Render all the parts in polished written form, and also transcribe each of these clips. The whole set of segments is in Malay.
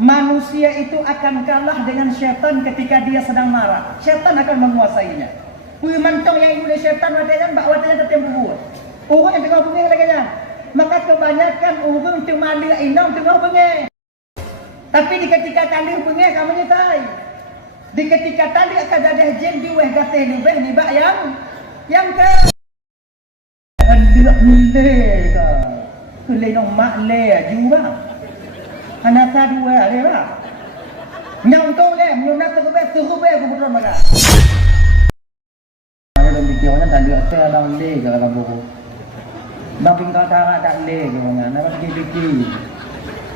manusia itu akan kalah dengan syaitan ketika dia sedang marah. Syaitan akan menguasainya. Mantong yang ibu syaitan wadahnya mbak wadahnya tertempuh. Urut yang tengah bengeng lagi nya. Maka kebanyakan urut untuk mali inang tengah bengeng. Tapi di ketika tali bengeng kamu nyetai. Di ketika tali akan ada jin di weh gateh ni beh ni bak yang ke hendak le ka. Kele nong mak le aju bang. Anak dua ada lah. Nyong tong le, nyong nak terubah ke betul maka. Dalam videonya tadi saya dalam le ke dalam buku. Bang pingkal tara tak le ke mana? Nak pergi.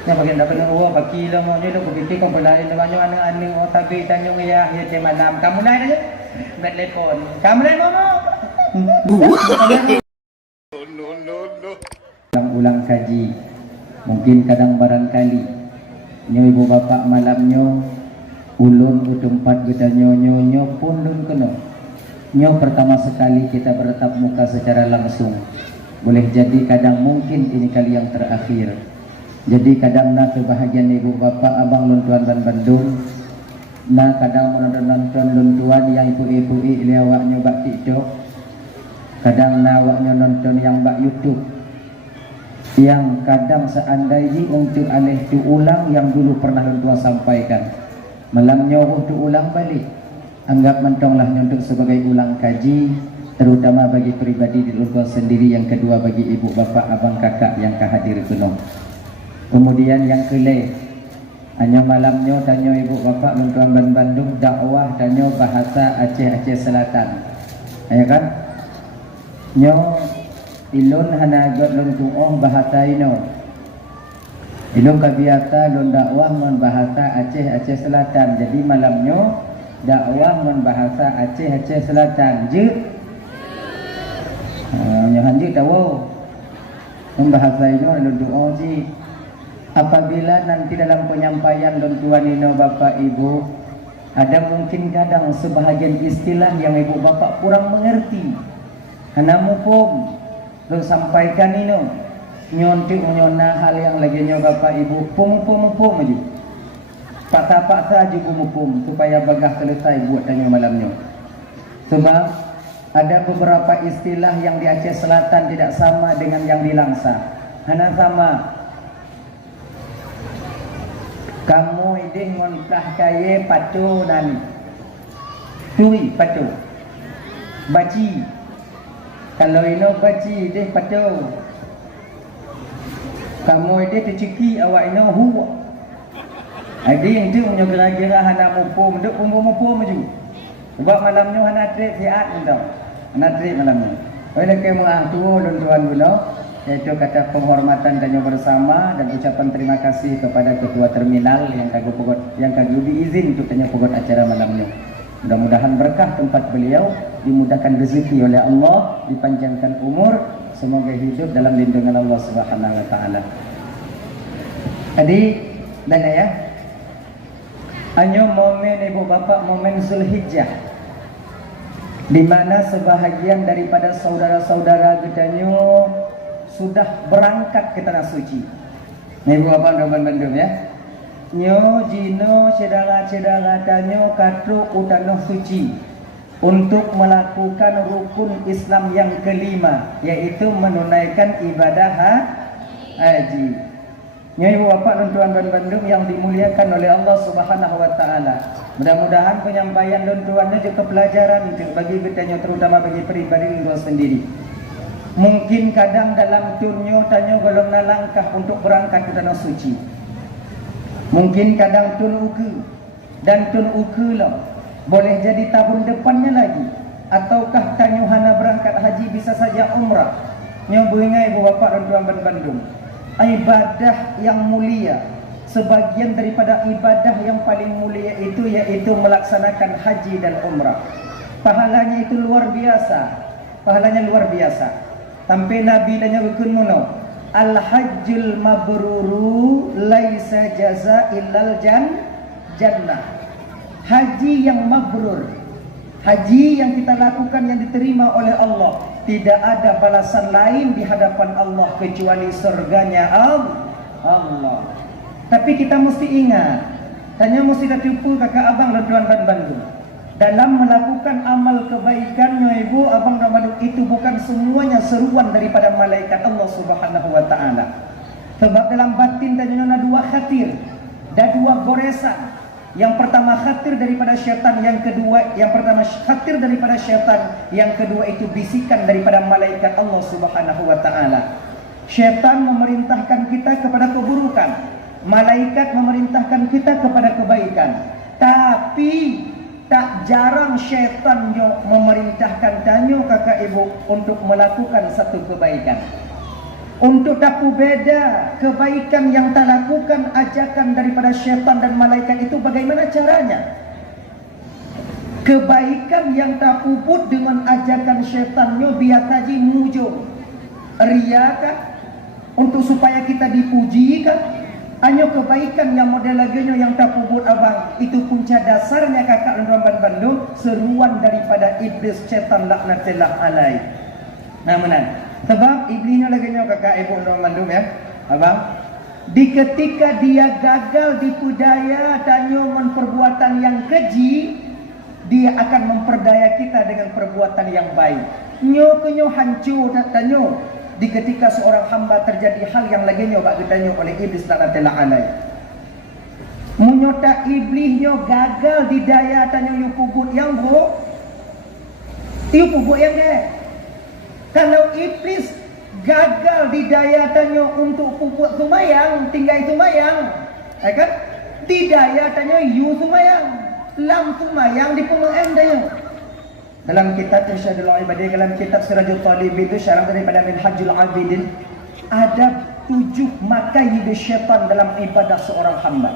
Nya bagian dapat uang bagi lah mau nyedo begitu kau berlari dengan anu oh tapi tanya ya dia malam kamu naik aja. Bet telepon. Kamu naik mana? No. Ulang kaji. Mungkin kadang barangkali nyo ibu bapak malamnyo ulun utumpat kita nyo pun lun kena nyo pertama sekali kita bertatap muka secara langsung. Boleh jadi kadang mungkin ini kali yang terakhir. Jadi kadang na kebahagiaan ibu bapak abang lun tuan dan Bandung na kadang menonton lun tuan yang ibu-ibu liawak nyo bak TikTok, kadang na awak nyo nonton yang bak YouTube, yang kadang seandainya untuk alih tu ulang yang dulu pernah lun tua sampaikan malamnya untuk ulang balik, anggap mentonglah untuk sebagai ulang kaji, terutama bagi pribadi di lun tua sendiri, yang kedua bagi ibu bapak abang kakak yang kehadir penuh. Kemudian yang kelima hanya malamnya tanya ibu bapak lun tua Bandung dakwah tanya bahasa Aceh Selatan, ya kan nyo ilun hanagot lun tuong bahasa ino. Ilun kabiasa lun dakwah mon bahasa Aceh Selatan. Jadi malamnya dakwah mon bahasa Aceh Selatan. Je. Nyohan je tahu. Lun bahasa ino lun tuong ji. Apabila nanti dalam penyampaian lun tuan ino bapak ibu ada mungkin kadang sebahagian istilah yang ibu bapak kurang mengerti. Hanamu pom lu sampaikan ini nyontik menyona hal yang lagi nyo bapak ibu pum aja paksa aja pum supaya bagah selesai buat tanya malamnya. Sebab ada beberapa istilah yang di Aceh Selatan tidak sama dengan yang di Langsa. Hana sama kamu iding ngontah kaya patu nani tui patu baci. Kalau ino baci deh patu. Kamu ide terciki awak ino huwa. Adi yang tu punya kira-kira hana mupum, duk mupum maju. Sebab malamnya hana trip siat entau. Hana trip malamnya. Oleh ke mengah tu lun tuan bulo, yaitu kata penghormatan dan bersama dan ucapan terima kasih kepada ketua terminal yang kagak diizin untuk tanya pogot acara malamnya. Mudah-mudahan berkah tempat beliau, dimudahkan rezeki oleh Allah, dipanjangkan umur, semoga hidup dalam lindungan Allah Subhanahu wa taala. Tadi dan ya. Hanya momen ibu bapak momen Zulhijjah, di mana sebahagian daripada saudara-saudara kita sudah berangkat ke tanah suci. Ibu bapak dan Bandung ya. Nyo jino cedara tanyo katru utanah suci untuk melakukan rukun Islam yang kelima, yaitu menunaikan ibadah haji. Nyo ibu bapak dan tuan Bandung yang dimuliakan oleh Allah Subhanahu wa taala. Mudah-mudahan penyampaian dan tuannya juga pelajaran bagi kita, terutama bagi pribadi itu sendiri. Mungkin kadang dalam turnyo tanyo golong langkah untuk berangkat ke tanah suci. Mungkin kadang tun uku dan tun uku lah boleh jadi tahun depannya lagi, ataukah tanyuhana berangkat haji bisa saja umrah. Nyobuingai ibu bapak dan tuan Bandung, ibadah yang mulia, sebagian daripada ibadah yang paling mulia itu yaitu melaksanakan haji dan umrah. Pahalanya itu luar biasa. Sampai Nabi nanya bukun muno, al-hajjul mabruru laisa jaza illal jannah. Haji yang mabrur, haji yang kita lakukan yang diterima oleh Allah, tidak ada balasan lain di hadapan Allah kecuali surganya Allah. Tapi kita mesti ingat, tanya mesti tertipu kakak abang dan tuan bantu. Dalam melakukan amal kebaikannya ibu abang dan bantu itu bukan semuanya seruan daripada malaikat Allah Subhanahu wa taala. Sebab dalam batin tanya ada dua khatir, ada dua goresan. Yang pertama khatir daripada syaitan, yang pertama khatir daripada syaitan, yang kedua itu bisikan daripada malaikat Allah Subhanahu wa taala. Syaitan memerintahkan kita kepada keburukan, malaikat memerintahkan kita kepada kebaikan. Tapi tak jarang syaitan memerintahkan tanyo kakak ibu untuk melakukan satu kebaikan. Untuk tahu beda kebaikan yang tak lakukan ajakan daripada syaitan dan malaikat itu bagaimana caranya? Kebaikan yang tak puput dengan ajakan syaitannya biar kaji mujung ria kan? Untuk supaya kita dipuji kan? Hanya kebaikan yang model laginya yang tak puput abang itu punca dasarnya kakak dan Bandung seruan daripada iblis syaitan laknatillah alaih. Nah menan. Sebab iblisnya laginya kakak ibu dan Bandung ya abang. Di ketika dia gagal di budaya tanyo perbuatan yang keji, dia akan memperdaya kita dengan perbuatan yang baik. Nyo hancur tanyo. Di ketika seorang hamba terjadi hal yang laginya bak ditanya oleh iblis laknatullah alaih. Munyota iblisnya gagal di daya tanya yu pubut yang bro. Yu pubut yang dia. Kalau iblis gagal di daya tanya untuk puput sumayang, tinggal sumayang, kan? Di daya tanya yu sumayang, lam sumayang di pemeng daya. Dalam kitab Irsyadul Ibadiyah, dalam kitab Sirajul Talib itu syarah daripada Minhajul Abidin, ada 7 makai syaitan dalam ibadah seorang hamba.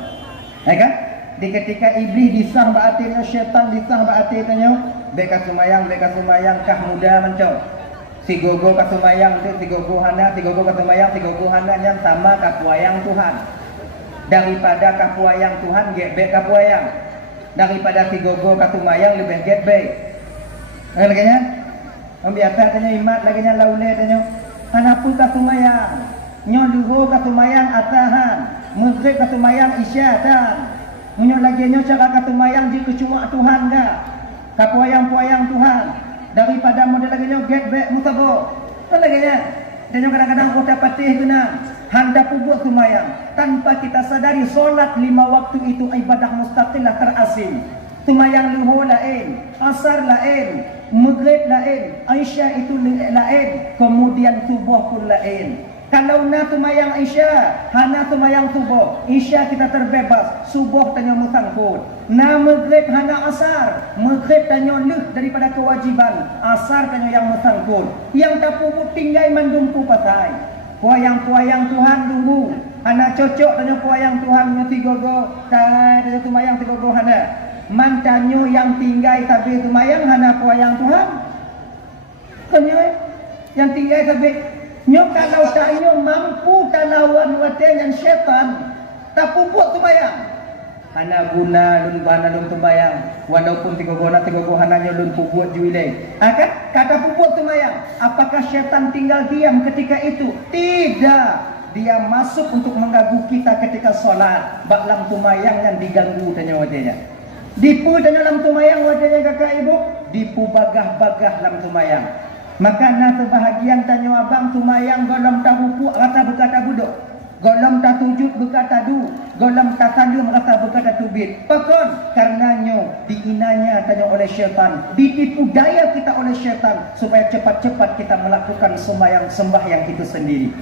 Ya kan? Di ketika iblis disah ba'atirnya syaitan, disah ba'atirnya beka sumayang kah muda mencong. Si gogo ka sumayang tu, si gogo hana ka sumayang, si gogo hana yang sama kapuayang Tuhan. Daripada kapuayang Tuhan, gebek kapuayang. Daripada si gogo ka sumayang lebih gebek. Lagi-nya, biasa tanya imat lagi-nya laule tanya, hanapu ka sumayang, nyoduho ka sumayang atahan, muzrik ka sumayang isyatan, munyo lagi-nya cara ka sumayang jika cuma Tuhan dah, kapuayang-puayang Tuhan, daripada model lagi-nya get-back musabo, lagi-nya, tanya kadang-kadang kota patih guna, hendak pubuk sumayang, tanpa kita sadari solat 5 waktu itu ibadah mustaqilah terasing. Sumayang luhur lain, asar lain, maghrib lain, Aisyah itu lain, kemudian subuh pun lain. Kalau na sumayang Aisyah, hana sumayang subuh, Aisyah kita terbebas, subuh tanya musangkut. Na maghrib hana asar, maghrib tanya leh daripada kewajiban, asar tanya yang musangkut. Yang tak puput tinggal mendumpu pasai. Puayang-puayang Tuhan dulu, hana cocok tanya puayang Tuhan mesti gogo, tanya sumayang tigogo hana. Mantanyo yang tinggal tapi sumayang hana puayang Tuhan. Kanyo yang tinggal tapi nyo kalau tanyo mampu tanawan watan syaitan tak puput sumayang. Hana guna lun bana lun sumayang walaupun tiga hananya lun puput juile. Akan kata puput sumayang. Apakah syaitan tinggal diam ketika itu? Tidak. Dia masuk untuk mengganggu kita ketika solat. Baklam sumayang yang diganggu tanya wajahnya. Dipu dalam sumayang wajahnya kakak ibu, dipu bagah-bagah dalam sumayang. Maka na sebahagian tanya abang sumayang golom tak ruku rasa berkata buduk, golom tak sujud berkata du, golom tak salum rasa berkata tubit. Pakon karenanya diinanya tanya oleh syaitan, ditipu daya kita oleh syaitan supaya cepat-cepat kita melakukan sembahyang itu sendiri.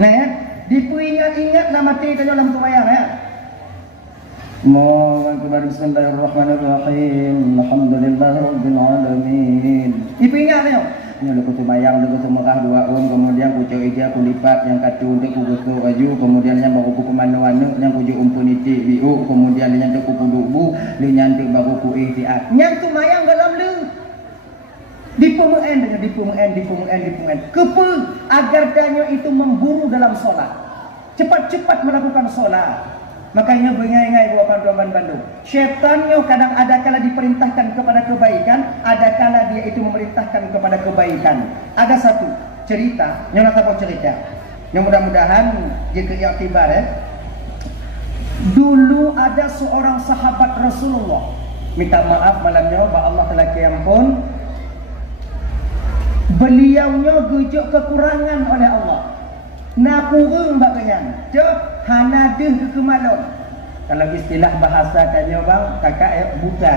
Nah ya, dipu ingat-ingat nama mati tanya dalam sumayang ya. Allahu Akbar, bismillahirrahmanirrahim, alhamdulillahirabbil alamin. Ibu ingat ya? Ini lu kutumayang, lu kutumurah 2 kemudian kucau ija kulipat yang katu untuk kugusu aju, kemudian yang baru ku manu-anu, yang kuju umpuniti biu, kemudian yang tu kudubu, lu nyantu baru ku ihtiat. Yang tumayang dalam lu. Dipumuen dengan dipumuen. Kepe agar danyo itu memburu dalam solat. Cepat-cepat melakukan solat. Makanya bengai-ngai buat panduan Bandung. Syaitannya kadang ada kala diperintahkan kepada kebaikan, ada kala dia itu memerintahkan kepada kebaikan. Ada satu cerita, yang nak cerita. Yang mudah-mudahan jika iktibar Dulu ada seorang sahabat Rasulullah, minta maaf malamnya, ba Allah telah kiampun, beliaunya gujuk kekurangan oleh Allah. Nak kurang bagaian, cok hanadeh kekemalon. Kalau istilah bahasa tanya bang, kakak buta,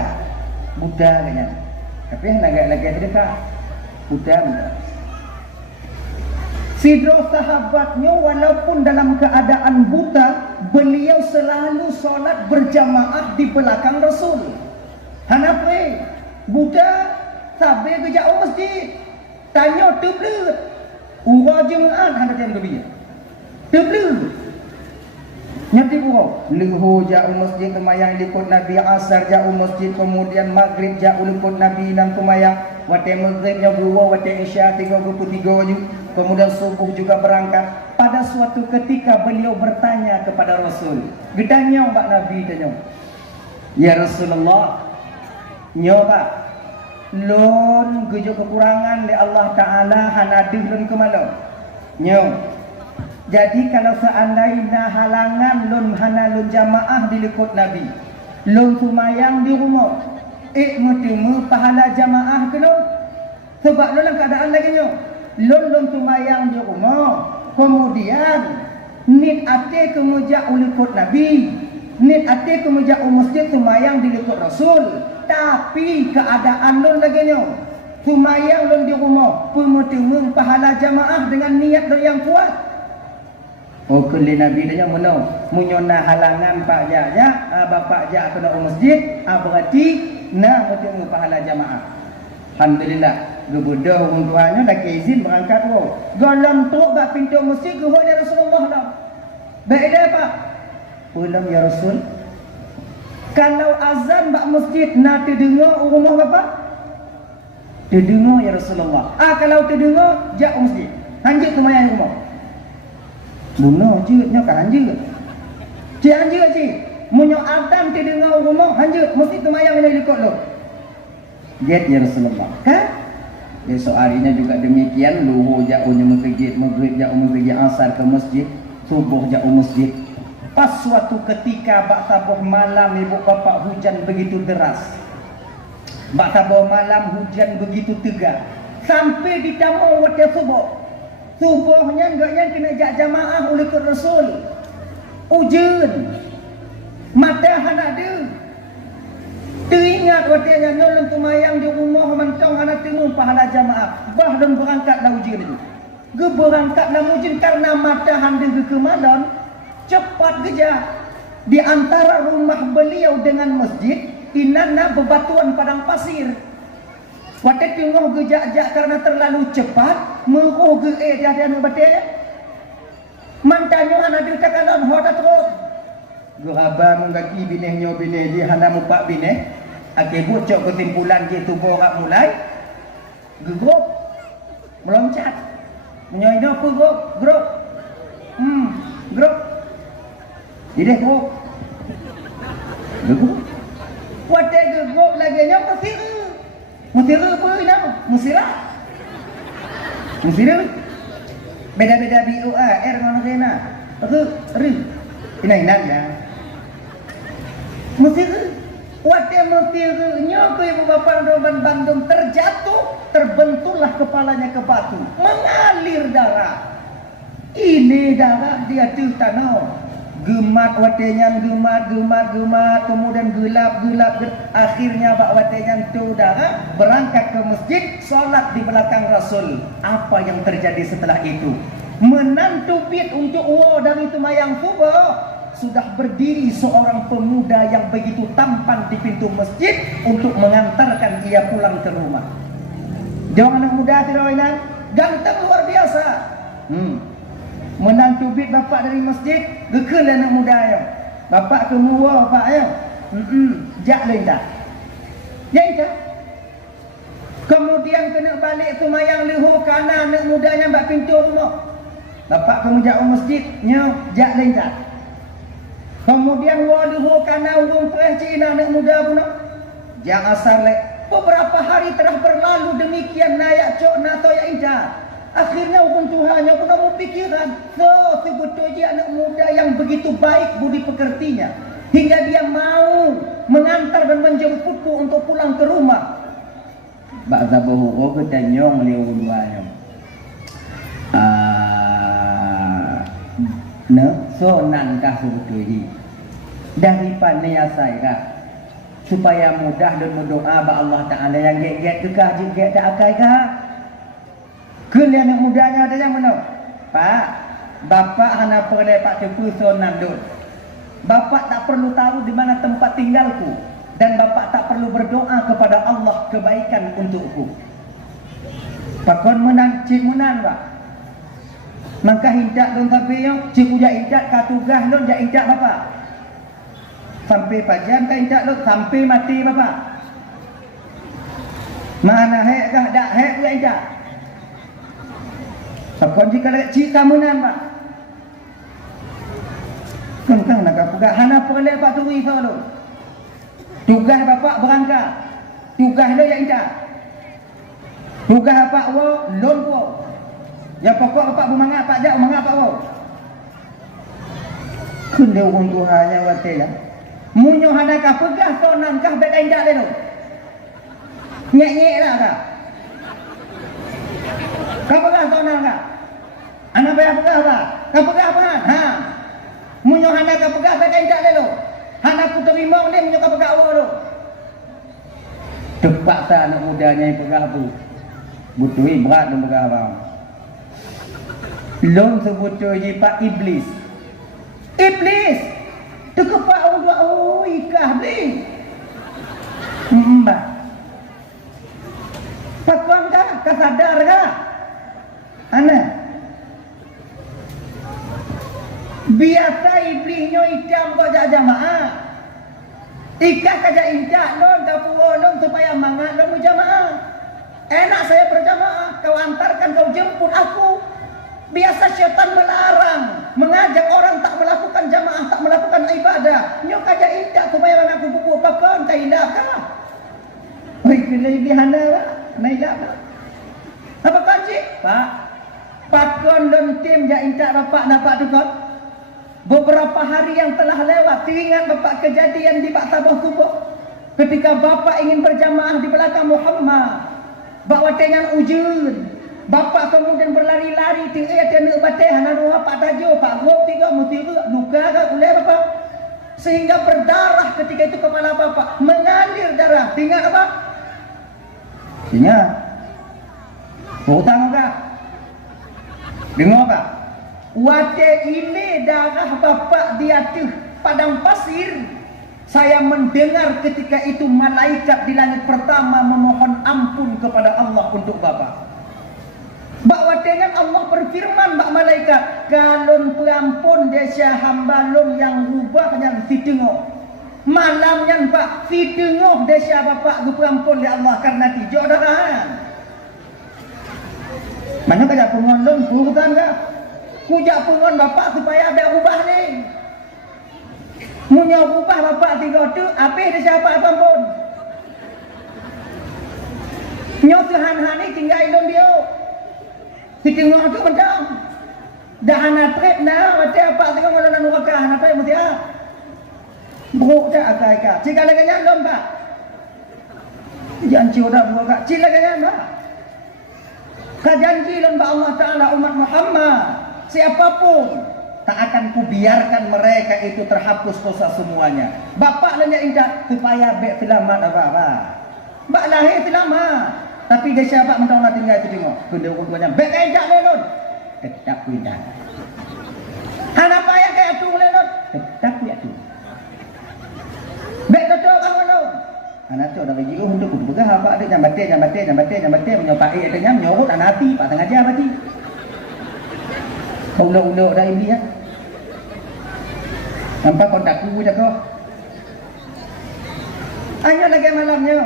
buta kan. Tapi agak lagi terdekat, buta. Sidro sahabatnya walaupun dalam keadaan buta, beliau selalu solat berjamaah di belakang Rasul. Hanape buta sampai ke jauh masjid. Tanya tebel. Urang jemaat hendak yang lebih. Tebel. Nyati urang. Luhur jauh masjid kemayang ikut Nabi, asar jauh masjid, kemudian maghrib jauh ikut Nabi dan kemayang. Waktu maghribnya dua, waktu isya 33 juga. Kemudian subuh juga berangkat. Pada suatu ketika beliau bertanya kepada Rasul. Gedanya Mbak Nabi tanya. Ya Rasulullah, nyoba lon gujuk kekurangan di Allah Ta'ala hanadih lon kemalon. Nyo. Jadi kalau seandainya halangan lon hana lon jamaah diliput Nabi, lon sumayang di rumah, mutemu pahala jamaah ke lon? Sebab lon dalam keadaan lagi nyo. Lon tumayang di rumah, kemudian nit ate kemujak uliput Nabi, nit ate kemujak masjid tumayang di likut Rasul, tapi keadaan lon lagi nyo tumayang lon di rumah, pemutemu pahala jamaah dengan niat yang kuat. Oh kali Nabi dia mana munyona halangan pak jaja, bapak ja kena masjid, berarti nah mutemu pahala jamaah. Alhamdulillah. Gebudah orang tuanya dah izin berangkat tu. Galam tu bak pintu masjid ke ya Rasulullah dah. Baik dah pak. Pulang ya Rasul. Kalau azan bak masjid nak terdengar rumah bapa? Terdengar ya Rasulullah. Kalau terdengar jak masjid. Hanjit kumayan rumah. Bunuh jeutnya kan hanjit. Cik hanjit cik. Munyo adam terdengar rumah hanjit mesti kumayan ni likut lo. Get ya Rasulullah. Kan? Besok harinya juga demikian. Luhur jauhnya masjid, maghrib jauh masjid, asar ke masjid, subuh jauh masjid. Pas suatu ketika bak tabuh malam ibu bapak hujan begitu deras. Bak tabuh malam hujan begitu tegar. Sampai di tamu waktu subuh. Subuhnya enggak yang kena jak jamaah oleh Rasul. Hujan. Mata hendak ada. Teringat waktunya nolong tumayang di rumah mentong anak temu pahala jamaah. Bah dan berangkatlah ujian itu. Ge berangkatlah ujian karena mata handa ke kemalan cepat geja. Di antara rumah beliau dengan masjid inana bebatuan padang pasir. Waktu tengah gejak-jak karena terlalu cepat meruh ge dia batik. Mantanya anak dia takalan hoda terus. Ge abang kaki binehnya bineh dia hana mupak bineh. Okey, bocok kesimpulan gitu borak mulai gegrup meloncat menyoido apa grup grup jadi grup waktu gegrup lagi nya musira apa ini musira beda-beda BOA R mana kena ini ya musira. Waktu mutirunya ke ibu bapak Roman Bandung terjatuh, terbenturlah kepalanya ke batu, mengalir darah. Ini darah dia tuh tanah. Gemat watenya, gemat, kemudian gelap, akhirnya bak watenya tuh darah, berangkat ke masjid, solat di belakang Rasul. Apa yang terjadi setelah itu? Menantu bid untuk dari tumayang subuh. Sudah berdiri seorang pemuda yang begitu tampan di pintu masjid untuk mengantarkan ia pulang ke rumah. Jangan anak muda tidak ganteng luar biasa. Menantu bid bapak dari masjid, gekal anak muda ya. Bapak ke muwa bapak ya. Jak lentah. Ya itu. Kemudian kena balik tumayang leho kanan anak mudanya bak pintu rumah. Bapak kemujak masjid, nyo jak lentah. Kemudian waduh kana urung pereh Cina anak muda pun jangan asal lek. Beberapa hari telah berlalu demikian nayak cok nato ya indah. Akhirnya hukum Tuhannya pun kamu pikiran. So, sebetulnya anak muda yang begitu baik budi pekertinya, hingga dia mau mengantar dan menjemputku untuk pulang ke rumah. Ba'da bohong ke tanyong liu duanya. So nangkah sebetulnya daripada niasai kah supaya mudah dan berdoa ba Allah Ta'ala yang get kekah juga tak akai kah. Kalian yang mudanya ada yang mana? Pak, bapak hana perlu pak tepu sonan dul. Bapak tak perlu tahu di mana tempat tinggalku dan bapak tak perlu berdoa kepada Allah kebaikan untukku. Pakon menang cik munan pak. Maka hindak don sampai yang cik uja hindak katugah don jak hindak bapak. Sampai pajam ka hindak don sampai mati bapak. Mana hek kah dak hek uja hindak. Pakon jika lek cik kamunan pak. Kengkang nak pegak hana perle pak turi solo. Tugas bapak berangkat. Tugas lo yang indah. Tugas bapak wo lon wo. Ya pokok bapak bermangat pak jak mangat pak wo. Kende wong Tuhannya wate ya. Munyo hana ka pegah sonam kah bet indah le lo. Nyek-nyek lah kah. Kau pegah sonam kah? Anak bayar pegah apa? Kau pegah apa? Ha. Munyo hana ka pegah bet indah le lo. Hana ku terima ni munyo ka pegah awak lo. Terpaksa anak mudanya yang pegah tu. Butuhi berat dan pegah abang. Lon sebetulnya pak iblis. Iblis. Terkepak orang tua oh ikah ni. Mbak. Pakuan kah? Kau sadar kah? Anak. Biasa iblisnya ikam kau jak jamaah. Ikah kajak injak non kapu non supaya mangat non berjamaah. Enak saya berjamaah, kau antarkan, kau jemput aku. Biasa syaitan melarang, mengajak orang tak melakukan jamaah, tak melakukan ibadah. Nyo kajak injak supaya aku buku pakon kau hilap kah? Oi kelebihan lah, nailap lah. Apa kanji? Pak, pakon dan tim jak injak bapak dapat tu kau. Beberapa hari yang telah lewat, teringat bapak kejadian di Pak Sabah Subuh. Ketika bapak ingin berjamaah di belakang Muhammad, bawa dengan ujun. Bapak kemudian berlari-lari, tinggal tena bateh, hana dua Pak Tajo, Pak Gop, tiga mutiara, luka ke ulai bapak. Sehingga berdarah ketika itu kepala bapak, mengalir darah. Tinggal apa? Tinggal. Hutang apa? Dengar apa? Wate ini darah bapak di atas padang pasir. Saya mendengar ketika itu malaikat di langit pertama memohon ampun kepada Allah untuk bapak. Bawa dengan Allah berfirman bak malaikat, kalon perampun desa hamba lon yang rubahnya fitengok. Malamnya pak fitengok desa bapak perampun ya Allah karena tijo darahan. Mana kajak pengon lon bukan kah? Kujak pengon bapak supaya ada ubah ni. Munya ubah bapak tiga tu, apa dia siapa pun. Nyok sehan-han ni tinggal ilmu dia. Si tengok tu macam. Dah anak trip na, macam apa tengok kalau nak nurakah anak trip mesti ah. Buruk tak akak. Jika lagi nyalon pak. Jangan curah nurakah. Cila lagi nyalon. Kajanji lembah Allah Ta'ala umat Muhammad. Siapapun tak akan kubiarkan mereka itu terhapus dosa semuanya. Bapak lanya indah supaya bek selamat apa-apa. Bak lahir selamat. Tapi dia siapa mentang nak tinggal itu tengok. Kena ukurannya bek indah lelon. Tetap indah. Hana payah kayak tu lelon. Tetap ya tu. Bek betul kamu lelon. Hana tu dah bagi untuk betul apa ada jam batik menyopai adanya menyorot anak hati pak tengah dia mati. Ulo-ulo dah ini ya. Nampak kontak ku dah kau. Ayo lagi malamnya.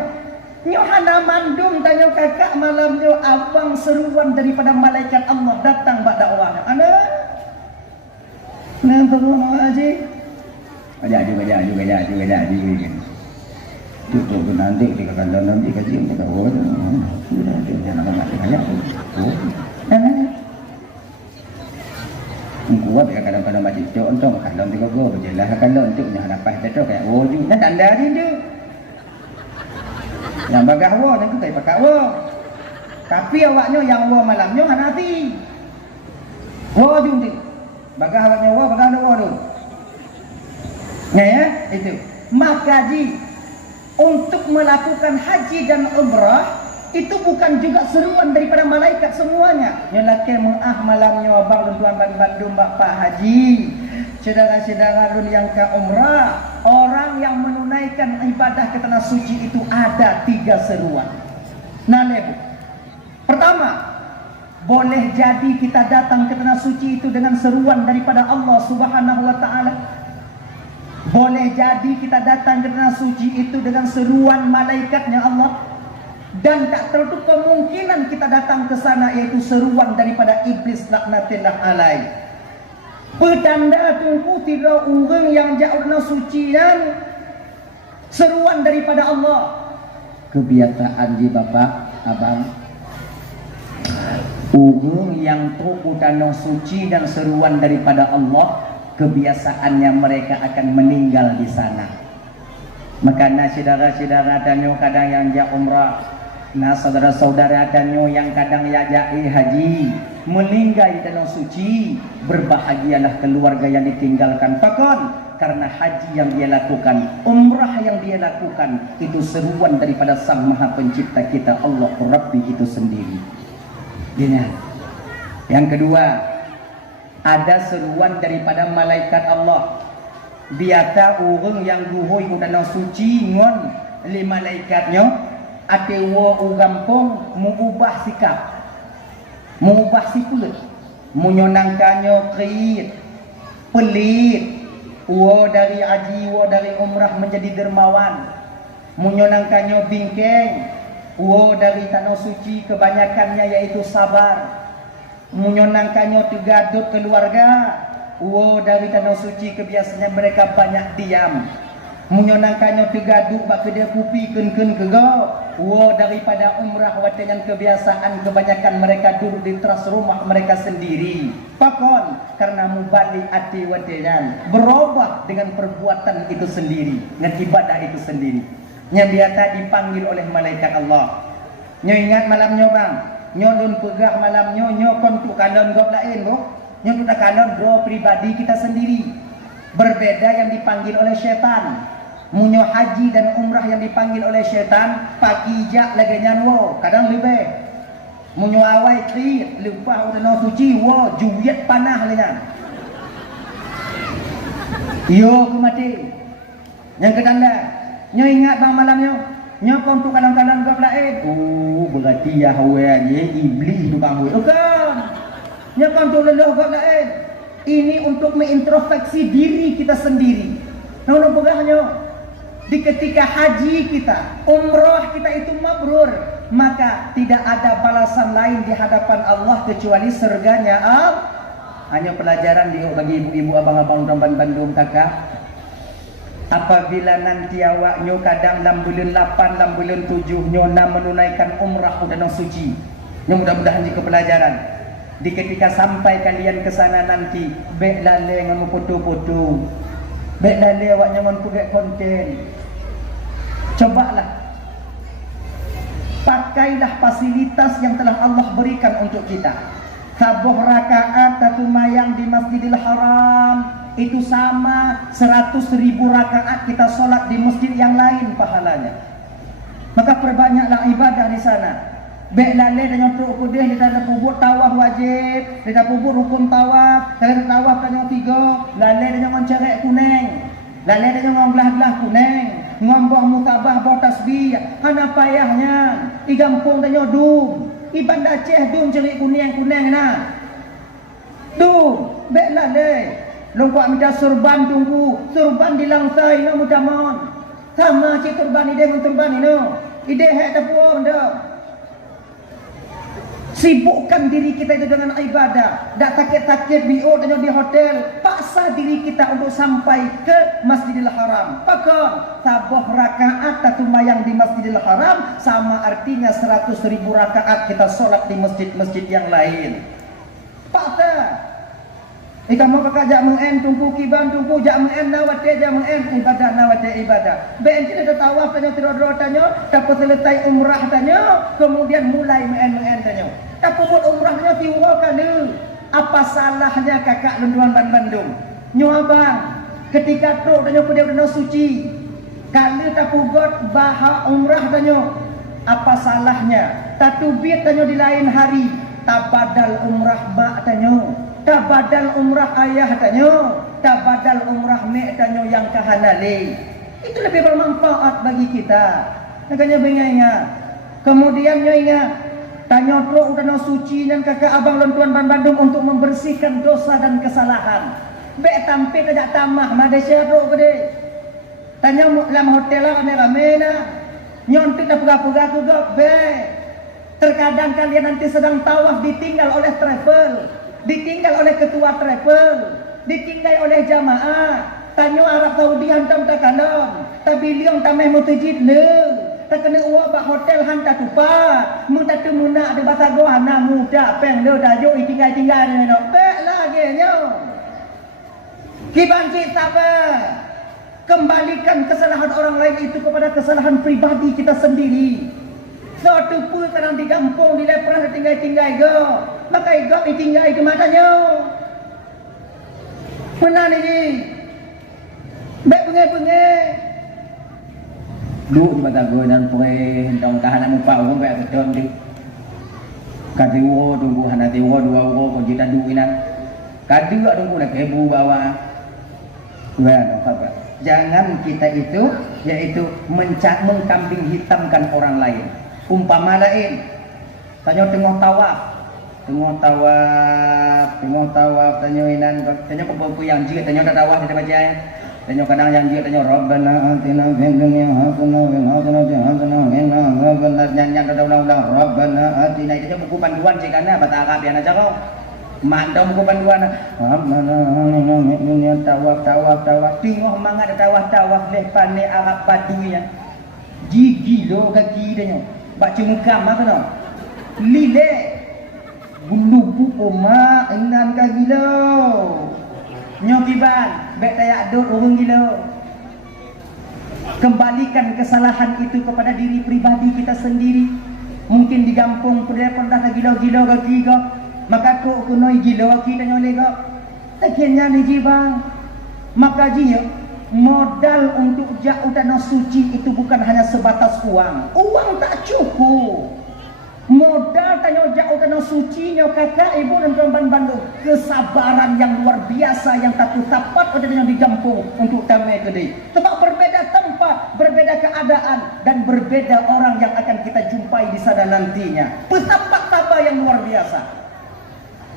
Nyo hana mandung tanya kakak malamnya abang seruan daripada malaikat Allah datang bak dakwah. Anak. Nah perlu mau aja. Aja. Tutup nanti dikatakan nanti kaji kita oh sudah dia nak nak Kuat ya kadang-kadang baca cok untuk kalau tiga go berjelas kalau untuk nya dapat betul kayak wujud dan tanda dia. Yang bagah wa dan tu kayak pakak wa. Tapi awaknya yang wa malamnya hanafi. Wa jumti. Bagah awaknya wa bagah wa tu. Ya, itu. Maka untuk melakukan haji dan umrah itu bukan juga seruan daripada malaikat semuanya. Yang laki malamnya abang tuan Bandung Bapak Haji, saudara-saudara lun yang ke umrah, orang yang menunaikan ibadah ke tanah suci itu ada 3 seruan. Nah, pertama, boleh jadi kita datang ke tanah suci itu dengan seruan daripada Allah Subhanahu wa taala. Boleh jadi kita datang ke tanah suci itu dengan seruan malaikatnya Allah. Dan tak tertutup kemungkinan kita datang ke sana yaitu seruan daripada iblis laknatillah alaih. Petanda tunggu tidak orang yang jauh dari suci dan seruan daripada Allah. Kebiasaan di bapak, abang. Orang yang tuku tanah suci dan seruan daripada Allah, kebiasaannya mereka akan meninggal di sana. Makanya saudara-saudara danyo kadang yang jak umrah, nah saudara-saudara danyo yang kadang ya jai haji, meninggal di tanah suci, berbahagialah keluarga yang ditinggalkan. Fakon, karena haji yang dia lakukan, umrah yang dia lakukan, itu seruan daripada Sang Maha Pencipta kita, Allah Rabbi itu sendiri. Ingat. Yang kedua, ada seruan daripada malaikat Allah. Biata orang yang guhoi ku tanah suci ngon li malaikatnya atewa ugampong mengubah sikap, mengubah sifat, menyonangkannya kait, pelit, dari haji, dari umrah menjadi dermawan, menyonangkannya bingkeng, dari tanah suci kebanyakannya yaitu sabar, menyonangkannya tegadut keluarga, dari tanah suci kebiasaannya mereka banyak diam, menyonangkannya tegadut bak kedai kopi ken-ken kegau. Daripada umrah dengan kebiasaan kebanyakan mereka duduk di teras rumah mereka sendiri. Pakon, karena mubalik hati watenan berubah dengan perbuatan itu sendiri, dengan ibadah itu sendiri. Yang biasa dipanggil oleh malaikat Allah. Nyo ingat malamnya bang, nyo dun pegah malamnya, nyo kontuk kalon gop lain bro. Nyo tu dah kalon bro pribadi kita sendiri. Berbeda yang dipanggil oleh syaitan. Munyo haji dan umrah yang dipanggil oleh syaitan pagi jak lagi nyanwo kadang lebih munyo awai tri lupa udah suci wo juyet panah lengan yo kemati yang kedanda nyo ingat bang malamnya nyo kontuk kadang-kadang gap lain berarti Yahweh aja iblis tu bang bukan nyo kontuk leluh gap lain ini untuk mengintrospeksi diri kita sendiri nah pegahnya. Di ketika haji kita, umrah kita itu mabrur, maka tidak ada balasan lain di hadapan Allah kecuali surganya Allah. Hanya pelajaran bagi ibu-ibu abang-abang Bandung kakak. Apabila nanti awaknya kadang 6 bulan 8, 6 bulan 7 nyona menunaikan umrah dan suci. Yang mudah-mudahan jika pelajaran. Di ketika sampai kalian ke sana nanti, baik lale dengan foto-foto. Baik lali awak nyaman puget konten. Cobalah pakailah fasilitas yang telah Allah berikan untuk kita. Sabuh rakaat satu mayang di Masjidil Haram itu sama 100.000 rakaat kita solat di masjid yang lain pahalanya. Maka perbanyaklah ibadah di sana. Baik lali dengan untuk kudih di dalam kubur tawaf wajib, di dalam kubur hukum tawaf, dalam tawaf dengan 3, lali dengan cerek kuning, lali dengan belah-belah kuning, ngombah mutabah bawa tasbih, hana payahnya, igampung dengan dum, iban Aceh dum cerek kuning-kuning na, dum, baik lali, lompat minta surban tunggu, surban dilangsai na mudamon, sama cik turban ide dengan turban ini, ide hek tapuan dah. Sibukkan diri kita itu dengan ibadah. Tak takut-takut biut di hotel. Paksa diri kita untuk sampai ke Masjidil Haram. Pakon tabuh rakaat tatumayang di Masjidil Haram sama artinya 100.000 rakaat kita solat di masjid-masjid yang lain. Paksa. Kamu kakak jak mengen tumpu kiban tumpu jak mengen nawate jak mengen ibadah nawate ibadah. Ben tidak ada tawaf tanya tidur tanya, tapi selesai umrah tanya, kemudian mulai mengen tanya. Tapi buat umrahnya tiwukan ni. Apa salahnya kakak lunduan Bandung? Nyuabang ketika tu tanya pada suci. Kalau tak pugot bahak umrah tanya, apa salahnya? Tatubit tanya di lain hari, tabadal umrah mak tanya. Tak badal umrah ayah tanya, tak badal umrah mek tanya yang kahanali. Itu lebih bermanfaat bagi kita. Makanya ingat. Kemudian ingat, tanya tu udah suci dan kakak abang lontuan Bandung untuk membersihkan dosa dan kesalahan. Bek tampil tajak tamah Malaysia tu gede. Tanya dalam hotel lah rame-rame nah. Nyontik dah pura-pura tu gak bek. Terkadang kalian nanti sedang tawaf ditinggal oleh travel. Ditinggal oleh ketua travel, ditinggal oleh jamaah. Tanya Arab Saudi hantam tak kalom, tapi liang tameh mutajid le. Tak kena uak bak hotel hantar tupat. Muntah tu munak ada bahasa goh na muda peng le dajo tinggal ni no. Bek lagi nyo. Kibanci sabar. Kembalikan kesalahan orang lain itu kepada kesalahan pribadi kita sendiri. Suatu pun kadang di kampung, di lepras, tinggal-tinggal go. Maka go ditinggal ke matanya. Pernah ni. Baik pengai-pengai. Duk di mata go dan pengai hendak tahan nak mupa orang baik betul dia. Kadiwo tunggu hana tiwo dua orang pun kita duinan. Kadiwo tunggu nak kebu bawa. Well, apa? Jangan kita itu yaitu mengkambing hitamkan orang lain. Umpama lain, tanya tengok tawaf, tanya inan, tanya pembuku yang jika tanya tak tawaf tidak baca ya, tanya kadang yang jika tanya Rabbana atina fid dunya hasanah wa fil akhirati hasanah wa qina adzabannar nyanyian ulang-ulang Rabbana atina itu buku panduan jika na bahasa Arab yang aja kau, mantau buku panduan, Rabbana atina fid dunya tawaf, tengok mangat tawaf lepane Arab padunya, gigi lo kaki tanya. Baca muka mak kena lile bulu buku mak ingan ka gila nyokiban bek tayak dot orang gila. Kembalikan kesalahan itu kepada diri pribadi kita sendiri. Mungkin di kampung pernah gila-gila kaki kau, maka kau kunoi gila kaki tanya oleh kau akhirnya ni jibang. Maka dia modal untuk jauh tanah suci itu bukan hanya sebatas uang. Uang tak cukup. Modal tanya jauh tanah suci nyo kakak ibu dan tuan Bandung. Kesabaran yang luar biasa yang tak tapat ada yang di kampung untuk tamai kedai. Sebab berbeda tempat, berbeda keadaan dan berbeda orang yang akan kita jumpai di sana nantinya. Petapa sabar yang luar biasa.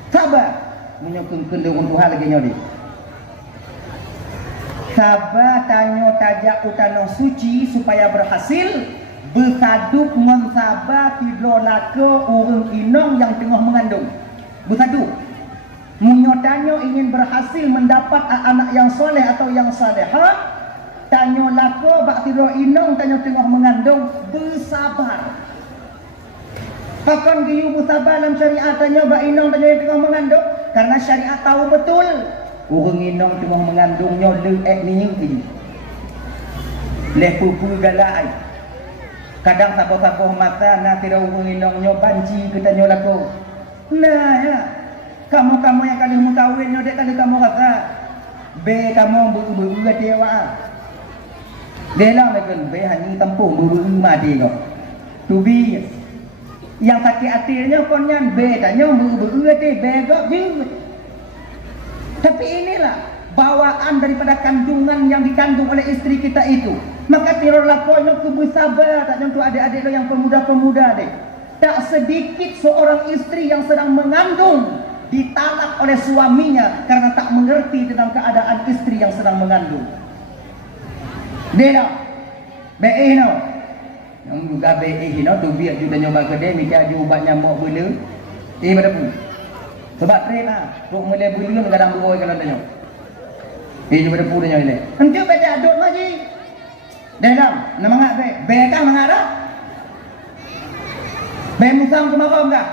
Sabar menyokong kendung Tuhan lagi nyodi. Sabar tanya tajak utana suci supaya berhasil bersaduk mensabah tidur laka orang inong yang tengah mengandung. Bersaduk menyotanya ingin berhasil mendapat anak yang soleh atau yang salehah. Tanya laka bak tidur inong tanya tengah mengandung bersabar. Kapan giyu bersabar dalam syariat tanya bak inong tanya yang tengah mengandung karena syariat tahu betul orang inong tengah mengandungnya leek ni nyuti. Leh pupu galai. Kadang saboh-saboh mata nak tira orang inongnya banci kita nyolako. Nah ya. Kamu yang kali mau kawin dek kali kamu kata. Be kamu buru-buru dewa. Belang lekan be hani tampung buru-buru mati kok. Tubi yang sakit hatinya konyan be tanya buru-buru be kok je. Tapi inilah bawaan daripada kandungan yang dikandung oleh istri kita itu. Maka tiror lakonya kubu sabar tak contoh adik-adik yang pemuda-pemuda dek. Tak sedikit seorang istri yang sedang mengandung ditalak oleh suaminya karena tak mengerti tentang keadaan istri yang sedang mengandung. Dia no. Yang juga BE no tu biar juga nyoba kedai minta ubat nyamuk bela. Pada pun. Sebab terima, tok mulai belum kadang beroi kalau tanya. Pada pun tanya ile. Henteu beda adut maji. Dalam nama ngak be kan mangak dah. Be musam kemarau enggak?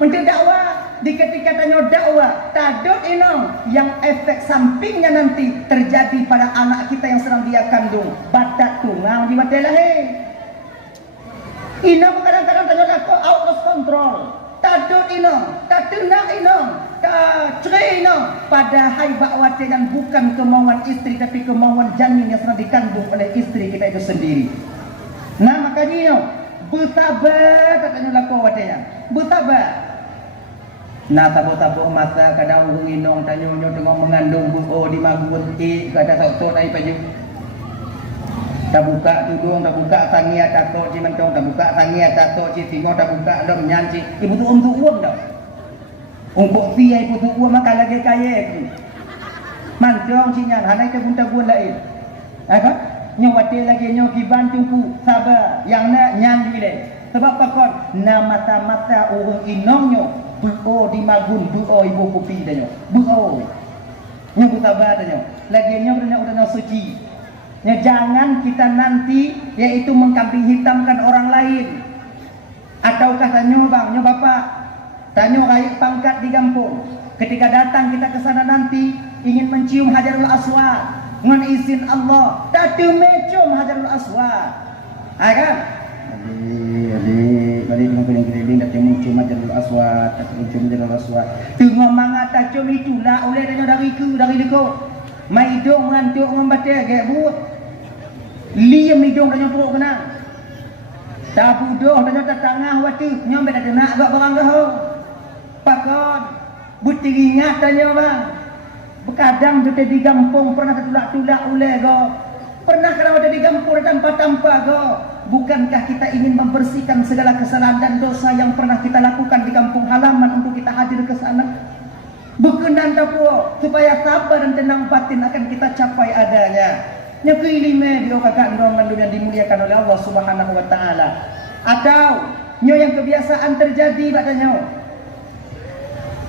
Henteu dakwah. Di ketika tanya dakwah, tadut inong yang efek sampingnya nanti terjadi pada anak kita yang sedang dia kandung. Badak tungang di mata lahir. Inong kadang-kadang tanya aku out of control. Tadut inong, tatunang inong, cerai inong. Padahal bakwate yang bukan kemauan istri tapi kemauan janin yang sedang dikandung oleh istri kita itu sendiri. Nah makanya inong, bersabar katanya laku watenya. Bersabar. Nah tabu-tabu masa kadang urung inong tanya-nyo tengok mengandung buo di magun kata sok-sok naik baju. Tak buka tudung, tak buka tangi atas tok ci mentong, tak buka tangi atas tok ci singo, tak buka dom nyanci. Ibu tu tu uang dah. Ungkok pi ibu tu uang makan lagi kaya tu. Mantong ci nyan, hanai ke bunta buan lain. Apa? Nyo wate lagi nyo ki bantu ku sabar yang nak nyan dile. Sebab pakon na mata-mata urung inong nyo buo di magun buo ibu kopi dah nyo. Buo. Nyo ku sabar dah nyo. Lagi nyo udah suci. Ya, jangan kita nanti yaitu mengkambing hitamkan orang lain. Ataukah tanya bang, nyo bapak, tanya rakyat pangkat di kampung. Ketika datang kita ke sana nanti ingin mencium Hajarul Aswad dengan izin Allah, tadu mecium Hajarul Aswad. Kan? Adik, balik dengan keliling-keliling dah mencium Hajarul Aswad, tak mencium Hajarul Aswad. Tengok mangata cium itulah oleh tanya dari liko. Mai hidung ngantuk membaca gak buat. Liam hidung tanya teruk kena. Tak budoh tanya tak tengah waktu nyampe dah nak gak barang dah. Pakon buti ingat tanya bang. Berkadang kita di kampung pernah tertulak-tulak oleh go. Pernah kalau ada di kampung tanpa-tanpa go. Bukankah kita ingin membersihkan segala kesalahan dan dosa yang pernah kita lakukan di kampung halaman untuk kita hadir ke sana? Berkenan tak supaya sabar dan tenang batin akan kita capai adanya. Nya keilime dia kakak ndoman yang dimuliakan oleh Allah Subhanahu wa taala. Atau nyo yang kebiasaan terjadi katanya.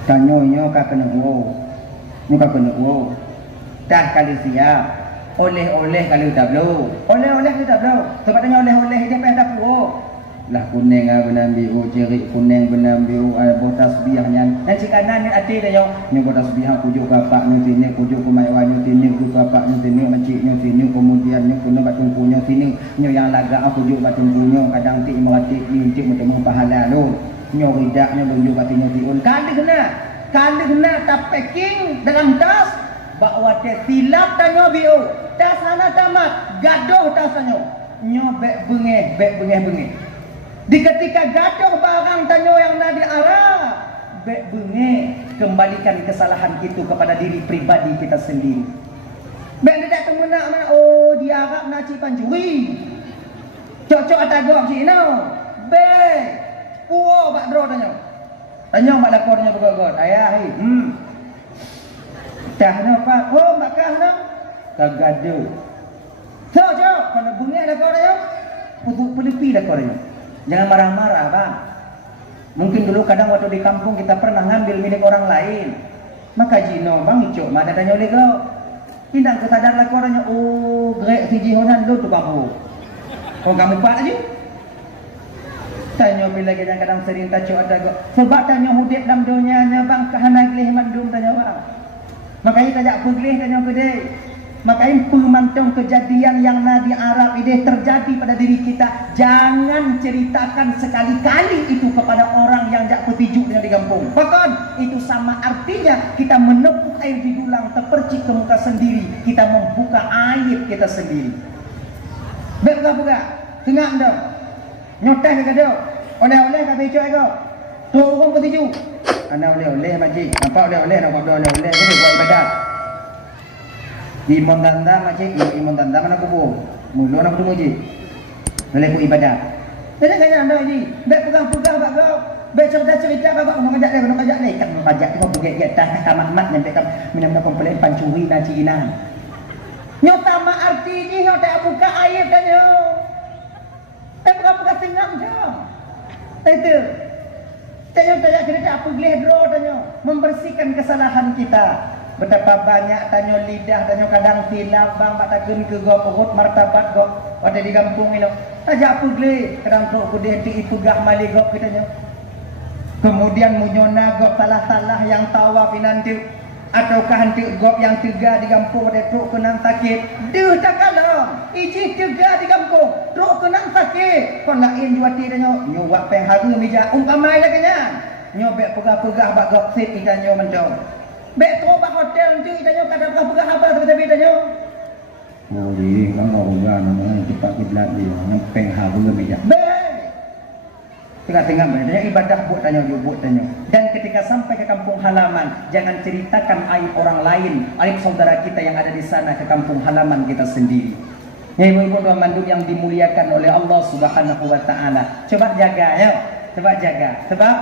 Tanyo nyo ka kena wo. Nyo ka kena wo. Dah kali siap. Oleh-oleh kali udah blow. Oleh-oleh kita blow. Sebab tanya oleh-oleh dia pada puo. Lah kuning benar biru, jerik kuning benar biru, botas biahnya. Dan si kanan ni ati dia ni botas biah kujuk bapak ni sini, kujuk kumaiwan ni sini, kujuk bapak ni sini, macik ni sini, kemudian ni kena batungkunya sini, ni yang laga aku kujuk batungkunya, kadang ti merati ni untuk bertemu pahala lu. Nyo ridaknya tunjuk batinya tiun. Kali kena tak packing dalam tas, bawa te silap tanya biu. Tas sana tamat, gaduh tas tanya. Nyo bek bengeh. Di ketika gaduh barang tanyo yang nak diarah, bengeh kembalikan kesalahan itu kepada diri pribadi kita sendiri. Bek tidak temuna mana oh diarah nak ci panjuri. Cocok atagok ci no. Bek puo bak dro tanyo. Tanyo mak lakornya begogot. Ayah hi. Tah napa? Oh makah no. Kagaduh. Cocok kana bengeh lakornya. Untuk pelipi lakornya. Jangan marah-marah bang. Mungkin dulu kadang waktu di kampung kita pernah ngambil milik orang lain. Maka jino bang icok mana tanya oleh kau. Tidak kesadar lagi orangnya. Oh grek si jihonan lu tu kamu. Oh kamu pak aja. Tanya bila kita kadang sering tajuk ada kau. Sebab tanya hudip dalam dunianya bang kahana gelih mandum tanya bang. Makanya tajak pergelih tanya kedai. Makanya pemantau kejadian yang Nabi Arab ini terjadi pada diri kita. Jangan ceritakan sekali-kali itu kepada orang yang jak petiju yang di kampung. Bahkan itu sama artinya kita menepuk air di dulang, terpercik ke muka sendiri. Kita membuka aib kita sendiri. Buka-buka, tengah dong. Nyotah ke dong. Oleh-oleh ke becok ke. Tu orang petiju. Anak oleh-oleh makcik. Nampak oleh-oleh, nampak oleh-oleh. Ini buat ibadat. Imam tanda macam imam tanda mana kubu mulu nak kudu muji boleh ku ibadah jadi kaya anda ni baik pegang-pegang bak kau baik cerita bak nak ajak dia nak ajak ni kan nak ajak tengok pergi dia dah tamat nyampe kan minum komplain pancuri dan cinan nyota ma arti ni nyota buka air kan yo buka tinggal jam itu Tanya kita apa gledro tanya, membersihkan kesalahan kita. Betapa banyak tanya lidah tanya kadang silap bang tak takun ke go perut martabat go ada di kampung ini. Aja apa gle kadang tu ku dia itu gah mali go kita tanya. Kemudian munyona go salah-salah yang tawa pinanti ataukah hantu go yang tiga di kampung ada tu kenang sakit. Deuh tak kalong. Iji tiga di kampung, tu kenang sakit. Kon lain juati tanya, nyo wak peng haru meja umpamai lagi nya. Nyo bek pegah-pegah bak gok sit ikanyo mencong. Bek tu bak hotel nanti ikanyo kada pegah apa tapi ikanyo. Oh, di kan orang namanya cepat kiblat dia, yang peng haru meja. Tengah-tengah tanya ibadah buat tanya juga buat tanya. Dan ketika sampai ke kampung halaman, jangan ceritakan aib orang lain, aib saudara kita yang ada di sana ke kampung halaman kita sendiri. Ya ibu-ibu dan manduk yang dimuliakan oleh Allah Subhanahu wa taala. Coba jaga ya. Coba jaga. Sebab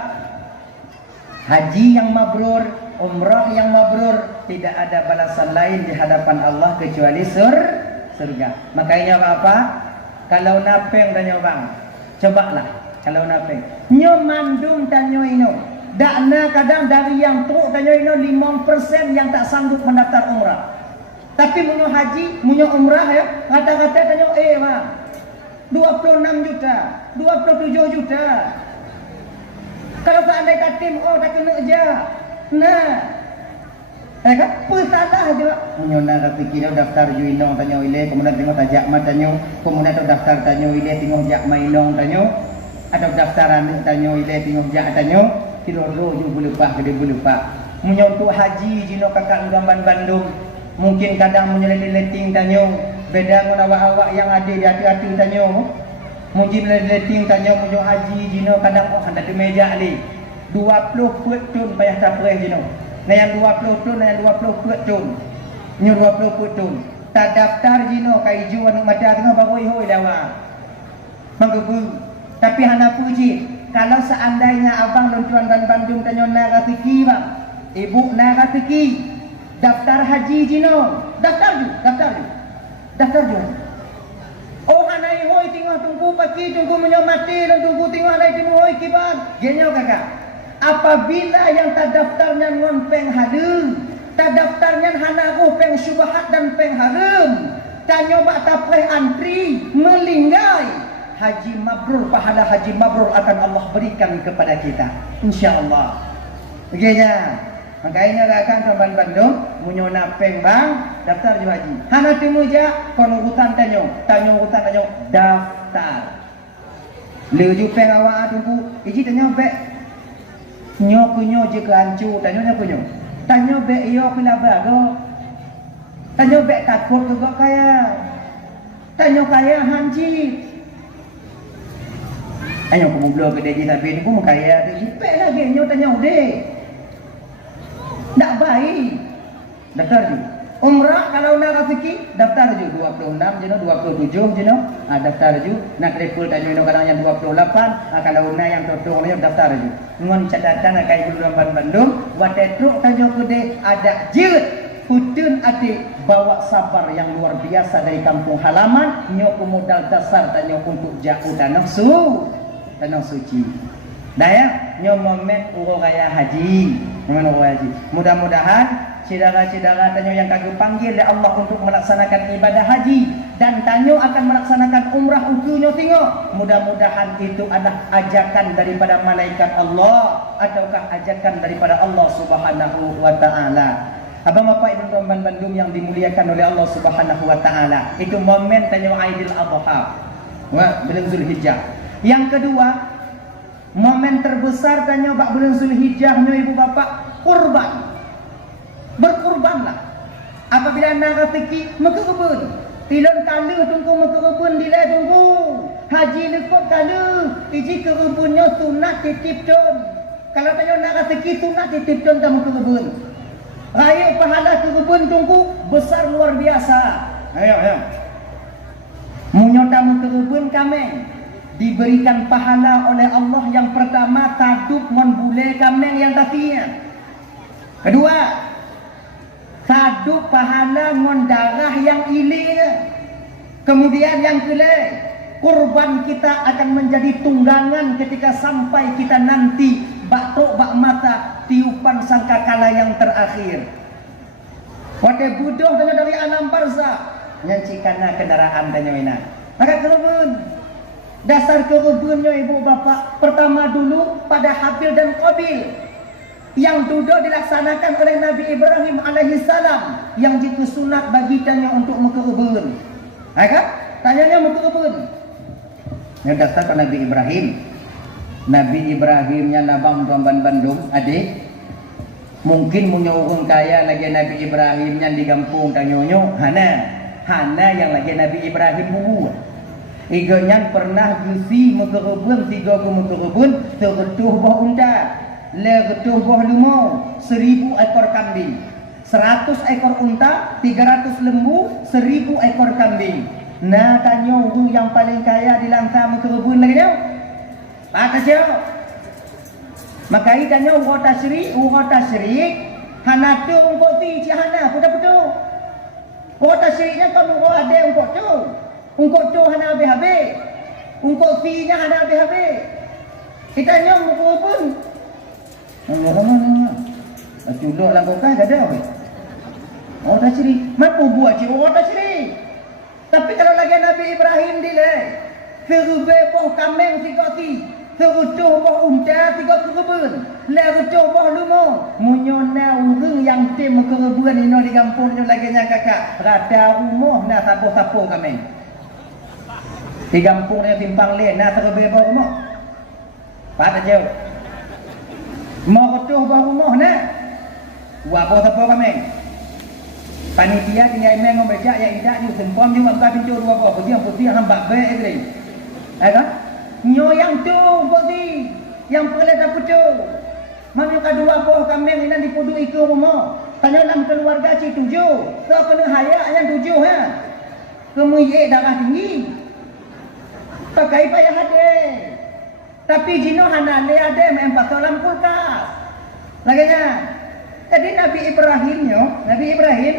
haji yang mabrur, umrah yang mabrur tidak ada balasan lain di hadapan Allah kecuali surga. Makanya apa? Kalau napeng tanya bang, cobalah kalau napeng. Nyo mandum tanyo ino. Dakna kadang dari yang truk tanyo ino 5% yang tak sanggup mendaftar umrah. Tapi munyo haji, munyo umrah ya, kata-kata tanyo bang 26 juta, 27 juta. Kalau seandainya katim, tak kena aja. Nah, kan pesalah juga. Munyo nak fikir daftar ju inong tanyo ile, kemudian tengok tajak mat tanyo, kemudian tu daftar tanyo ile tengok jak ma inong tanyo. Ada daftaran tanyo ile tengok jak tanyo, kiloro ju lupa gede lupa. Munyo untuk haji jino kakak gamban Bandung. Mungkin kadang menyeleting tanyo beda dengan awak-awak yang ada di hati-hati tanyo. Mungkin menyeleting tanyo munyo haji jino kadang hendak di meja ni 20 putun payah tapre jino. Nah yang 20 tun, yang 20 putun. Nyo 20 putun. Tak daftar jino kai juan mata tengah baru ihoi lawa. Manggebu. Tapi hana puji kalau seandainya abang loncuan dan Bandung tanyo nak rezeki bang. Ibu nak rezeki daftar haji jino, daftar ju. Oh hanai hoi tengah tunggu pagi tunggu menyamati dan tunggu tengah hanai tunggu hoi kibat. Genyo kakak. Apabila yang tak daftarnya ngon peng harum, tak daftarnya hanaku peng syubhat dan peng harum, tak nyoba tapleh antri melinggai. Haji mabrur, pahala haji mabrur akan Allah berikan kepada kita, insya-Allah. Begini. Makanya akan sampai Bandung, munyo napeng bang, daftar ju haji. Hana timu ja, kon urutan tanyo daftar. Leuju peng awak tunggu, iji tanyo be. Nyo kunyo je ke ancu, tanyo kunyo. Tanyo be iyo pila bago. Tanyo be takut ke gok kaya. Tanyo kaya hanji. Tanyo kumublo ke deji tapi ni ku kaya deji pe lagi nyo tanyo deh. Tak baik. Daftar ju. Umrah kalau nak rezeki daftar ju 26 jeno 27 jeno. Daftar ju. Nak travel tanyo kadang yang 28. Kalau nak yang totong ni daftar ju. Ngon catatan akai Guluran Bandung, watetruk tanyo kude ada jeut putun adik bawa sabar yang luar biasa dari kampung halaman. Nyo modal dasar tanyo untuk jauh tanah suci. Daya nyo momen uro raya haji. Mudah-mudahan saudara-saudara tanyo yang kagum panggil oleh Allah untuk melaksanakan ibadah haji dan tanyo akan melaksanakan umrah utuhnyo tengok. Mudah-mudahan itu adalah ajakan daripada malaikat Allah ataukah ajakan daripada Allah Subhanahu wa taala. Abang bapak ibu tuan Bandung yang dimuliakan oleh Allah Subhanahu wa taala. Itu momen tanyo Aidil Adha. Bulan Zulhijjah. Yang kedua, momen terbesar tanyo bak bulan Zulhijjah nyo ibu bapak kurban. Berkurbanlah. Apabila nak rezeki maka kebun. Tilon kala tunggu maka kebun dile tunggu. Haji lekot kala iji kebunnya sunat titip ton. Kalau tanyo nak rezeki sunat titip ton kamu kebun. Raya pahala kebun tunggu besar luar biasa. Ayo. Munyo tamu kebun kameng diberikan pahala oleh Allah yang pertama taduk mon bule kameng yang tatinya. Kedua, taduk pahala mon darah yang ilir. Kemudian yang kedua, kurban kita akan menjadi tunggangan ketika sampai kita nanti bak tok bak mata tiupan sangkakala yang terakhir. Wadai budoh dengan dari alam barzah nyancikana kendaraan tanya ina. Maka kerubun dasar kerubunnya ibu bapak pertama dulu pada Habil dan Qabil yang duduk dilaksanakan oleh Nabi Ibrahim alaihi salam yang jitu sunat bagi tanya untuk mekerubun. Kan? Tanyanya mekerubun. Yang dasar ke Nabi Ibrahim. Nabi Ibrahimnya nabang tuan Bandung adik. Mungkin punya orang kaya lagi Nabi Ibrahim yang di kampung tanyonyo Hana yang lagi Nabi Ibrahim bubu. Iganya pernah gusi mekerubun 3 mekerubun teretuh boh unta, leretuh boh lumau, 1000 ekor kambing, 100 ekor unta, 300 lembu, 1000 ekor kambing. Nah tanyo orang yang paling kaya di langkah mekerubun lagi nyo. Apa siapa? Maka ikannya urut tasyrik hana tu ungkot ti hana putu urut tasyriknya kamu ada ungkot tu hana habis ungkot ti nya hana habis kita nyong buku pun culuk lah kau kan ada urut tasyrik mampu buat je urut tasyrik. Tapi kalau lagi Nabi Ibrahim dileh firube poh kameng 3 ti terucuh boh unta 3 kerubun, lerucuh boh lumo, munyona urang yang tim kerubun ino di kampung nyo lagi nya kakak, rada umuh na sapo-sapo kami. Di kampung nya timpang le na terbe boh umuh. Pada jauh. Mau rucuh boh umuh na. Wa boh sapo kami. Panitia tinggal meng ngombeja ya idak ni sempom juga ka pintu 2 boh, putih hambak be egre. Kan? Nyo yang tu bodi yang perlu dapat tu. Mana kedua buah kambing ini dipudu ikut rumah. Tanya dalam keluarga ci 7. So kena hayak yang 7 ha. Kemuye darah tinggi. Pakai payah ada. Tapi jino hana le ada empat dalam kulkas. Laganya. Jadi Nabi Ibrahim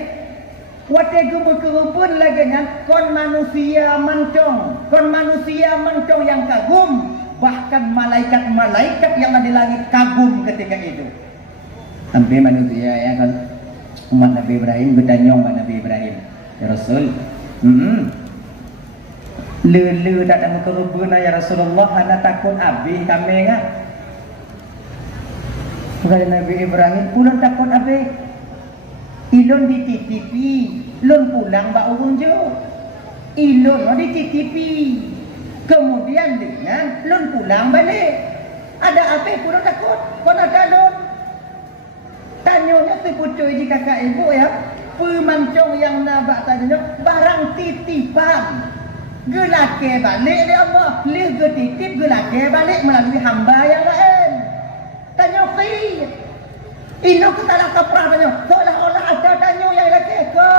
Wate gumukubun laganya kon manusia mancong yang kagum, bahkan malaikat-malaikat yang ada di langit kagum ketika itu. Sampai manusia ya kan umat Nabi Ibrahim bertanya umat Nabi Ibrahim, ya Rasul, lelu datang ke rubuna ya Rasulullah, hana takut abih kami ngah. Kata Nabi Ibrahim, ulun takut abih. Ilon dititipi, lon pulang bak urun je. Ilon dititipi. Kemudian dengan lon pulang balik. Ada apa pun takut? Kau nak lon? Tanyanya tu pucuk di kakak ibu ya. Pemancong yang nabak tanya barang titipan. Gelake balik dia Allah. Lih titip gelake balik melalui hamba yang lain. Tanya fi. Ino kita nak kaprah tanya. Seolah-olah ada tanya yang lagi ke.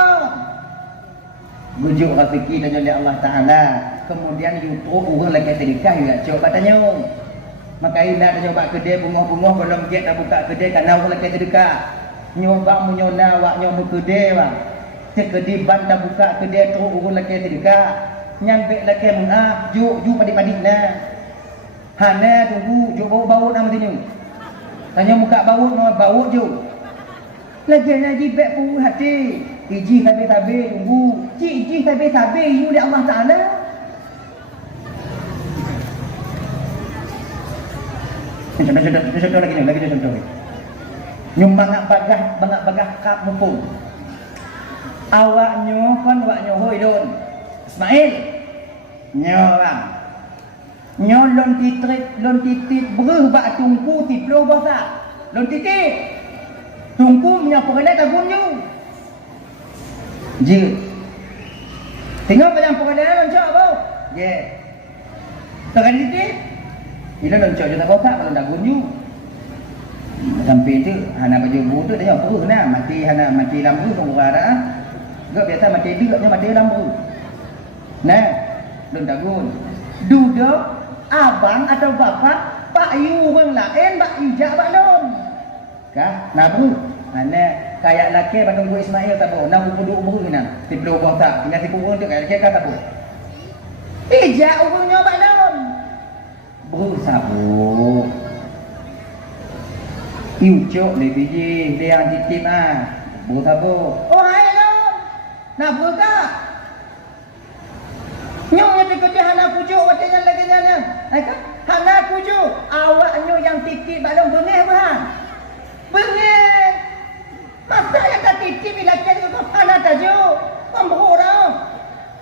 Bujuk rezeki tanya oleh Allah Ta'ala. Kemudian YouTube orang lagi sedekah juga. Coba tanya. Maka ina tanya buat kedai bunga-bunga. Belum get nak buka kedai kerana orang lagi sedekah. Nyoba menyona wak nyoba kedai bang. Kedai ban dah buka kedai terus orang lagi sedekah. Nyambik lagi mengah. Juk padik-padik nah. Hana tunggu. Juk bau-bau nama sini. Tanya muka baut je. Lagi ngaji baik pun hati. Iji tabe-tabe tunggu. Iji tabe-tabe you oleh Allah Ta'ala. Contoh lagi ni, contoh. Nyum bangak-bagah kap mumpung. Awaknya kan awaknya hoi don. Ismail. Nyo bang. Nyo lon titip bereh bak tungku tiplo bahasa. Lon titip. Tungku menyapa relai tabun you. Je. Tengok yang perkara loncok bau. Ye. Tekan titip. Bila loncok je tak bau tak kalau tabun you. Sampai tu hana baju bu tu dia bereh nah mati lampu tunggu ara. Gak biasa mati deknya mati lampu. Nah, lon tabun. Duduk abang atau bapak Pak Yu orang lain Pak Ijak Pak Lom kah? Nabu mana kayak laki bandung gua Ismail tak boleh nak duduk umur ni nak tiplo buang tak tinggal tipu orang tu kayak laki kah tak boleh Ijak umurnya Pak Lom berusaha Iucuk le biji dia yang titip Butabu. Oh hai lo. Nak buka. Nyong yang kerja hana pujuk watenya lagi jana. Kan? Hana pujuk. Awak nyong yang titip balong bengeh bah. Bengeh. Masa yang tak titip bila kena kau hana tajuk. Pembuh dah.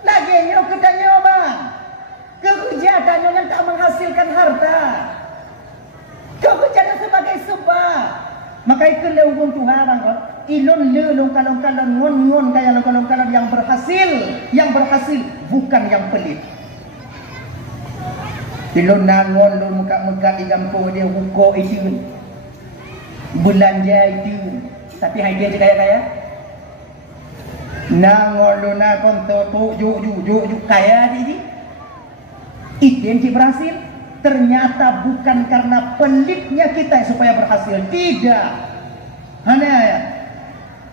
Lagi nyong ketanya bang. Kekejahatan yang tak menghasilkan harta. Kekejahatan sebagai sebab. Maka itu lewung Tuhan bang. Ilon lelong kalong-kalong ngon-ngon kaya kalong-kalong yang berhasil bukan yang pelit. Ilon nangon lon muka-muka di kampung dia huko itu. Belanja itu. Tapi hai dia kaya-kaya. Nangon lon na konto juk kaya di. Itu yang berhasil. Ternyata bukan karena pelitnya kita supaya berhasil. Tidak. Hanya ya.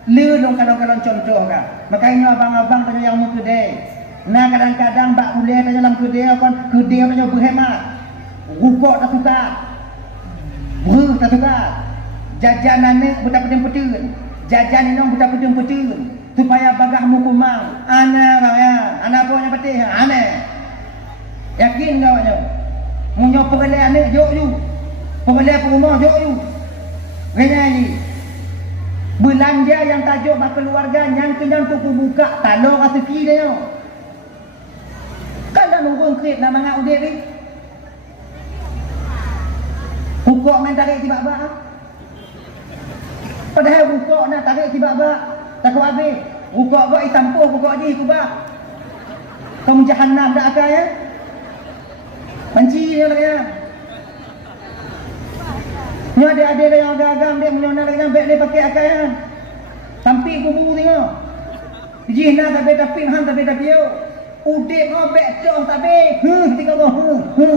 Lelong kadang-kadang contoh kan. Makanya abang-abang tanya yang kedai. Nah kadang-kadang bak boleh tanya dalam kedai kan. Kedai tanya berhemat. Rukuk tak tukar. Tak tukar. Jajanan ni buta pedun-pedun. Jajan ni buta pedun-pedun. Supaya bagah mukumang. Ana bang ya. Ana punya petih. Ana. Yakin kau nya. Munyo pergelak ni jok ju. Pergelak rumah jok ju. Kena ni. Belanja yang tajuk bak keluarga yang kenyang tu buka talor rezeki dia. Kalau nunggu krip nak mangak udik ni. Pukok main tarik tiba-tiba. Padahal pukok nak tarik tiba-tiba. Tak kau habis. Pukok kau itampuh pukok ni kubak. Kau jahannam dak akal ya? Panci dia lah ya. Ni ada yang agak-agam dia menyona lagi yang baik dia pakai akal. Sampai kubu tengok. Jihna tapi han tapi yo. Udik ngobek cong tapi. Tinggal go.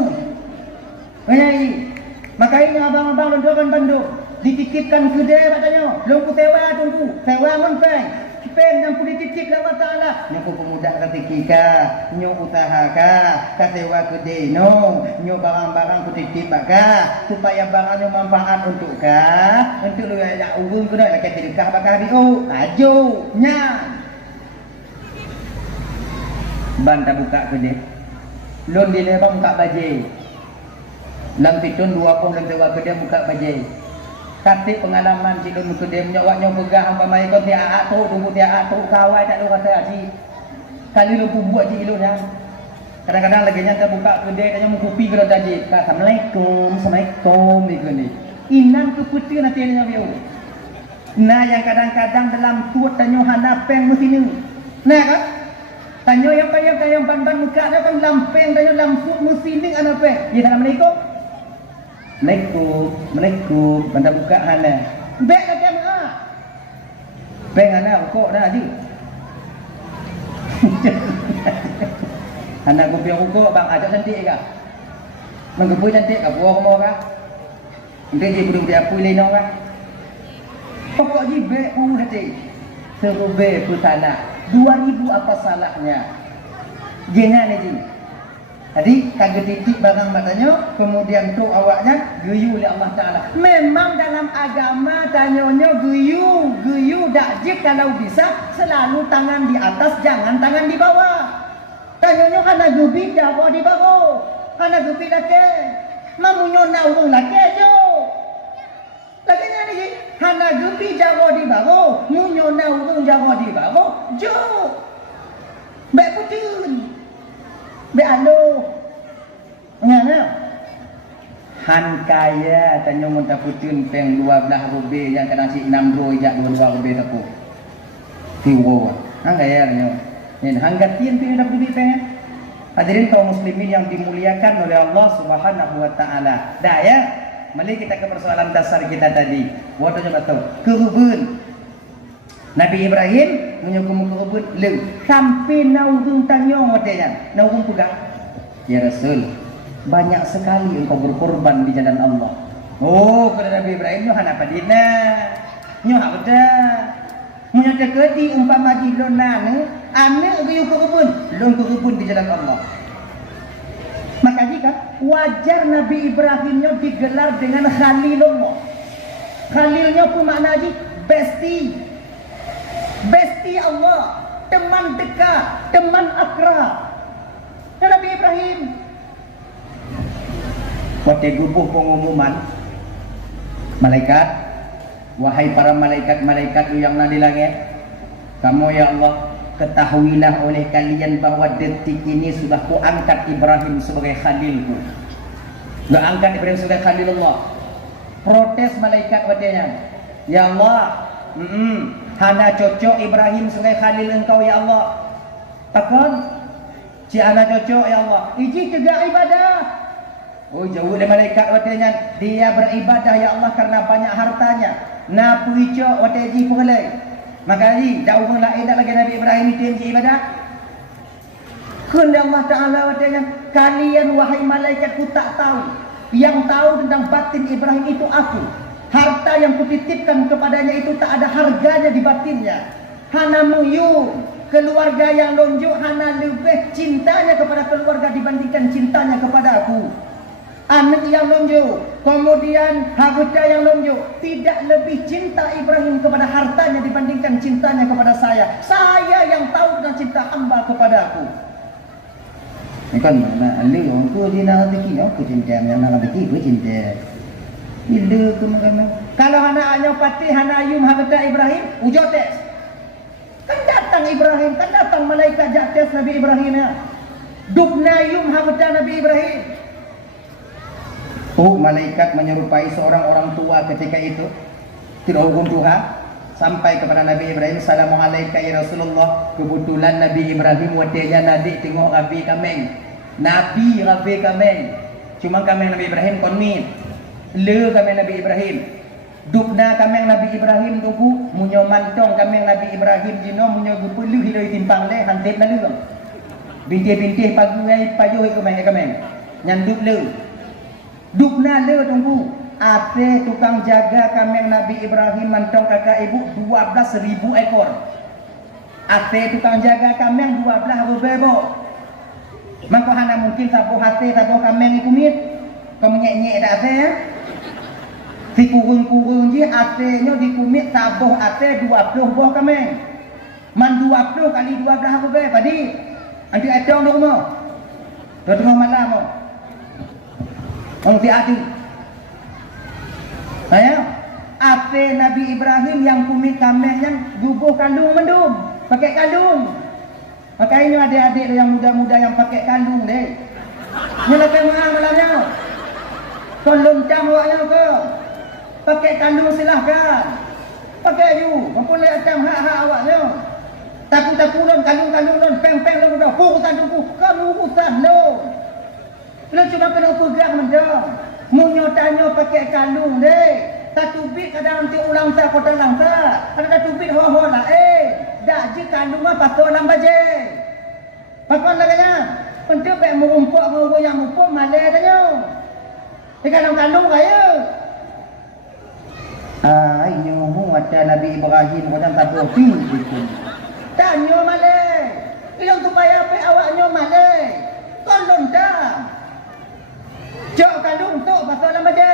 Ayai. Makanya abang-abang londokan banduk. Dititipkan kedai katanya. Lungku sewa tunggu. Sewa monfeng. Pen yang boleh titip Allah Ta'ala. Nyok pemuda ketika. Nyok usaha ka. Kasewa kedai no. Nyok barang-barang ku titip baka. Supaya barangnya manfaat untuk ka. Untuk lu yang urung ku nak. Laki sedekah baka biu. Tajuk. Nyang. Banta buka kedai. Lon di lebang buka bajai. Lam pitun 20 lon sewa kedai buka bajai. Kasih pengalaman cik dun kedai nyawaknya pegang umpamanya kau tiap atuk tunggu tiap atuk kawai tak lu kata cik. Kali lu buat cik ilun yang. Kadang-kadang lagi nyata buka kedai tanya mau kopi kalau tadi. Assalamualaikum ni. Inan ke putih nanti dia nyawak. Nah yang kadang-kadang dalam tuat tanya hana peng mesti ni. Nah kan? Tanya yang payah yang ban-ban muka dia kan lampeng tanya lampuk mesti ni ana peng. Ya Assalamualaikum. Assalamualaikum. Benda buka hana. Bek dah kena. Bek hana kok dah di. Hana kopi rukuk bang ajak cantik ke? Menggepu cantik ke buah rumah ke? Nanti dia belum dia apui lenong ke? Pokok ji bek mu hati. Seru bek putana. 2000 apa salahnya? Jangan ni ji. Jadi kagak titik barang matanya, kemudian tu awaknya geyu oleh Allah Ta'ala. Memang dalam agama tanyanya geyu dak jik kalau bisa selalu tangan di atas, jangan tangan di bawah. Tanyanya kana gubi jawa di bawah, kana gubi lake, mamunyo na urung lake jo. Lagi ni kana gubi jawa di bawah, munyo na urung jawa di bawah jo. Baik putun. Be alo. Ngana. Han kaya tanya muntah putun peng 12 rubi yang kadang si 6 rubi jak 22 rubi tapu. Tiwo. Han kaya tanya. Nen han gatin peng dah rubi peng. Hadirin kaum muslimin yang dimuliakan oleh Allah Subhanahu wa taala. Dah ya. Mari kita ke persoalan dasar kita tadi. Waktu coba tahu. Kerubun. Nabi Ibrahim menyukum kerubun leng sampai naurung tanyong wadanya naurung juga ya Rasul banyak sekali engkau berkorban di jalan Allah. Oh kepada Nabi Ibrahim nyoh apa dina nyoh apa menyata kedi umpama di lonane ane riu kerubun di jalan Allah. Maka jika wajar Nabi Ibrahimnya digelar dengan Khalilullah. Khalilnya pun makna haji bestie. Bestie Allah, teman dekat, teman akrab. Dan Nabi Ibrahim waktu gubuh pengumuman malaikat, wahai para malaikat-malaikat yang ada di langit, kamu ya Allah, ketahuilah oleh kalian bahawa detik ini sudah ku angkat Ibrahim sebagai khalilku. Sudah angkat Ibrahim sebagai khalilullah. Protes malaikat padanya, ya Allah, hana cocok Ibrahim sebagai khalil engkau ya Allah. Takkan si hana cocok ya Allah. Iji tegak ibadah. Oh, jauh dari malaikat padanya, dia beribadah ya Allah karena banyak hartanya. Na puicok wataji pengelai. Maka ni dah orang lain dah lagi Nabi Ibrahim itu ibadah. Kena Allah Ta'ala wadanya, kalian wahai malaikatku tak tahu. Yang tahu tentang batin Ibrahim itu aku. Harta yang kutitipkan kepadanya itu tak ada harganya di batinnya. Hana muyung, keluarga yang lonjok, hana lebih cintanya kepada keluarga dibandingkan cintanya kepada aku. Anak yang lonjok, kemudian harta yang lonjok, tidak lebih cinta Ibrahim kepada hartanya dibandingkan cintanya kepada saya. Saya yang tahu tentang cinta hamba kepada aku. Kan Ali orang tu dia nak rezeki, aku cinta, nak rezeki aku cinta. Bila ke mana? Kalau anaknya patih, anak ayum harta Ibrahim, ujo tes. Kan datang Ibrahim, kan datang malaikat jak tes Nabi Ibrahim ya. Dubna ayum harta Nabi Ibrahim. Oh, malaikat menyerupai seorang orang tua ketika itu. Tidak hukum Tuhan. Sampai kepada Nabi Ibrahim, Assalamualaikum ya Rasulullah. Kebetulan Nabi Ibrahim wadihnya Nabi tengok Rabi kameng. Nabi Rabi kameng. Cuma kameng Nabi Ibrahim konmit. Le kameng Nabi Ibrahim. Dupna kameng Nabi Ibrahim tuku. Munyo mantong kameng Nabi Ibrahim jino. Munyo gupulu hiloi timpang le. Hantip na le. Bintih-bintih paguai pajuh kameng. Nyanduk le. Dupna le tunggu. Ate tukang jaga kameng Nabi Ibrahim mantong kakak ibu 12.000 ekor. Ate tukang jaga kameng 12 bebo. Maka hana mungkin sabuh hati sabuh kameng itu mit. Kamu nyek-nyek dak ate ya. Si kurung-kurung je atenya dikumit sabuh ate 20 buah kameng. Man 20 kali 12 bebo padi. Anti etong di rumah. Dah tengah malam. Orang tiada. Saya ate Nabi Ibrahim yang kumit kameng yang jubuh kalung mendum, pakai kalung. Makanya adik-adik yang muda-muda yang pakai kalung deh. Nyalakan malamnya. Kau loncang awaknya ke? Pakai kalung silahkan. Pakai ju, boleh acam hak-hak awaknya. Takut-takut kalung-kalung don, peng-peng don dah. Urusan tu kamu urusan lo. Lo cuma kena pegang mendam. Munyo tanya pakai kalung deh. Satu bit kadang nanti ulang sa kota langsa. Ada satu bit ho-ho lah dak je kalung mah pasal lam baje. Pakon laganya. Penting baik merumpuk yang mumpuk malai tanya. Di kalung-kalung kaya. Ayo ada Nabi Ibrahim kadang tak boleh gitu. Tanya malai. Yang supaya apa awaknya malai. Tolong dah. Jok kalung tok pasal lam baje.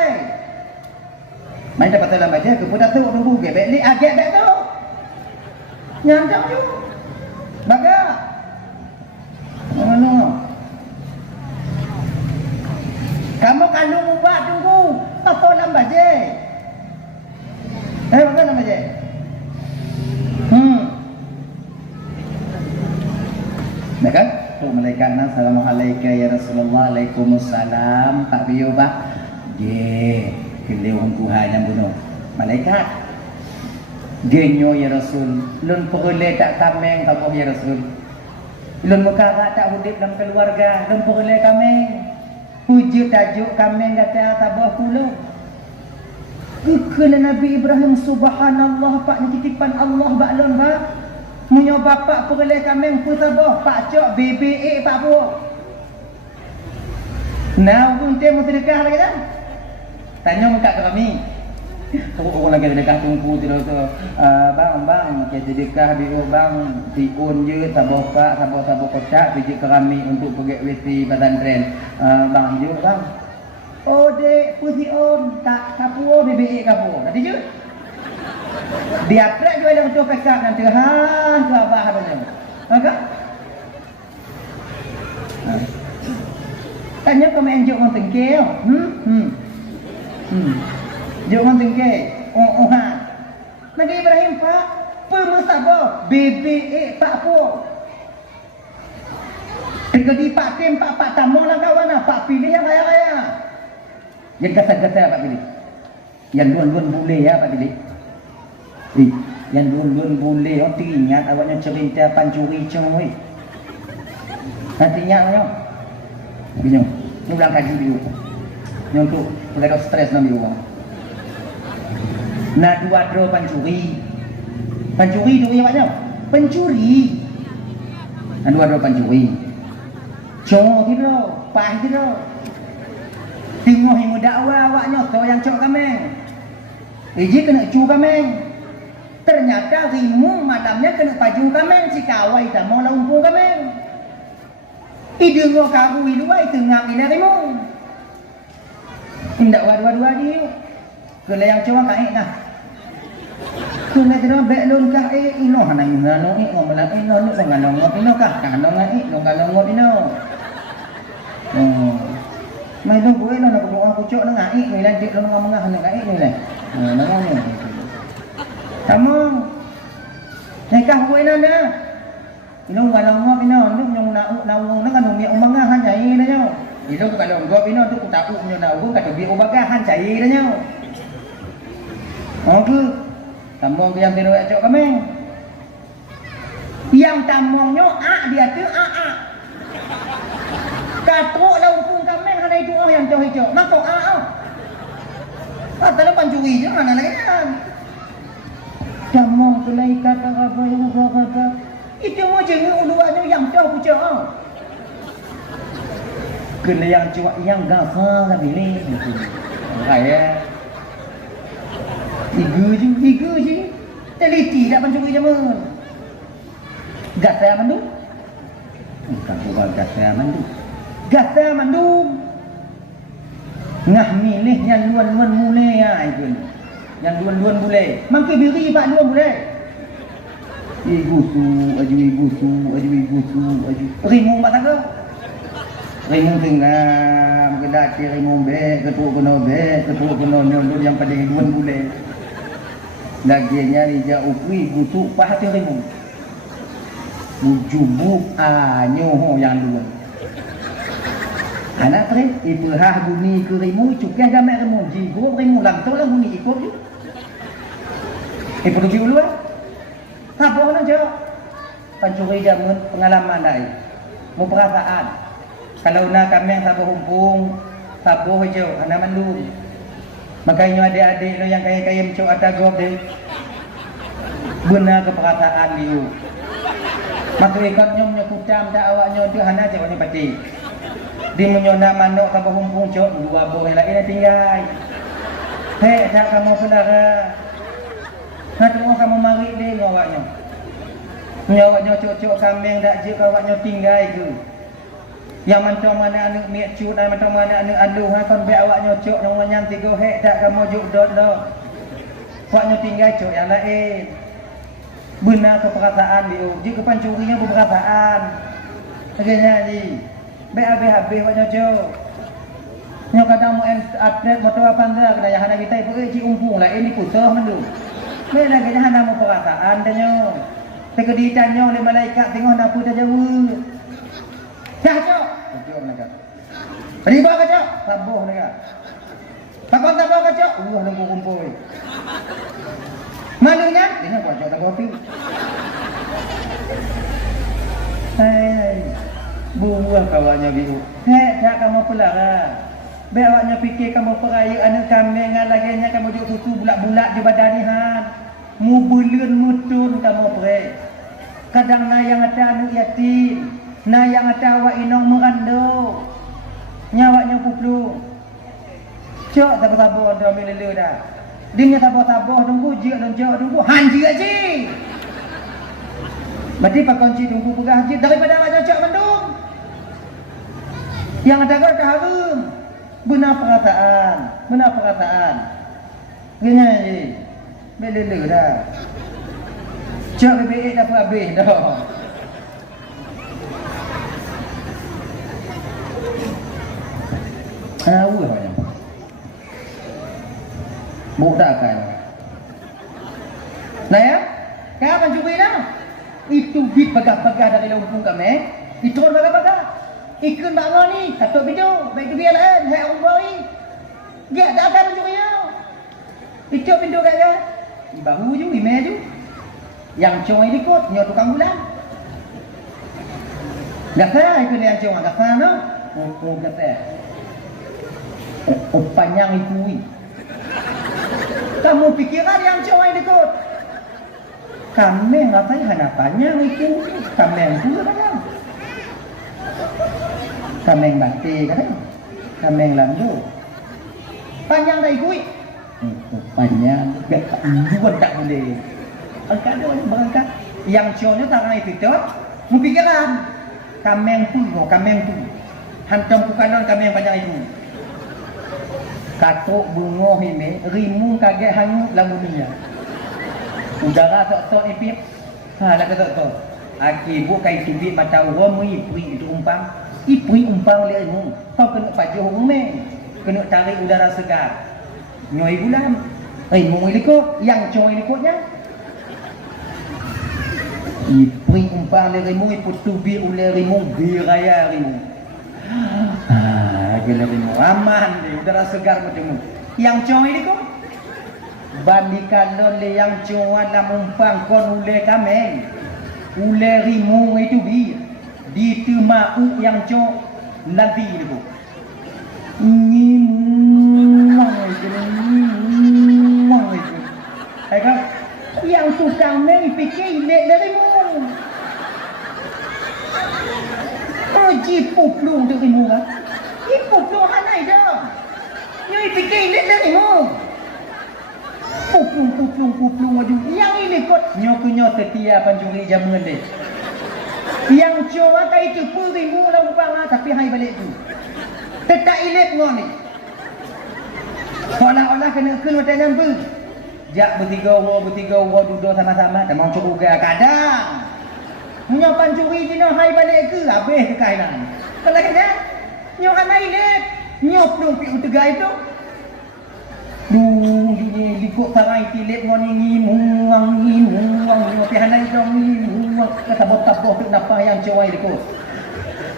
Main dapat dalam baca ke pun tak tahu dulu gebek ni agak tak tahu. Nyandang tu. Baga. Mana? Kamu kalung ubah tunggu. Apa dalam baca? Apa dalam baca? Nah kan? Tu malaikat na assalamualaikum ya Rasulullah. Waalaikumsalam. Tak biyo bah. Ye. Keleung Tuhan yang bunuh malaikat genyo ya Rasul lun perle tak kameng kamu ya Rasul lun mekara tak hudip dalam keluarga lun perle kameng puji tajuk kameng kata tabah kula kekena Nabi Ibrahim subhanallah pak titipan Allah bak lun pak munyo bapak perle kameng pu tabah pak cok BBE pak buah nah pun temu sedekah lagi dah. Tanya muka ke kami. Orang lagi sedekah tunggu tidak tu. Bang, kita sedekah biu bang, tiun je saboh pak, saboh kotak pergi ke kami untuk pergi WC pesantren. Bang je bang. Oh dek, pusi om tak kapur bebek kapur. Nanti je. Dia trek juga yang tu pekak nanti tu abah ada. Maka tanya kau main jok orang tengkel. Jok orang tengkel. Ha. Nabi Ibrahim pak, pemusabah bebek pak po. Tegadi pak tim pak tamong lah kawan lah. Pak pilih yang kaya-kaya. Yang kasar-kasar pak pilih. Yang luan-luan boleh ya pak pilih. Yang luan-luan boleh. Oh teringat awaknya cerita pancuri cengoi. Nanti ingat awaknya. Binyong. Ni ulang kaji dulu. Yang tu ada stres nama orang. Nah dua dro pancuri. Pancuri tu awaknya. Pencuri. Nah dua dro pancuri. Cong kira, pah kira. Tengok yang dakwah awaknya tu yang cok kameng. Iji kena cu kameng. Ternyata rimu malamnya kena paju kameng si kawai tak mau lampung kameng. Dengar kabu iluai tengah ina rimu. Indak dua-dua dia. Kena yang cok kain dah. Kena tidak belon kah ino hanang ino ngomelang ino nganong ino kah nganong ino. Mai dong gue nak berdoa kucuk nang ngai ni lan dik nang mengah nang ngai ni lah. Nang ni. Kamu nekah gue nana. Ino ngalong ngop ino nduk nyong naung nang kan mi umangah han jai na nyo. Ilo kalau ngop ino tu kutaku nyo na ugo kata bi ubaga han jai na nyo. Oke. Tamong yang tiro acok kameng. Yang tamongnya dia tu a. Katuk lampung kameng ada itu yang jauh hijau. Nak kau Kata pancuri je mana lagi kan? Tamong tu lagi kata apa yang kata. Itu mau jengi uluannya yang jauh hijau. Kena yang cuak yang gafar lah pilih. Kaya. Igu je. Teliti tak pancuri je mun. Gat saya mandu. Bukan gat saya mandu. Gata mandum ngah milih yang luan-luan mulai ya itu yang luan-luan boleh mangke biri pak luan boleh ibu su rimu mak tangga rimu tengah kedak rimu be ketua kena yang pada luan boleh laginya ija ukui busuk pah rimu bujubuk nyoho yang luan. Anak teri, ibu hah bumi ke rimu, cukai jamak rimu, jigo rimu, lantar lah bumi ikut je. Pergi dulu lah. Apa orang je? Pancuri jamun pengalaman dah. Mau perasaan. Kalau nak kami yang sabar humpung, sabar hijau, anak mandum. Makanya adik-adik lo yang kaya-kaya mencok atagop deh. Benar keperasaan dia. Maka ikatnya menyekutam tak awaknya dia hana je awaknya pati. Di menyona manok tanpa humpung cok dua boh yang lain tinggal. Hei tak kamu saudara. Nak tengok kamu mari deh awaknya. Awaknya cok-cok kambing dak je awaknya tinggal ke. Yang mentong mana anak miak cut dan mentong mana anak aduh ha kon be awaknya cok nang nyam 3 hek tak kamu juk dot dah. Awaknya tinggal cok yang lain. Benar keperasaan dia. Jika pancurinya berperasaan. Akhirnya ni. Habis awaknya cok. Nyo kadang mau atlet motor apa anda kena yang kita ibu ci umpung lah ini kusah mandu. Be lagi hana mau perasaan danyo. Tegeditannya oleh malaikat tengok nak putar jauh. Dah cok. Cok nak. Riba ke cok? Sabuh nak. Takon sabuh ke cok? Nak kumpul. Malunya? Ini buat cok tak kopi. Hai. Buah kawannya biru. Hei, tak kamu pelara. Bewaknya fikir kamu peraya anak kambing laganya kamu duk susu bulat-bulat di badan ni han. Mu belun mutun kamu pre. Kadang na yang ada anak yatim, na yang ada awak inong merando. Nyawaknya kuplu. Cok sabar-sabar dia ambil lele dah. Dia sabar-sabar tunggu je dan jauh tunggu han je aje. Berarti pak kunci tunggu pegah haji daripada awak cok mendung. Yang ada kau harum. Benar perkataan. Benar perkataan. Gini je. Bela-bela dah. Cak BBA dah habis dah. Tahu lah banyak. Mudah kan. Nah ya, kapan juga dah? Itu bit bagah-bagah dari lumpung kami. Itu orang bagah-bagah. Ikut bangun ni, katuk bidu, baik dia lah, hai orang boy. Dia tak akan juga ya. Itu pintu kaya. Bahu ju, ime ju. Yang cong ini kot, nyo tukang bulan. Gata itu yang cong, gata no. Oh gata. Oh panjang itu. Kamu pikiran yang cong ini kot. Kami ngapain hana panjang itu? Kami juga kan. Kami mati kan? Kami landu. Panjang dah ikut. Panjang, biar dua tak boleh. Angkat dia berangkat. Yang cionya tak nak itu cot. Mempikiran. Kami tu, kami tu. Hantam kukanon kami yang panjang itu. Katuk bunga ini, rimu kaget hanyut lamunia. Udara tok-tok ipip. Ha, lah tok-tok. Aki bu kai tibit mata orang ipui itu umpang. Ipui umpang le mu. Kau kena pajuh umeng. Kena tarik udara segar. Nyoi bulan. Mu ikut, yang coy ikutnya. Ipui umpang le rimu ipu tubi ule rimu biraya rimu. Ah, gila rimu aman deh udara segar macam mu. Yang coy ikut. Bandikan le yang coy la mumpang kon ule kameng. Ule rimu itu bi di temau yang coy nanti itu. Yang tukang meng fikir lek dari mu. Oh jipu plung dari mu kan? Jipu plung hanai dah. Nyoi fikir lek dari mu. Puplung aju. Yang ini kot nyo setia panjuri jaman deh. Yang coba kai itu pun ribu lah upang tapi hai balik tu. Tetap ilet ngoni. Seolah-olah kena macam nampu. Jak bertiga duduk sama-sama dan mau cukup kadang. Nyo panjuri jino hai balik ke habis kekainan. Kalau kena nyo kan ilet. Nyo plung pi utega itu. Ini likuk tarai tilik ngoni ngimuang tapi hanai dong ngimuang kata botak-botak tu napa yang cowai likuk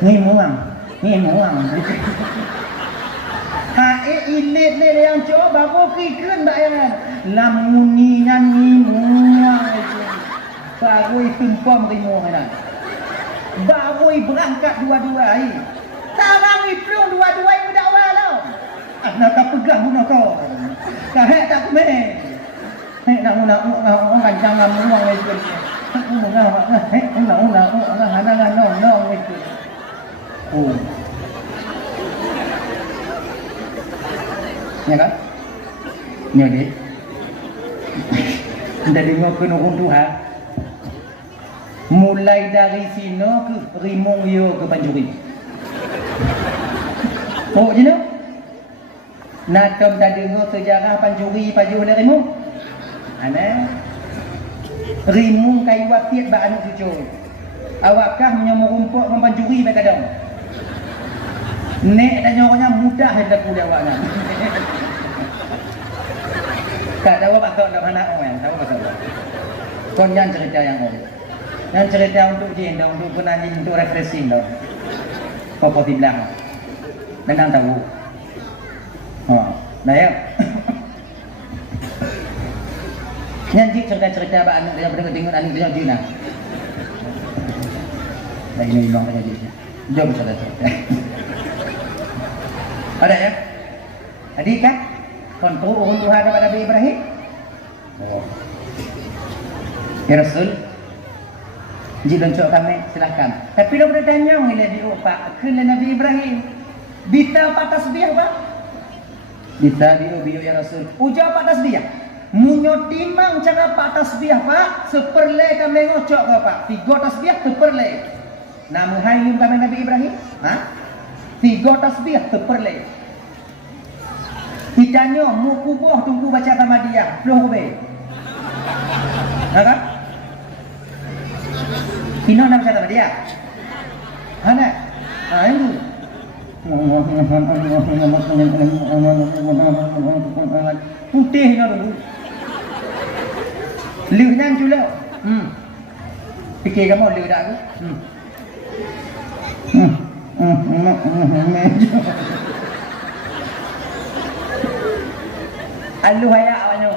ngimuang ilit le yang cowai baru kikun bayangan lamuningan ngimuang itu baru tumpam rimuang kan baru berangkat dua-dua tarang iplung dua-dua berdakwa tau nak pegang guna kau. Kahek tak kumeh. Nak rancang ngamuang itu. Nak hanang itu. Oh. Ya kan? Nyodi. Dari ngono Tuhan. Mulai dari sini ke Rimong yo ke Panjuri. Oh, je no? Nakom dah dengar sejarah Panjuri Paju oleh Rimung? Ana Rimung kayu watiat ba anak cucu. Awakkah menyamur rumput dengan Panjuri baik kadang? Nek dan nyoranya mudah hendak kuliah awaknya. Tak tahu apa kau nak anak orang, tahu apa kau? Kau jangan cerita yang orang. Jangan cerita untuk jin, untuk penanyi, untuk refreshing dah. Kau pasti bilang. Memang tahu. Oh, dah ya. Nyanyi cerita-cerita apa anak dia berdengar anak dia jina. Dah ini memang ada jadi. Jom cerita. Ada ya? Adik kan? Kontrol untuk hadapan Nabi Ibrahim. Oh. Ya Rasul. Jika untuk kami silakan. Tapi lo bertanya oleh di Pak, kena Nabi Ibrahim. Bita apa tasbih apa? Bita bio ya Rasul. Ujar apa tasbih? Munyo timang cara pak tasbih Pak, seperle kami ngocok ke Pak. 3 tasbih seperle. Namun hayum kami Nabi Ibrahim, ha? 3 tasbih seperle. Ditanya mu kubur tunggu baca Tamadiyah belum be. Kan? Kino nak baca Tamadiyah. Ana. Ini. Putih no dulu. Liu nang cula. Fikir kamu liu dak aku. Alu haya awaknya.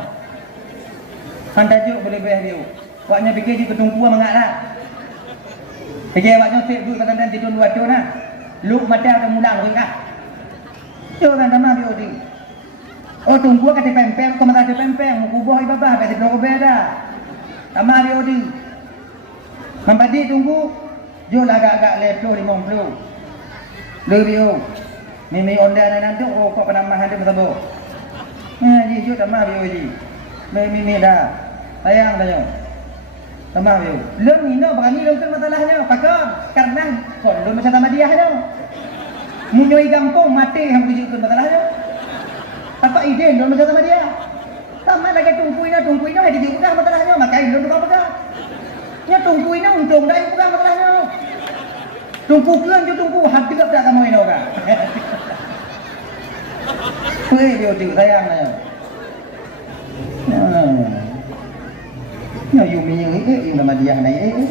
Hantajuk boleh bayar dia. Awaknya fikir di ketungku mangaklah. Fikir awaknya tik duit kadang-kadang tidur dua tu nah. Lu mata ada mulang ringah. Jangan sama dia odi. Oh tunggu kata pempeng, kau mata ada pempeng, mu kubur ibabah kata blok beda. Sama dia odi. Mampadi tunggu. Jo agak-agak leto 50. Lebih. Mimi onda nanti oh kau penamah ada betul. Ji jo sama dia odi. Mimi dah. Sayang dah jo. Sama dia. Lem ino berani lengkap masalahnya. Pakam karena kon lu macam Tamadiyah dah. Munyoi gampang mati hang tunjukkan masalahnya. Apa ide lu macam Tamadiyah? Sama lagi tungguin ada di bukan masalahnya. Maka lu tukang pegang. Ya tungguin untung dah bukan masalahnya. Tunggu kelan je tunggu hati tak kamu ini orang. Hei dia tu sayang dah. Nah, you minyak you nama dia naik.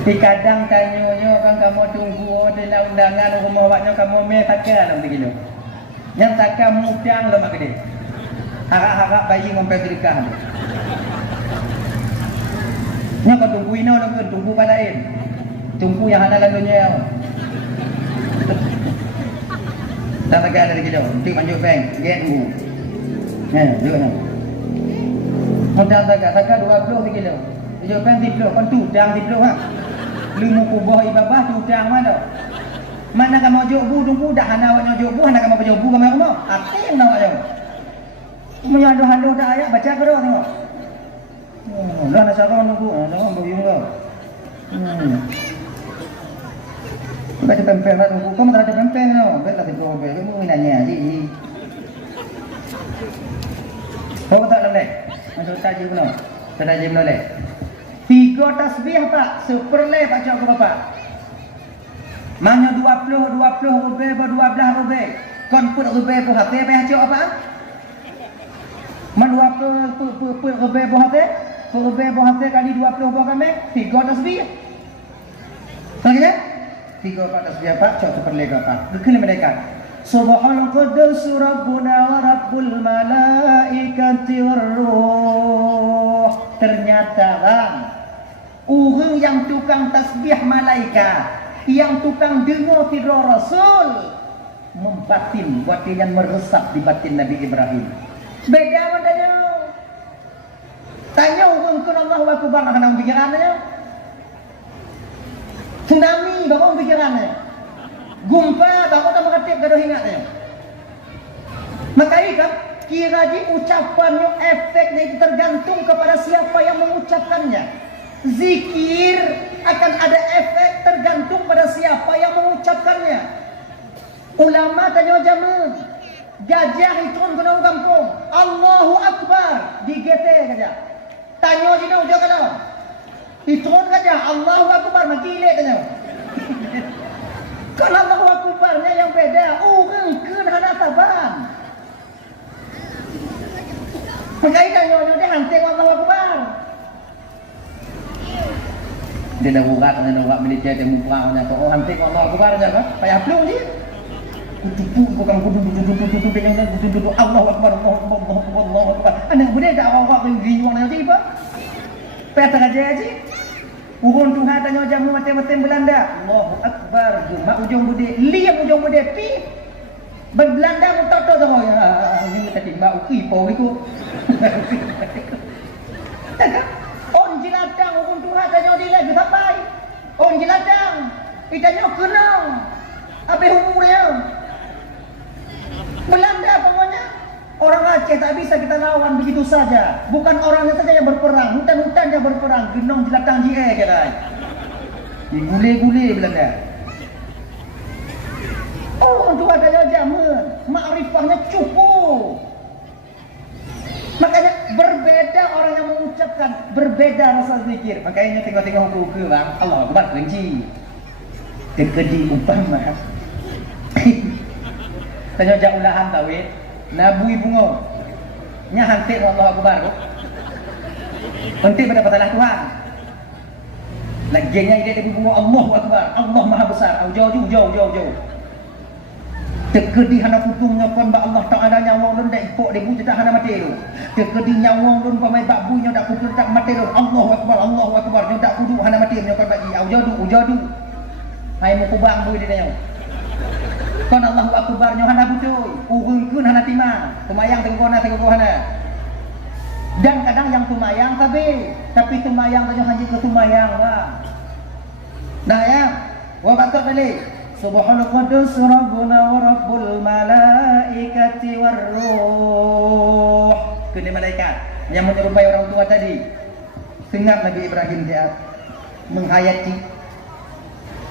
Di kadang tanya kan kamu tunggu dalam undangan rumah awaknya kamu me takkan dalam begitu. Yang takkan mudang lo mak gede. Harap-harap bayi ngompe sedekah. Nya kau tunggu ino lo tunggu palain. Tunggu yang halal dunia. Tak takkan dari gitu. Tik manjuk bank, get mu. Dia nak. Modal takkan 20 kilo. Dia bank 30, kan tudang 30 ha. Limu kubah ibabah tudang mana? Mana kamu jobu tunggu dah hana awaknya jobu, hana kamu jobu kamu rumah. Atin nak awak. Punya halu dah ayat baca ke dah tengok. Dah nak saron tunggu, jangan boyong kau. Baca pempeng lah tunggu. Kamu tak ada pempeng tau. Baiklah tipu obel. Kamu nanya ji. Kau tak lelek. Masuk tajam benar. Tajam benar lek. 3 tasbih pak. Seperleh pak cakap bapak. Mana 20 rubel ber 12 rubel. Kon put rubel bu hati apa cakap apa? Man 20 put rubel bu hati. Rubel bu hati kali 20 bu kami. 3 tasbih. Lagi 3 tasbih pak cakap seperleh bapak. Dekil mereka. Subhanal Quddus Rabbuna wa Rabbul Malaikati Warruh. Ternyata kan orang yang tukang tasbih malaikat, yang tukang dengar firman Rasul membatin waktu yang meresap di batin Nabi Ibrahim. Beda mandanya. Tanya orang ke Allahu Akbar nak pikirannya. Tsunami baru pikirannya. Gumpa baru tak mengerti gaduh ingatnya. Maka kan kira di ucapannya efeknya itu tergantung kepada siapa yang mengucapkannya. Zikir akan ada efek tergantung pada siapa yang mengucapkannya. Ulama tanya jaman gajah itu kena kampung Allahu Akbar di GT saja. Tanya jino jo kana. Itu saja Allahu Akbar makile tanya. Kan Allahu Akbarnya yang beda. Orang keun hana taban. Makanya nyonya dia hanting Allahu Akbar. Dia dah urat dengan orang militer dia mumpangnya kok orang hanting Allahu Akbar aja kan. Payah belum dia. Kudu bukan kudu dengan kudu Allahu Akbar Allahu Akbar. Anak boleh tak awak riuang nanti apa? Peta aja. Urun Tuhan tanya jamu mati-mati Belanda. Allahu Akbar. Mak ujung bude, liam ujung bude pi. Belanda mutoto tu ya. Ini tadi mak uki pau itu. Tak. On jiladang urun Tuhan tanya dia lagi sampai. On jiladang. Itanya kenal. Apa umurnya? Belanda pokoknya. Orang Aceh tak bisa kita lawan begitu saja. Bukan orangnya saja yang berperang, hutan-hutan yang berperang. Genong jelatang JE kata. Gule-gule Belanda. jamin, ma'rifahnya cukup. Makanya berbeda orang yang mengucapkan, berbeda rasa zikir. Makanya tengok-tengok hukum bang, Allah Akbar benci. Tekedi umpama. Tanya jak ulahan tawid, nabui bungo. Nya hantik Allah Akbar. Penting pada patalah Tuhan. Laginya ide debu bungo Allahu Akbar, Allah Maha Besar. Jauh. Tekedi hana putumnya kon ba Allah Taala nyawang lun dak ipok debu cetak hana mati tu. Tekedi nyawang lun pamai bak bunya dak kupul tak mati tu. Allahu Akbar. Nyo dak kudu hana mati nyo kon bagi jauh. Hai mu kubang bui dia nyo. Kon Allahu Akbar nyo hana butuh. Urungkeun hana timang. Tumayang tenggona hana. Dan kadang yang tumayang tapi tumayang tanya haji ke tumayang wah. Nah ya, wa batok balik. Subhanal Quddus Rabbuna wa Rabbul Malaikati war Ruh. Kini malaikat yang menyerupai orang tua tadi. Sengat Nabi Ibrahim dia menghayati.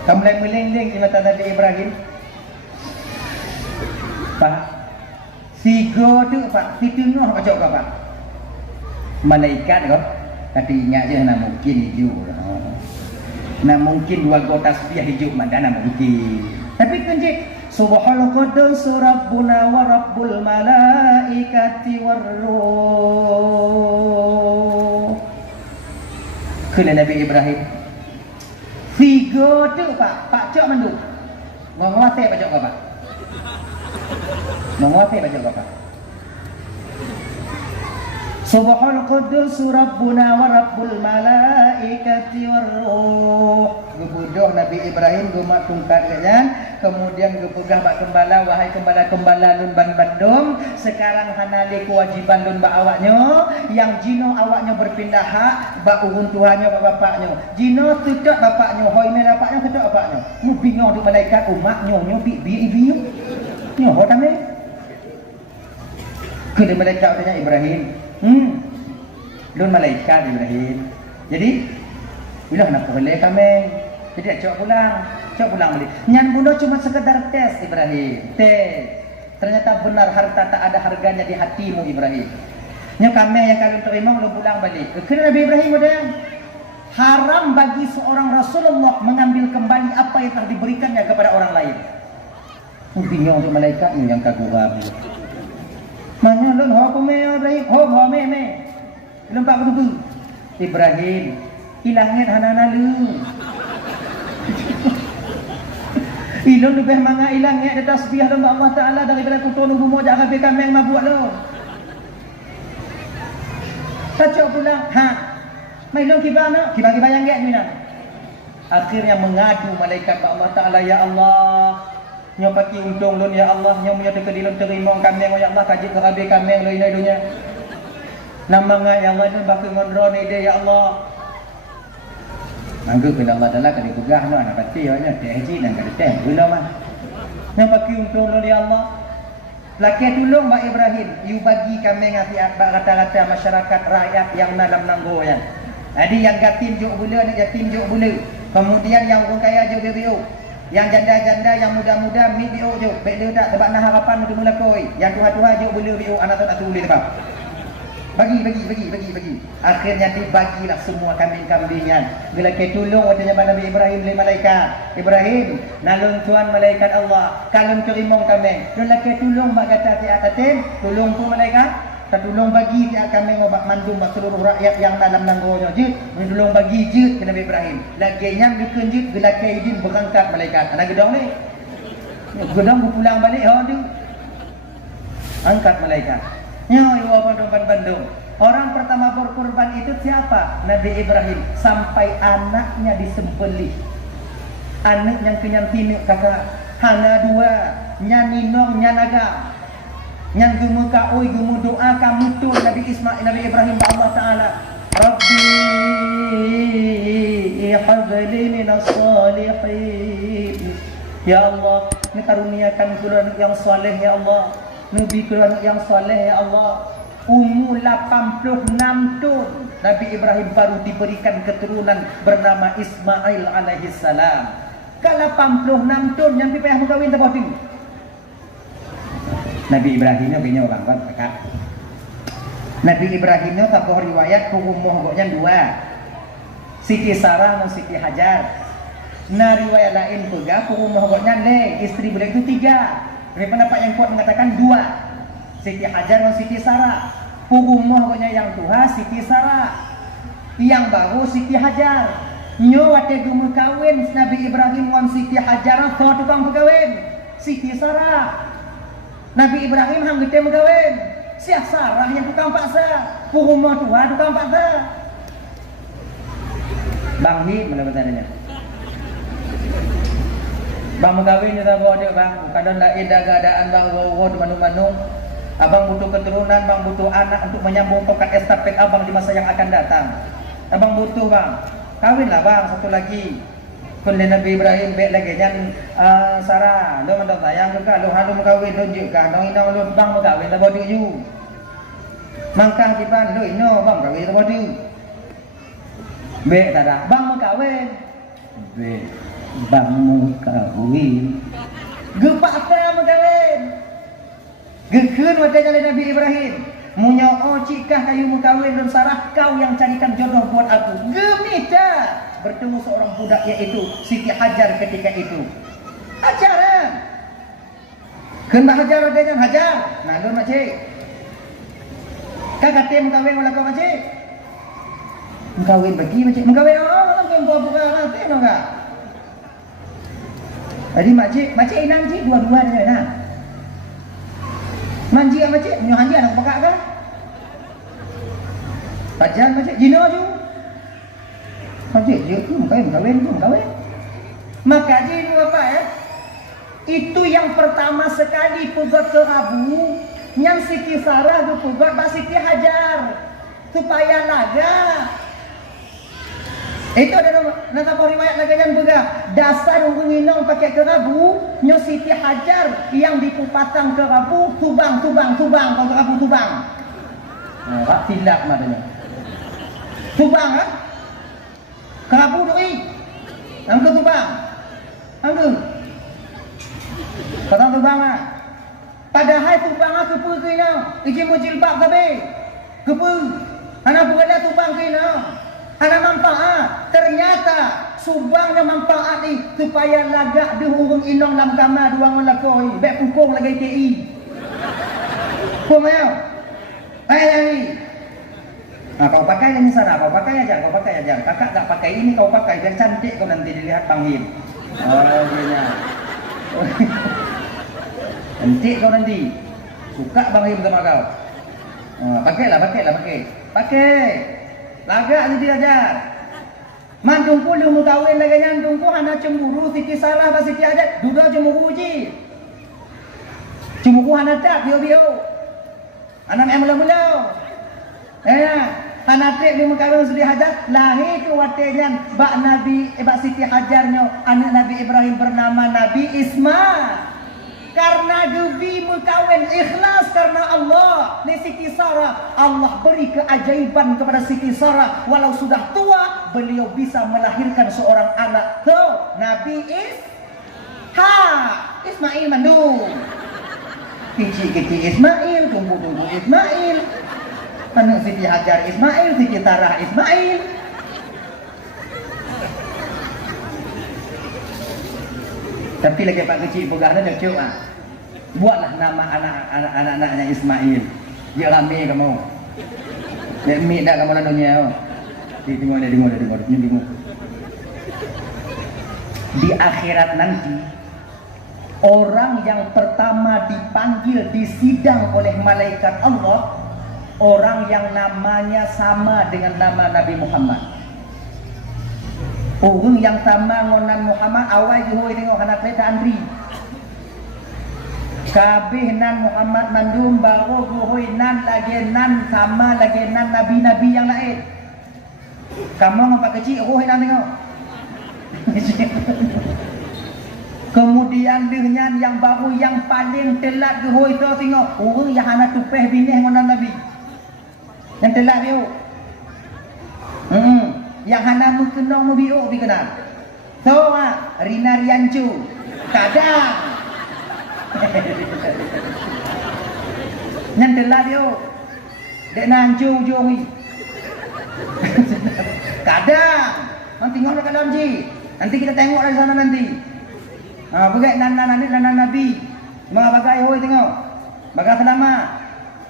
Kamulai melengling di mata Nabi Ibrahim. Pak, sigo tu Pak, si tengah macam apa Pak? Malaikat kau, tapi ingat je nak mungkin hijau. Nah mungkin dua gota tasbih hijau mana mungkin. Tapi kunci Subhanal Quddus Rabbuna wa Rabbul Malaikati war Ruh. Kena Nabi Ibrahim. Tiga tu Pak Cok mandu. Menguasai Pak Cok Pak. Menguasai Pak Cok Pak. Subhanal Quddus Rabbuna wa Rabbul Malaikati war Ruh. Gebudoh Nabi Ibrahim gemak tungkatnya, kemudian gepegah bak gembala, wahai gembala-gembala lun ban bandung, sekarang hanali kewajiban lun bak awaknya, yang jino awaknya berpindah hak bak urun tuhannya bak bapaknya. Jino tutup bapaknya, hoi me bapaknya tutup bapaknya. Mu bingung tu malaikat umaknya nyo bi nyo hodang ni. Kena malaikat tanya Ibrahim. Lun malaikat Ibrahim. Jadi bila nak boleh kami. Jadi cok pulang balik. Nyan bunuh cuma sekedar tes Ibrahim. Tes. Ternyata benar harta tak ada harganya di hatimu Ibrahim. Nyo kami yang kalian terima lu pulang balik. Kena Nabi Ibrahim udah haram bagi seorang Rasulullah mengambil kembali apa yang telah diberikannya kepada orang lain. Bingung tu malaikat ni yang kagum. Mana lun ho ko me Ibrahim ho me belum pak betul Ibrahim hilangnya hanana lu ilun lebih manga hilangnya ada tasbih dalam Allah Taala daripada kutun bumo jangan bekan meng mabuk lu kacau pulang mai lun kibana yang gak ni nak akhirnya mengadu malaikat Allah Taala ya Allah nyo paki untung lun ya Allah nyo punya tekadilun terima kami ya Allah kaji kerabe kami lo ini dunia nama nga yang Allah baki ngondron ide ya Allah anggu kena Allah Taala kali pegah no anak pati nya teh haji dan kada teh gula mah nyo paki untung lun ya Allah laki tolong Mbak Ibrahim you bagi kami ngati rata-rata masyarakat rakyat yang dalam nanggo ya jadi yang yatim juk bula ni yatim juk bula kemudian yang orang kaya juk biu yang janda-janda yang muda-muda mi bio je bela tak sebab nah harapan untuk mula koi yang tuha-tuha je boleh bio anak tak boleh sebab bagi akhirnya dibagilah semua kambing-kambingan bila ke tolong watanya Nabi Ibrahim le malaikat Ibrahim nalung tuan malaikat Allah kalun terima kambing dan laki tolong bak kata ti atatin tolong tu malaikat tolong bagi dia kami ngobak mandum bak seluruh rakyat yang dalam nanggonya je tolong bagi je ke Nabi Ibrahim lagi yang dikenjut gelaki izin berangkat malaikat ada gedong ni gedong pulang balik dia angkat malaikat nyo bandung orang pertama berkorban itu siapa Nabi Ibrahim sampai anaknya disembelih anak yang kenyang tinuk kakak hana dua nyaninong nyanaga yang gumu kaoi gumu doa kamu tu Nabi Ismail Nabi Ibrahim Allah Taala Rabbi habli minas salihin ya Allah ni karuniakan kula anak yang soleh ya Allah nabi kula anak yang soleh ya Allah umur 86 tahun Nabi Ibrahim baru diberikan keturunan bernama Ismail alaihi salam ke 86 tahun yang payah mengkawin tak boleh Nabi Ibrahim punya orang kakak. Nabi Ibrahim tabuh riwayat ummuh goknya dua. Siti Sarah dan Siti Hajar. Nah riwayat lain pega ummuh goknya le istri beliau itu tiga. Dari pendapat yang kuat mengatakan dua. Siti Hajar dan Siti Sarah. Ummuh goknya yang tua Siti Sarah. Yang baru Siti Hajar. Nyo wate gumu kawin Nabi Ibrahim dengan Siti Hajar so tukang kawin Siti Sarah. Nabi Ibrahim hang gede kawin Syekh Sarah yang tukang paksa. Rumah tua tukang paksa. Bang Hi mana bertanya? Bang kawin kita bawa dia bang. Kadang dah ada keadaan bang wawo manung-manung. Abang butuh keturunan, bang butuh anak untuk menyambung tongkat estafet abang di masa yang akan datang. Abang butuh bang. Kawinlah bang satu lagi. Kun Nabi Ibrahim baik lagi nyan Sarah lo mandang sayang ke lo halu kawin lo juga dong ino lo bang kawin lah bodoh you. Mangkang kipan lo ino bang kawin lah bodoh. Baik tak ada bang kawin. Baik bang kawin. Gepak apa kawin? Gekun wadahnya Nabi Ibrahim. Munyo cikah kayu mukawin dan Sarah kau yang carikan jodoh buat aku. Gemita bertemu seorang budak yaitu Siti Hajar ketika itu. Hajaran. Kena hajar dengan hajar. Nah, lu macik. Kakak tim mukawin wala kau macik. Mukawin bagi macik. Mukawin orang kau buka nanti enggak. Jadi macik inang cik dua-dua dia nah. Manji apa cik? Punya hanji anak pakak kan? Pajan macam jino je. Macam je tu kawin. Maka jino apa ya? Itu yang pertama sekali pugat ke Abu, yang Siti Sarah tu pugat Mbak Siti Hajar supaya laga. Itu ada nama riwayat laga yang juga dasar nginong pakai kerabu nyo Siti Hajar yang dipupatang kerabu tubang kalau kerabu tubang. Nah, tilak madanya. Tubang kan? Kerabu doi. Angka tubang. Angka. Kata tubang ah. Padahal tubang aku pergi nang. Iki mujilbab kabe. Kepu. Anak berada tubang kena. Ada manfaat. Ternyata subangnya manfaat ni supaya lagak dihurung inong dalam kamar dua orang lakoi. Baik pukung lagi TI. Pukung ayau. Ayai. Nah, kau pakai yang sana, kau pakai aja. Kakak tak pakai ini, kau pakai biar cantik kau nanti dilihat Bang Him. Oh, dia. Cantik kau nanti. Suka Bang Him sama kau. Pakailah. Pakai. Lagak nanti ajar. Mantungku lu mau kawin lagi nyantungku hana cemburu Siti Sarah ba Siti Hajar. Dua cemburu je. Cemburu hana tak bio. Anak mula-mula. Hana trek lu mau kawin Siti Hajar. Lahir ke watenya Bak Siti Hajarnya anak Nabi Ibrahim bernama Nabi Ismail. Karena Nabi mukawin ikhlas karena Allah. Ni Siti Sarah, Allah beri keajaiban kepada Siti Sarah. Walau sudah tua, beliau bisa melahirkan seorang anak. So, Nabi Ismail mandung. Kecil-kecil Ismail, tumbuh-tumbuh Ismail. Anak Siti Hajar Ismail, Siti Sarah Ismail. Tapi lagi pak kecil pegahnya dah cuk ah. Buatlah nama anak-anaknya Ismail. Dia rame kamu. Dia mi dah kamu lalunya. Tengok. Di akhirat nanti orang yang pertama dipanggil disidang oleh malaikat Allah, orang yang namanya sama dengan nama Nabi Muhammad. Orang yang sama ngonan Muhammad awal juhoi tengok anak kereta antri. Kabeh nan Muhammad mandum baru juhoi nan lagi nan sama lagi nan nabi-nabi yang lain. Kamu nampak kecil juhoi nan tengok. Kemudian dengan yang baru yang paling telat juhoi tu tengok. Orang yang hana tupeh bineh ngonan nabi. Yang telat dia. Yang hana mukenong mubiuk dikenal. So Rina Riancu. Kadang. Nyantelah dia. Dek nancu ujung ni. Kadang. Nanti tengok dekat dalam ji. Nanti kita tengok dari sana nanti. Bagai nana Nabi. Mga bagay hoy tengok. Bagay selamat.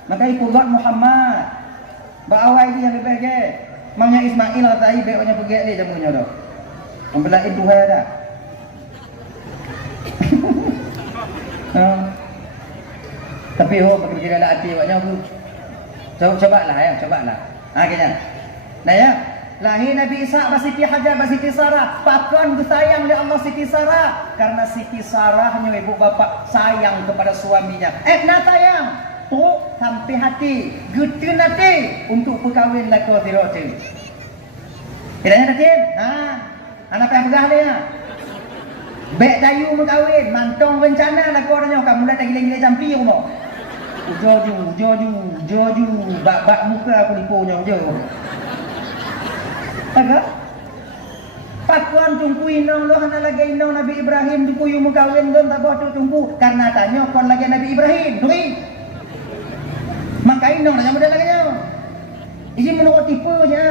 Makai pugat Muhammad. Baawai dia yang lebih ke. Mangnya Ismail kata ai baik banyak pergi ni jamunya dah. Membelain Tuhan dah. Tapi bagi kita ada hati awaknya aku. Cobalah ya, cobalah. Kayaknya. Nah ya, lahir Nabi Isa Siti Hajar Siti Sarah, pakon disayang oleh Allah Siti Sarah karena Siti Sarahnya ibu bapa sayang kepada suaminya. Nak sayang, tu sampai hati, gitu nanti untuk perkahwin lako tirotin. Kiranya datin, anak yang pegah dia. Bek dayu berkahwin, mantong rencana lako orangnya, kamu dah gila-gila campi rumah. Joju, bak muka aku dipunya je. Agak pakuan tunggu inong lo hana lagi inong Nabi Ibrahim tunggu yung mukawin don tak tu tunggu karena tanya kon lagi Nabi Ibrahim tunggu maka inong nanya modal lagi nyo isi menurut tipe nya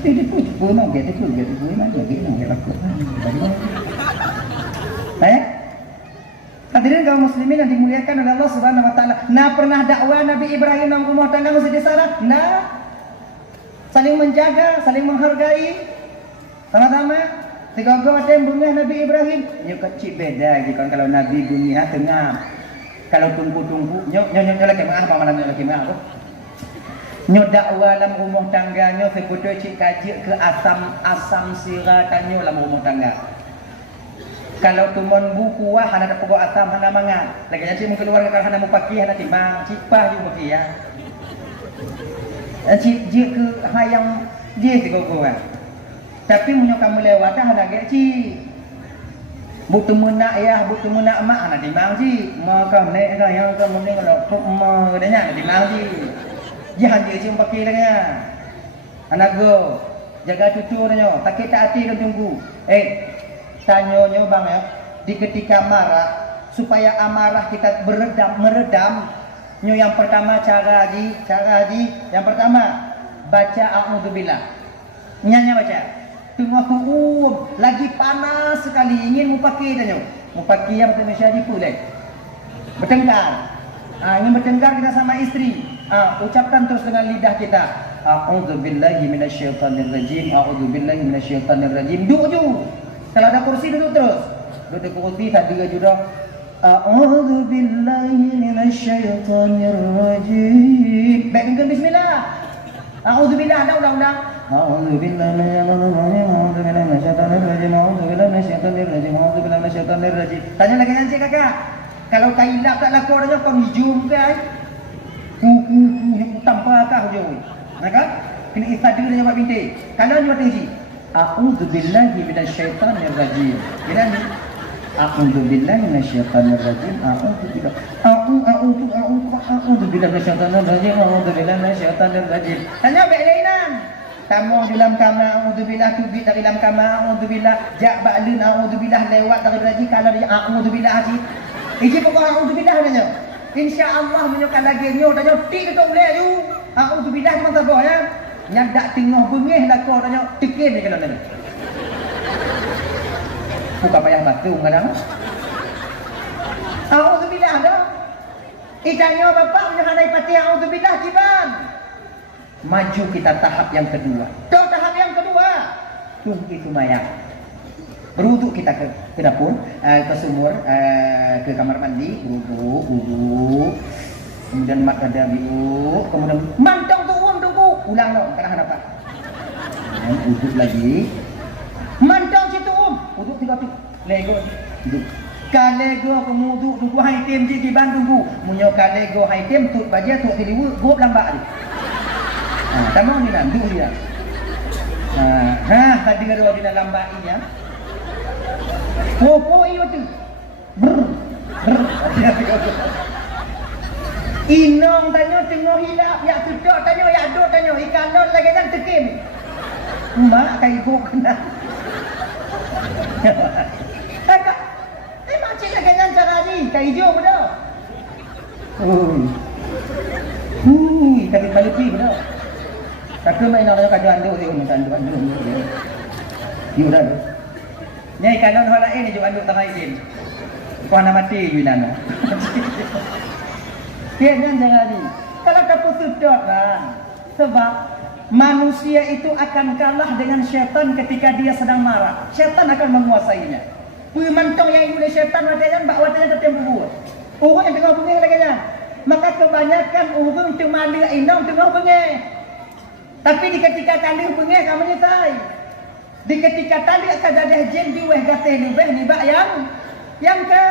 tipe mau get tipe mana lagi inong get aku hadirin kaum muslimin yang dimuliakan oleh Allah Subhanahu wa taala. Nah pernah dakwah Nabi Ibrahim dalam rumah tangga masjid Sarah? Nah saling menjaga, saling menghargai sama-sama. Tiga-tiga ada bunga Nabi Ibrahim. Nyo kecil beda lagi kalau Nabi bunga tengah. Kalau tunggu-tunggu, nyo lagi maaf apa namanya lagi maaf. Nyo dakwah dalam rumah tangga nyo sebutu cik kaji ke asam sirah tanyo dalam rumah tangga. Kalau tumun buku wah hana dapat buat asam hana mangan. Lagi nanti mungkin keluar kalau hana mau pakai hana timbang, cipah juga pakai ya. Cik dia ke hayang dia tu kau kan. Tapi munyo kamu lewat dah ada cik. Butuh menak ya, butuh menak mak hana timbang cik. Maka nek dah yang kamu ni kalau pok ma adanya timbang cik. Jangan dia cik pakai lagi. Anak go jaga cucu nyo, tak kita hati kan tunggu. Tanya-nyo bang ya, di ketika marah supaya amarah kita meredam. Nyo yang pertama cara haji, yang pertama baca a'udzubillah. Nyanya baca. Tengah lagi panas sekali ingin mau pakai tanya. Mau pakai yang Indonesia di pulai. Bertengkar. Ingin bertengkar kita sama istri. Ucapkan terus dengan lidah kita. A'udzubillahi minasyaitonirrajim. A'udzubillahi minasyaitonirrajim. Duduk. Kalau ada kursi duduk terus. Duduk kursi tadi juga. A'udzu billahi minasyaitonir rajim. Baik dengan bismillah. A'udzu billahi ada ulang-ulang. A'udzu billahi minasyaitonir rajim. A'udzu billahi minasyaitonir rajim. A'udzu billahi minasyaitonir rajim. Tanya lagi nanti kakak. Kalau kailap tak laku orangnya kau hijum kan? Tanpa kah hujung. Maka kena istighfar dia buat bintik. Kalau dia buat haji. A'udzu billahi minasyaitonir rajim. Kira ni A'udzu billahi minasyaitonir rajim. A'udzu billahi minasyaitonir rajim. A'udzu billahi minasyaitonir rajim. Tanya baik lainan. Tamu dalam kamar a'udzu billahi tubik dari dalam kamar a'udzu billahi jak ba'lun a'udzu billahi lewat dari raji kalau dia a'udzu billahi haji. Iki pokok a'udzu billahi nanya. Insya-Allah menyokan lagi nyo tanya tik tu boleh you. A'udzu billahi memang tak boleh ya. Nyadak tengah bengih lah kau tanya tikin ni kalau ni. Buka payah batu kadang. A'udzubillah dah. Itanya bapak punya handai pati a'udzubillah ciban. Maju kita tahap yang kedua. Tahap yang kedua. Tunggu semayang. Berwuduk kita ke dapur, ke sumur, ke kamar mandi, wuduk. Kemudian mak ada biu, kemudian mantong tu tunggu. Ulang dong, kadang apa? Wuduk lagi. Mantong situ Wuduk 3 tu. Lego duduk. Kalego kemuduk tunggu hai tim di Bandung. Munyo kalego hai tim tut baja tut di gop lambat ni. Tamang ni nandu dia. Tadi gaduh di lambat ini ya. Popo iyo tu. Inong tanya tengok hilap, ya tuduk tanya, ya duk tanya, ikan non lagi dan tekim. Mak kai ibu kena. Kakak, makcik lagi dengan cara ni, kai hijau pada. Tapi balik pergi benar. Tapi main orang kajuan tu, dia andu. Dia dah tu. Nyai kalau hal lain ni juga andu tengah izin. Kau nak mati Yunana. Dia jangan ni. Kalau kamu sudut kan. Sebab manusia itu akan kalah dengan syaitan ketika dia sedang marah. Syaitan akan menguasainya. Pemantong yang oleh syaitan wadahnya, bak wadahnya tertempu. Orang yang tengah bengih lagi nya. Maka kebanyakan orang tu malu inong tengah bengih. Tapi di ketika tali bengih kamu nyetai. Di ketika tali akan ada jin diweh gatih lebih ni bak yang ke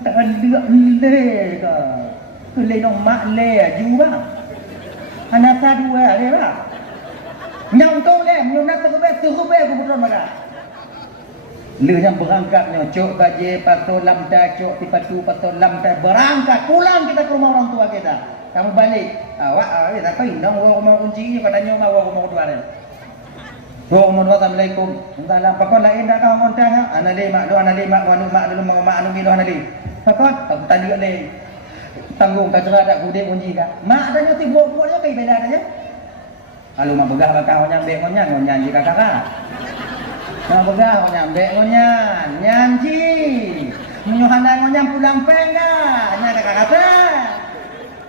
tali le ke. Le nong mak le juga. Anak dua le lah. Nyong tu le, nyong nak terubah kebetulan maka. Le yang berangkatnya cok gaje pato lamda cok tipatu pato lamda berangkat pulang kita ke rumah orang tua kita. Kamu balik. Awak tak tahu indang rumah kunci ni pada nyong rumah tua ni. Assalamualaikum. Entahlah pakon lain dak kau ngontah ha. Ana lima wanu mak dulu mak anu milah ana li. Pakon tak tadi le. Tanggung ka cerah dak kudik kunci ka. Mak dah nyoti buat-buatnya kai bela dah ya. Kalau mak begah bakal nyambe ngonyan di kakak. Mak begah nyambe ngonyan ji. Menyuhana ngonyan pulang pengga. Nya kata.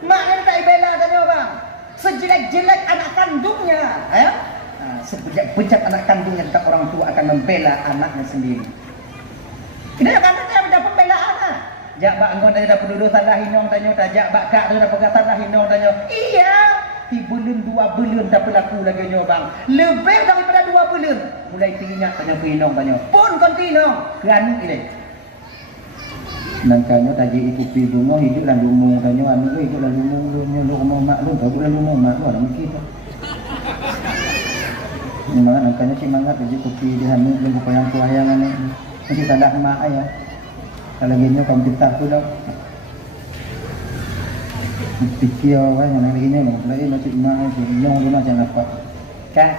Mak ni tak bela tanya bang. Sejelek-jelek anak kandungnya, ya. Sebejat anak kandungnya tetap orang tua akan membela anaknya sendiri. Kita kata dia ada pembelaan ah. Jak bak engkau tanya dah penduduk salah hinong tanya tak jak bak kak tu dah pegang salah hinong tanya. Iya. 3 bulan 2 bulan dah berlaku lagi nyo bang. Lebih daripada 2 bulan. Mulai teringat tanya hinong tanya. Pun kontinong kerana ini. Nangkanya tadi itu pi bunga hidup lan lumung tanya anu hidup lan lumung lu rumah mak lu baru lan lumung mak lu ada kita. Memang nangkanya semangat jadi kopi di sana dengan payang-payangan ni. Mesti salah mak ayah. Kalau gini kamu kita tu dah. Fikir kan yang lagi ni lain macam mak yang guna jangan apa. Kan?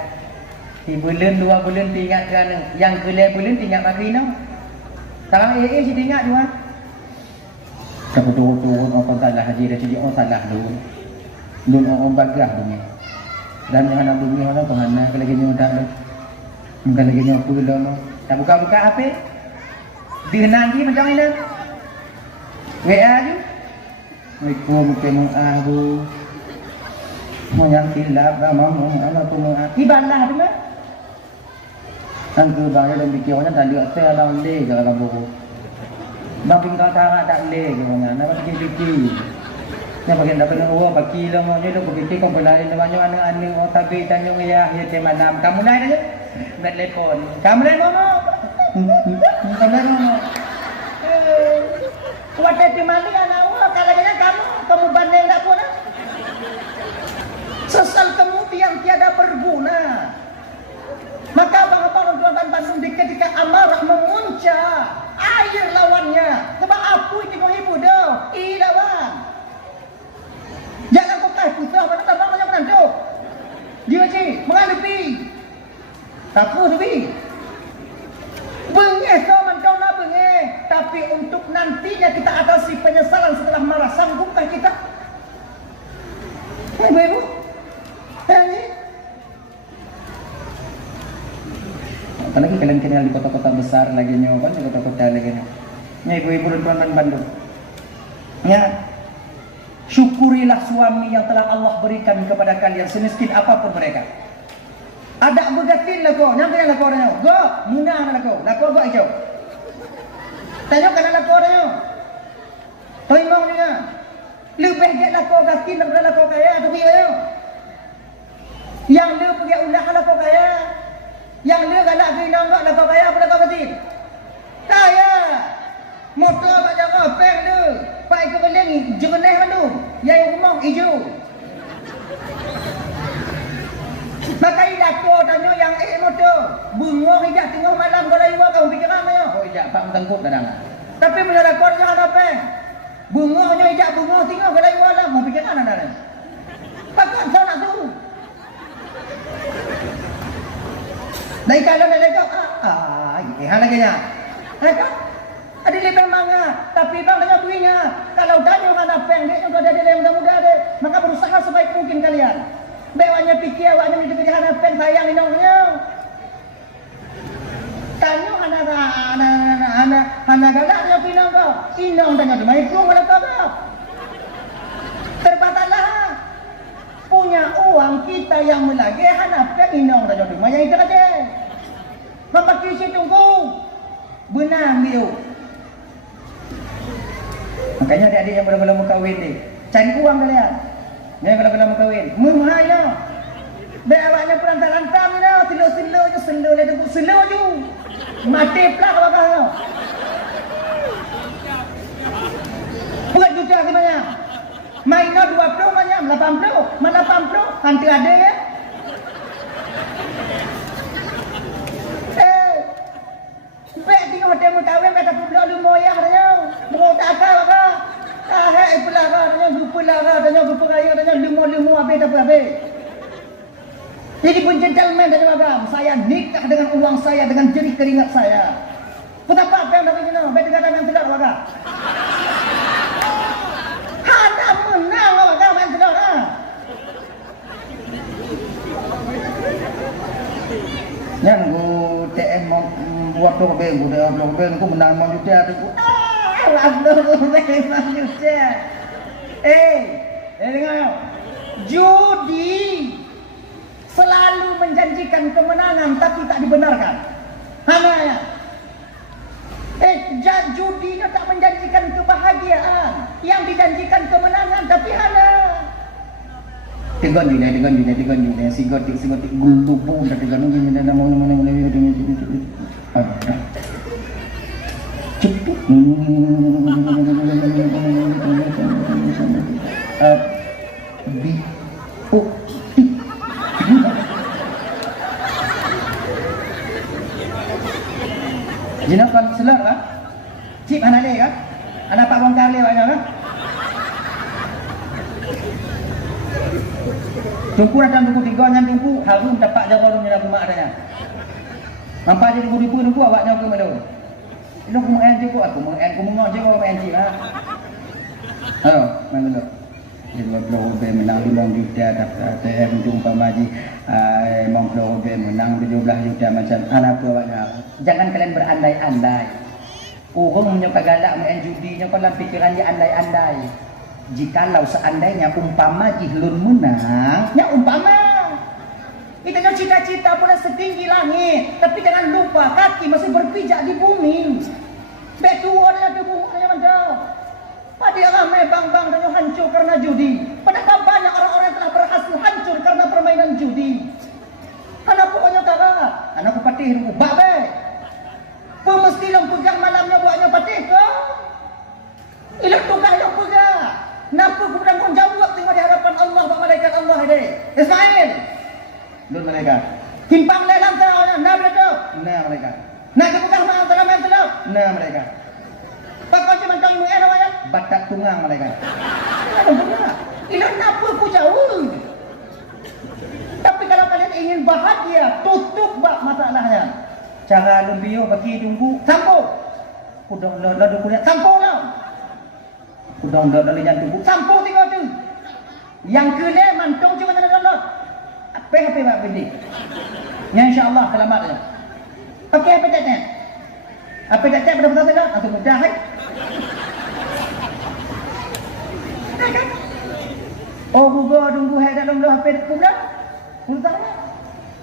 3 bulan 2 bulan tinggal kerana yang kelih bulan tinggal pagi no. Sekarang si tinggal juga. Kalau turun orang salah haji dah jadi orang salah dulu. Dulu orang bagah dunia. Dan yang anak dunia orang kemana? Kalau lagi nyodak tu. Kalau lagi nyodak tu dah. Tak buka-buka apa? Dia nanti macam mana? WA je. Assalamualaikum warahmatullahi wabarakatuh. Mau yang silap dah mau ana tu mau ibalah tu mah. Angku bang dalam fikirnya tak lihat saya dalam le ke dalam buku. Bang tinggal cara tak le ke mana? Nak fikir. Yang bagian dapat orang bagi lah mau je lu fikir kau berlari banyak anak-anak orang tabi tanyung ya dia malam. Kamu lain aja. Buat telefon. Kamu lain mau. Kamu lain mau. Wadah di mana anak orang kalanya kamu banding tak pun ah. Sesal kemudian tiada berguna. Maka abang-abang tuan dan Bandung ketika amarah memuncak air lawannya. Sebab apa itu kau ibu dah? Iya bang. Jangan kau kaya putra pada tabang macam mana tu? Dia cik menghadapi. Apa tu bi? Bengih sama kau nak bengih. Tapi untuk nantinya kita atasi penyesalan setelah marah, sanggupkah kita? Ibu-ibu? Apalagi kalian kenal di kota-kota besar lagi nyoba di kota-kota lagi ni. Ya ibu-ibu dan tuan-tuan Bandung. Ya, syukurilah suami yang telah Allah berikan kepada kalian semiskin apapun mereka. Ada begatin lah kau, nyampe lah kau dah. Go, munah lah kau go hijau. Tanya kan lah kau dah. Toimong ni lah. Lebih dia lah kau gatin daripada kau kaya tu dia. Yang dia pergi ulah lah kau kaya. Yang dia galak gina enggak lah kau kaya pada kau gatin. Kaya. Motor pak jaga peng dia. Pak ikut keling jereneh mandu. Yang rumah hijau. Maka ilah kau tanya yang motor. Bunga hijau tengah malam kau dah iwa kau fikir apa ya? Oh hijau pak mentangkup kadang. Tapi menurut kau jangan apa? Bunganya hijau bunga tengah kau dah iwa lah. Mau fikir mana dah? Pakon kau nak tu. Dari kalau nak lekok hal lagi nya. Lekok. Ada lebih manga, tapi bang tanya duinya. Kalau danyo mana pendek juga ada yang muda-muda deh. Maka berusaha sebaik mungkin kalian. Bewanya pikir, awaknya menjadi hana pen sayang inongnya. Tanyo hana galak dia pinang kau. Inong tanya tu mai kru mana kau. Terbatallah. Punya uang kita yang melagi hana pen inong tanya tu mai itu aja. Memakai si tunggu. Benang dia. Makanya adik-adik yang belum kahwin ni, cari uang kalian. Yang belum kahwin, murah ya. Biar awaknya perantar-lantar ni lah, selo-selo je, selo le tunggu selo je. Mati pula kalau kau. Buat juta ke banyak. Mainnya 20 banyak, 80, mana 80, hantu ada ya. Baik tengok hotel mu kahwin kata pula lu moyang dia. Mau tak kau ke? Hai pula katanya lupa lah katanya lupa raya katanya limo habis tak habis. Jadi pun gentleman tadi bagam. Saya nikah dengan uang saya dengan jerih keringat saya. Betapa apa yang dapat kena? Baik kata yang telak bagam. Hana menang bagam yang telak ha. Yang ku TM buat blog band aku menang mau juta tu. Blog band mau juta. Dengar. Judi selalu menjanjikan kemenangan tapi tak dibenarkan. Hana ya. Judi tak menjanjikan kebahagiaan, yang dijanjikan kemenangan tapi hana. Tegon juga, sigotik gulubung tak tegon ni dalam mana cepet bi Jinakan selak kan? Cip anak le kan? Anak pak bongkar le banyak kan? Tumpu datang tumpu tiga nyan tumpu harum dapat jaga rumah dalam rumah adanya. Nampak je tumpu awaknya ke malu. Ini aku mengen je aku mengen je kau mengen cip ha. Halo, mana lu? Belum menang 5 juta dapat ATM jumpa maji. Belum menang 17 juta macam anak awaknya. Jangan kalian berandai-andai. Orang punya galak main judinya kalau pikiran dia andai-andai. Jikalau seandainya umpama jihlun menang, ya umpama. Kita nak cita-cita pula setinggi langit, tapi jangan lupa kaki masih berpijak di bumi. Betul ada di bumi ada macam. Pada ramai bang-bang dan hancur karena judi. Padahal banyak orang-orang yang telah berhasil hancur karena permainan judi. Anakku banyak cara, anakku patih dulu, babe. Pemesti yang pegang malamnya buatnya patih ke? Ilah tugas yang pegang. Nampak kepada kau jawab tengok di hadapan Allah pak malaikat Allah ini. Ismail. Dun malaikat. Timpang lelang tahunya, nah malaikat. Nah malaikat. Nak ke pegang malam tengah main telur. Nah malaikat. Pak kau cuma kau ilmu ayat. Batak tunggang malaikat. Ada benar. Ilah nampak ku jauh. Tapi kalau kalian ingin bahagia, tutup bak masalahnya. Cara lebih bagi tunggu, sampul. Udang lalu kuliah, sampul lah. Udang lalu jangan tunggu, sampul tinggal tu. Yang kena mantong cuma nak. Apa bak beli? Ya insyaAllah selamat ya. Okey apa tak? Apa tak pada pasal tak? Atau mudah hai? Oh gua tunggu hai dalam dah apa aku dah? Untuk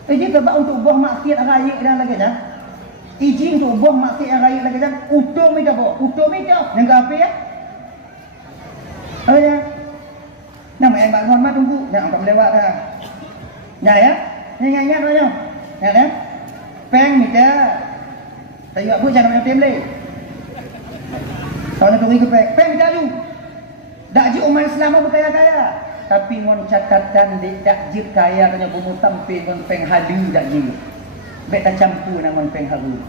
izin ke untuk buah maksiat raya dan lagi dah. Izin untuk buah maksiat raya lagi dah. Utum itu apa? Utum itu yang apa ya? Oh ya. Nama yang bangun mah tunggu, jangan kau lewat dah. Ya. Ingat aja. Ya. Peng ni dah. Tapi aku jangan main tim le. Tahun tu ikut peng dah ju. Dak ji umat Islam berkaya-kaya. Tapi mon catatan dak ji kaya kena bumu tampil mon peng halu dak ji. Bet tak campur nama mon peng halu.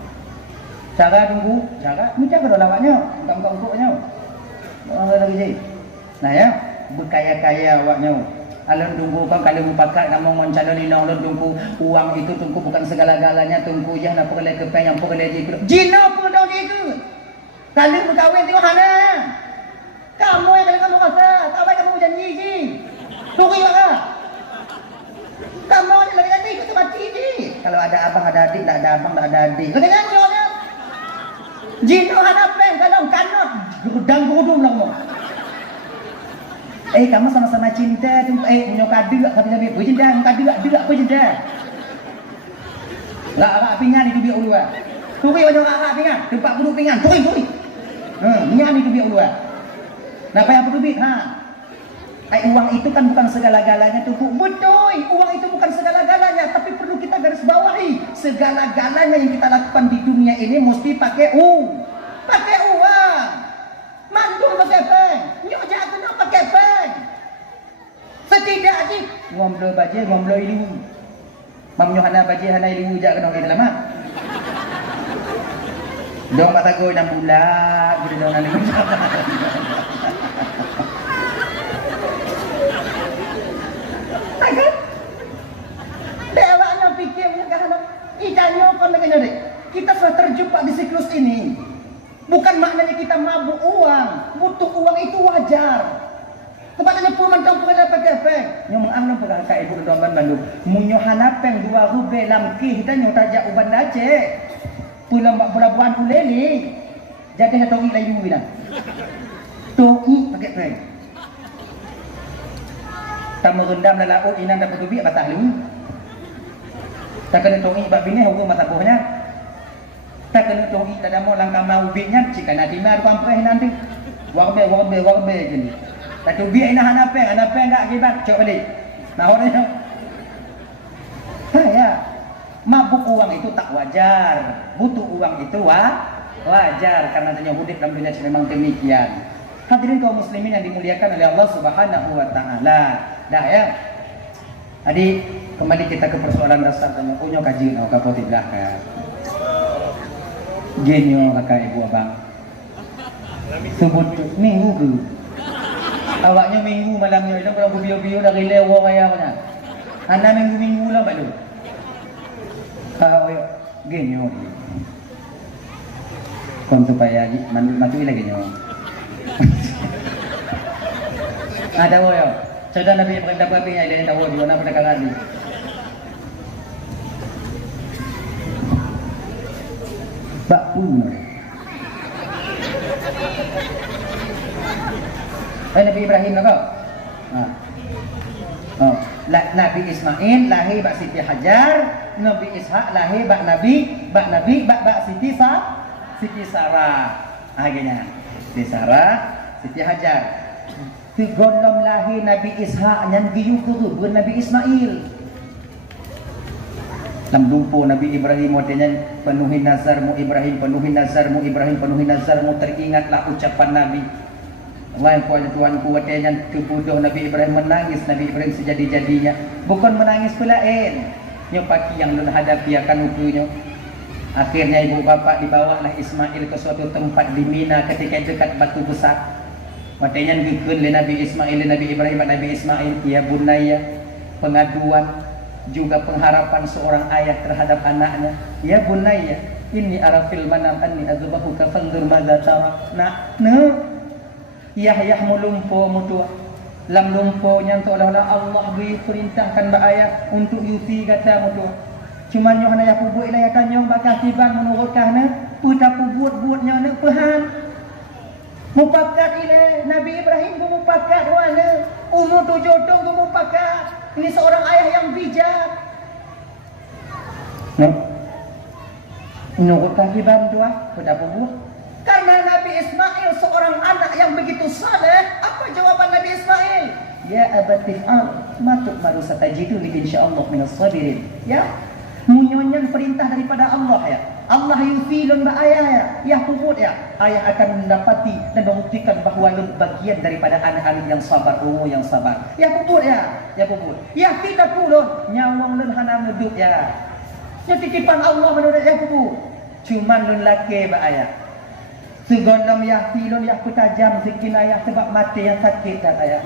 Cara tunggu, cara ni cara dah lawaknya, engkau untuknya. Orang lagi ji. Nah ya, berkaya-kaya awaknya. Alun tunggu kan kalau mupakat nak mon calon inong lun tunggu uang itu tunggu bukan segala-galanya tunggu je nak pergi ke peng yang pergi ji. Jina pun dah ji ke. Kali berkahwin tengok hana. Kamu yang kali kamu rasa, tak baik kamu janji je. Turi lah. Kamu ni lagi nanti kau mati je. Kalau ada abang ada adik, tak ada abang tak ada adik. Kau jangan jawabnya. Jino hana plan kalau kanot gudang gudung lah kamu. Kamu sama-sama cinta tu. Punya kadu kata Nabi. Apa cinta? Kadu apa cinta? Rak pinggan itu biar ulu. Turi banyak rak pinggan. Tempat duduk pinggan. Turi. Minyak itu biar ulu. Napa yang perlu duit? Uang itu kan bukan segala-galanya tu. Betul. Uang itu bukan segala-galanya, tapi perlu kita garis bawahi. Segala-galanya yang kita lakukan di dunia ini mesti pakai pakai uang. Mandu pakai peng. Nyok jatuh nak pakai peng. Setidaknya ngomlo baje, ngomlo ilu. Mamnyo hana baje, hana ilu jak kena kita lama. Dong batagoy 6 bulan, gitu dong nanti. Takkan? Dewanya pikir kahana ikannya kon dengan dek. Kita sudah terjebak di siklus ini. Bukan maknanya kita mabuk uang, butuh uang itu wajar. Tempatnya pun mentang pengen pakai apa? Yang menganggap pegang kat ibu ketuan Bandung. Munyo hanapeng 2 rube lamki kita nyo tajak uban Aceh. Pulang pelabuhan uleli. Jadi saya tongi layu bilang. Tongi pakai peng. Tamu rendam lalau inan dapat duit batah lu. Tak kena tongi bab bini hukum matabuhnya. Tak kena tongi tak ada mau langkah mau ubitnya jika nanti mar kampre nanti. Warbe gini. Tak duit ina hanapeng tak akibat cok balik. Nah orangnya. Saya mabuk uang itu tak wajar, butuh uang itu wajar karena tanya hidup dalam dunia memang demikian. Hadirin kaum muslimin yang dimuliakan oleh Allah Subhanahu wa taala. Dah ya. Adik, kembali kita ke persoalan dasar tanya punya kaji nak kapot di belakang. Genyo kakak ibu abang. Sebut minggu ke. Awaknya minggu malamnya itu kalau bio-bio dah relewa kaya mana. Anda minggu lah balu. Kau genyo kon supaya mati lagi genyo ada woyo cerita Nabi Ibrahim dapat apa yang dia tahu di mana pada kali bak pun Nabi Ibrahim nak Nabi Ismail lahir bak Siti Hajar, Nabi Ishak lahir bak Siti Sarah. Akhirnya Siti Sarah, Siti Hajar. Tigolom lahir Nabi Ishak yang giyu ke Nabi Ismail. Lam dumpo Nabi Ibrahim watenya penuhi nazarmu Ibrahim, penuhi nazarmu Ibrahim, penuhi nazarmu, teringatlah ucapan Nabi. Wahai Tuhanku, watenya kebuduh Nabi Ibrahim menangis, Nabi Ibrahim sejadi-jadinya. Bukan menangis pelain. Nyopaki yang lun hadapi akan ukunya. Akhirnya ibu bapa dibawalah Ismail ke suatu tempat di Mina ketika dekat batu besar. Watenya dikun le Nabi Ismail, Nabi Ibrahim, Nabi Ismail, ya bunaya, pengaduan juga pengharapan seorang ayah terhadap anaknya. Ya bunaya, inni ara fil manam anni azbahuka fanzur madza tara. Yahya mulumpo mutua. Lam lumponya seolah-olah Allah beri perintahkan ba ayah untuk yuti kata mutua. Cuma nyo hana ya kubut ila ya tanyong bakal tiban menurutkan puta kubut-buatnya nak pehan. Mupakat ila Nabi Ibrahim mupakat wana umur 7 tahun mupakat. Ini seorang ayah yang bijak. Menurutkan tiban tu puta kubut. Karena Nabi Ismail seorang anak yang begitu saleh, apa jawaban Nabi Ismail? Ya abati fa'al ma tu'maru satajiduni insyaallah minas sabirin. Ya, munyonyan perintah daripada Allah ya. Allah yufilun ba ayah ya kubut ya. Ayah akan mendapati dan membuktikan bahawa lu bagian daripada anak-anak yang sabar, yang sabar. Ya kubut ya, ya kubut. Ya kita pulun nyawang lun hana muduk ya. Ya titipan Allah menurut ya kubut. Cuma lun laki ba ayah. Segondom ya filun ya kutajam sikin ayah sebab mati yang sakit kat ayah.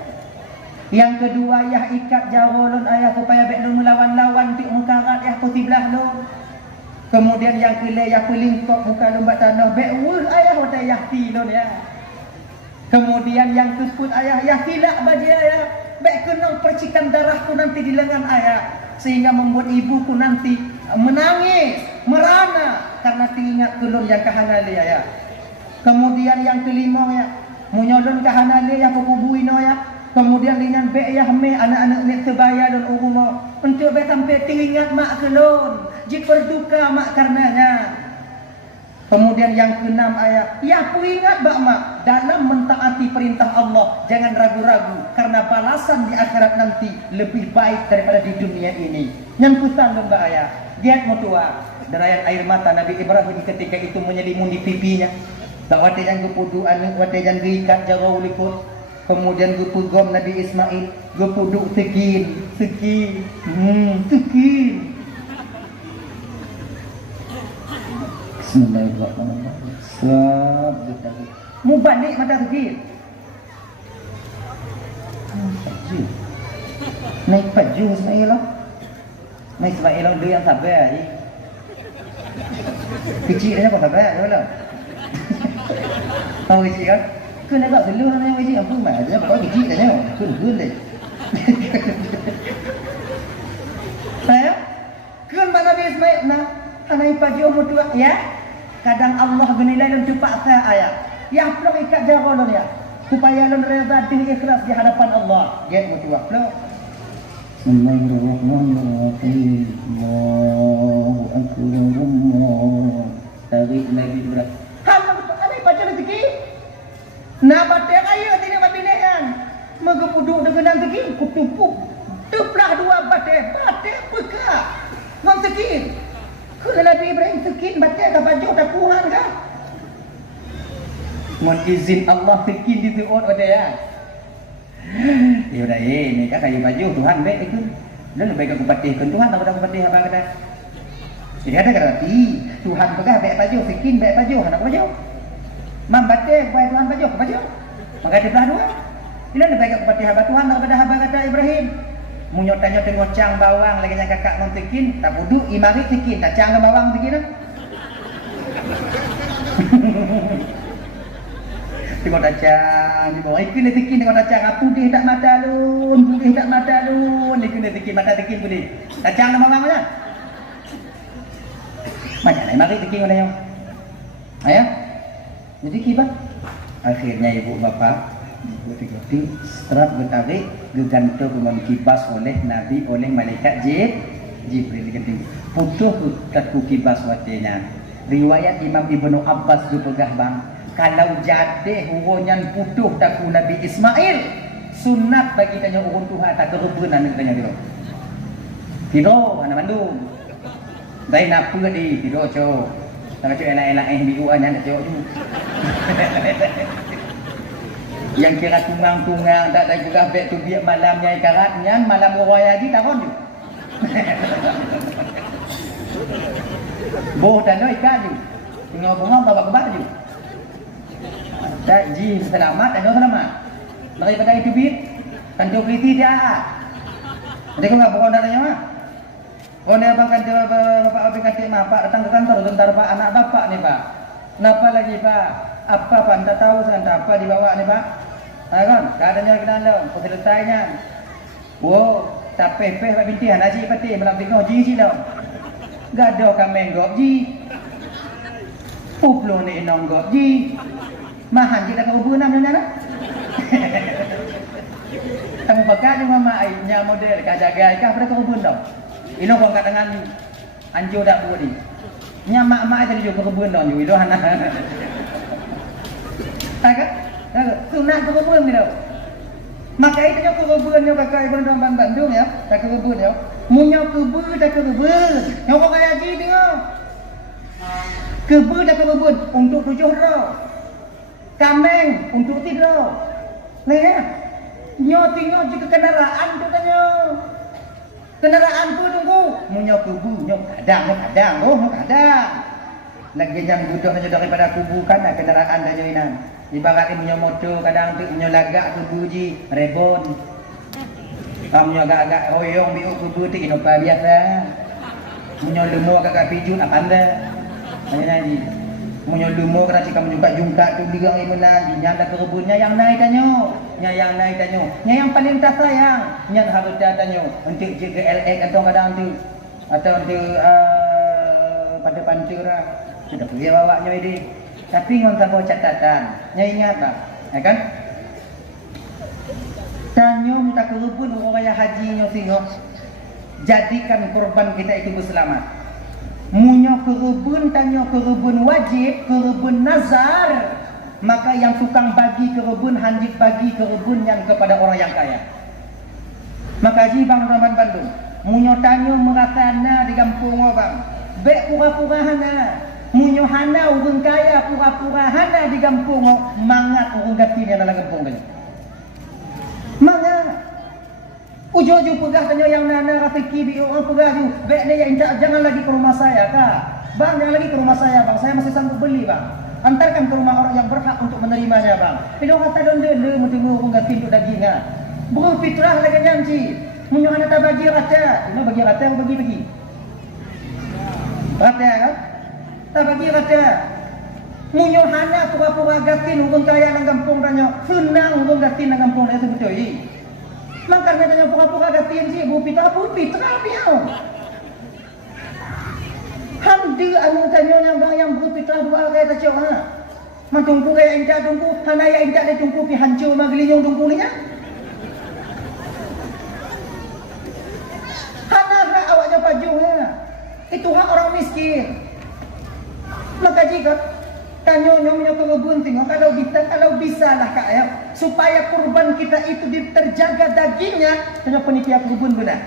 Yang kedua ya ikat jawolun ayah supaya bek lu melawan-lawan tik mukarat ya kutiblah lu. Kemudian yang kelima ya pelingkok muka lombat tanah bek wul ayah wata oleh Yahti lo ya. Kemudian yang tersebut ayah ya tidak bagi ayah. Baik kena percikan darahku nanti di lengan ayah. Sehingga membuat ibuku nanti menangis, merana karena teringat kulun yang kahanali ayah. Kemudian yang kelima ya, munyolon kahanali ya pekubuin ya. Kemudian dengan baik ya me anak-anak ni sebaya dan umum untuk baik sampai teringat mak kulun. Jika berduka mak karenanya. Kemudian yang keenam ayat, ya aku ingat mak dalam mentaati perintah Allah jangan ragu-ragu karena balasan di akhirat nanti lebih baik daripada di dunia ini. Yang pesan mbak ayat, lihat mutua derayan air mata Nabi Ibrahim ketika itu menyelimuni pipinya. Tak wate yang gupudu anu wate yang diikat jauh likut. Kemudian gupugom Nabi Ismail gupuduk sekin. Bismillahirrahmanirrahim. Mubalik mata sikit. Naik baju Ismail lah. Naik Ismail lah dia yang sabar ni. Kecil dia kau sabar dia lah. Tahu kecil kan? Kena tak seluruh yang kecil apa mah dia kau kecil dia ni. Kun deh. Saya kun mana Nabi Ismail nah naik baju mutua ya. Kadang Allah menilai dan terpaksa ayat. Yang peluk ikat jara lon ya. Supaya lon reza dan ikhlas di hadapan Allah. Get mutua peluk. Bismillahirrahmanirrahim. Allahu akbar Allah. Tarik Nabi Ibrahim. Hang ada baca rezeki. Nak baca kaya tidak babinaan. Megepuduk dengan rezeki kutumpuk. Tuplah dua baca pekak. Ngam rezeki. Kalau Nabi Ibrahim sekin baca tak baju tak Tuhan kah? Mohon izin Allah sekin di tuan ada ya. Ya udah ni kan kayu baju Tuhan baik itu. Lalu baik aku patihkan Tuhan tak aku patih apa kata. Jadi ada berarti Tuhan pegah baik baju sekin baik baju anak baju. Mam baca baik Tuhan baju. Maka di belah dua. Bila baik aku patih apa Tuhan kepada hamba kata Ibrahim. Munyotanya tengok cang bawang lagi yang kakak nontekin tak buduk imari tikin tak cang bawang tikin lah. Tengok tak cang di bawah ikin tikin tengok tak cang putih tak mata lun ikin tikin mata tikin putih tak cang bawang lah. Macam mana imari tikin mana yang ayah jadi kibat akhirnya ibu bapa Berarti setelah bertarik digantung dengan kibas oleh Nabi oleh malaikat Jibril digantung putuh kaku kibas watenya. Riwayat Imam Ibnu Abbas dipegah bang kalau jadi huronyan putuh taku Nabi Ismail sunat bagi tanya urun Tuhan tak kerubunan tanya dia. Tido anak Bandung. Dai napa di tido co. Tak cak elak-elak biu anya nak cok tu. Yang kira tunggang-tunggang tak ada juga bet tu biar malamnya ikaratnya malam raya di tahun tu. Boh dan noi kaju. Tengok bengong bawa ke baju. Tak ji selamat dan selamat. Daripada itu bit kantor kriti dia. Jadi kau enggak bukan darahnya mah. Oh ni abang kan bapak abang kata pak datang ke kantor bentar pak anak bapak ni pak. Kenapa lagi pak? Apa pak anda tahu saya apa dibawa ni pak? Kan? Keadaannya kenal dong. Selesainya. Wow, tak peh-peh pak binti haji pati malam tengok ji si dong. Gado kameng gok ji. Puplo ni nong gok ji. Mahan kita ke ubun nam nana. Kamu pakai ni mama nya model kajagai kah pada ke ubun dong. Ilo kong kat tangan anjo dak buat ni. Nya mak-mak tadi juga ke ubun dong ju ilo anak. Tak sunat ke kebun ni tau. Maka itu je kebun yang kakak ibu orang Bandung ya, tak kebun ya. Munya kebun tak kebun. Yang kau kaya haji tengok. Kebun tak kebun untuk 7 roh. Kameng untuk 3 roh. Lihat. Nyo tengok juga kendaraan tu tanya. Kendaraan tu tunggu. Munya kebun, nyo kadang, oh kadang. Lagi yang budak hanya daripada kubu kan kendaraan dah joinan. Ibarat punya motor kadang tu punya lagak kubu ji rebon. Punya agak-agak hoyong biuk kubu tu inopa biasa. Punya lemur agak piju nak pandai. Macam ni. Munyo lumo kena cik kamu jungkat tu ligang imunan nya ada kerebunnya yang naik tanyo. Nya yang naik tanyo. Nya yang paling tak sayang. Nya harus dah tanyo. Untuk jaga LX atau kadang tu atau untuk pada pancura sudah pergi bawanya ini. Tapi ngon tanpa catatan. Nya ingat tak? Ya kan? Tanyo minta kerebun orang haji nyo singo. Jadikan korban kita itu berselamat. Munyo kerebun tanyo kerebun wajib, kerebun nazar, maka yang tukang bagi kerebun hanjit bagi kerebun yang kepada orang yang kaya. Maka ji bang Rahman Bandung, munyo tanyo meratana di kampung orang, bek pura-pura hana, munyo hana urang kaya pura-pura hana di kampung, mangat urang gatin dalam kampung tadi. Mangat ujo-ujo pegah tanya yang nana rasa kibi orang pegah tu. Baik dia yang jangan lagi ke rumah saya kak. Bang jangan lagi ke rumah saya bang. Saya masih sanggup beli bang. Antarkan ke rumah orang yang berhak untuk menerimanya bang. Bila orang kata donde menunggu orang ganti untuk daging ha. Berfitrah lagi janji. Munyo anak tak bagi rata. Mana bagi rata atau bagi? Rata kan? Tak bagi rata. Munyo hana pura-pura gatin orang kaya dalam kampung tanya. Senang orang gatin dalam kampung dia betul ni. Maka katanya pura-pura gatin si bu pitra piau. Hamdi anu tanya yang bu pitra dua kaya tacok ha. Matungku kaya inta tungku, hana ya inta dia tungku pi hancur magilinyong tungku ni ha. Hana hak awaknya paju ha. Itu hak orang miskin. Maka jika tanya nyonya kerebun tengok kalau bisa lah kak ya supaya kurban kita itu terjaga dagingnya tanya panitia kurban benar.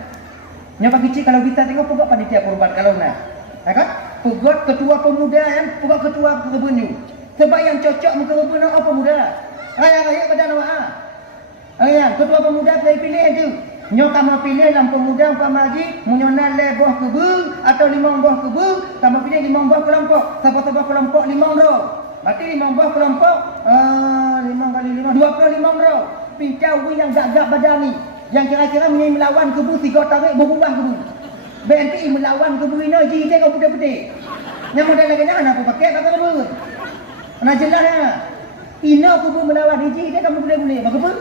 Nya bagi cik kalau kita tengok pegak panitia kurban kalau nak. Ya kan? Pegak ketua pemuda kan, pegak ketua kurban you. Sebab yang cocok mengkurban apa pemuda. Raya-raya pada nama ah. Ayah, ketua pemuda pilih tu. Nyo kamu pilih dalam pemuda umpama haji, munyo nale buah kubu atau 5 buah kubu, kamu pilih 5 buah kelompok. Siapa-siapa kelompok 5 roh. Berarti 5 buah kelompok 5 kali 5 25 roh. Picau yang gagak badan ni. Yang kira-kira melawan kubu 3 tarik berubah kubu. BNPI melawan kubu ini ji tengok putih-putih. Yang model lagi jangan apa pakai kata kubu. Nak jelas ya. Ina kubu melawan ji dia kamu boleh-boleh. Apa?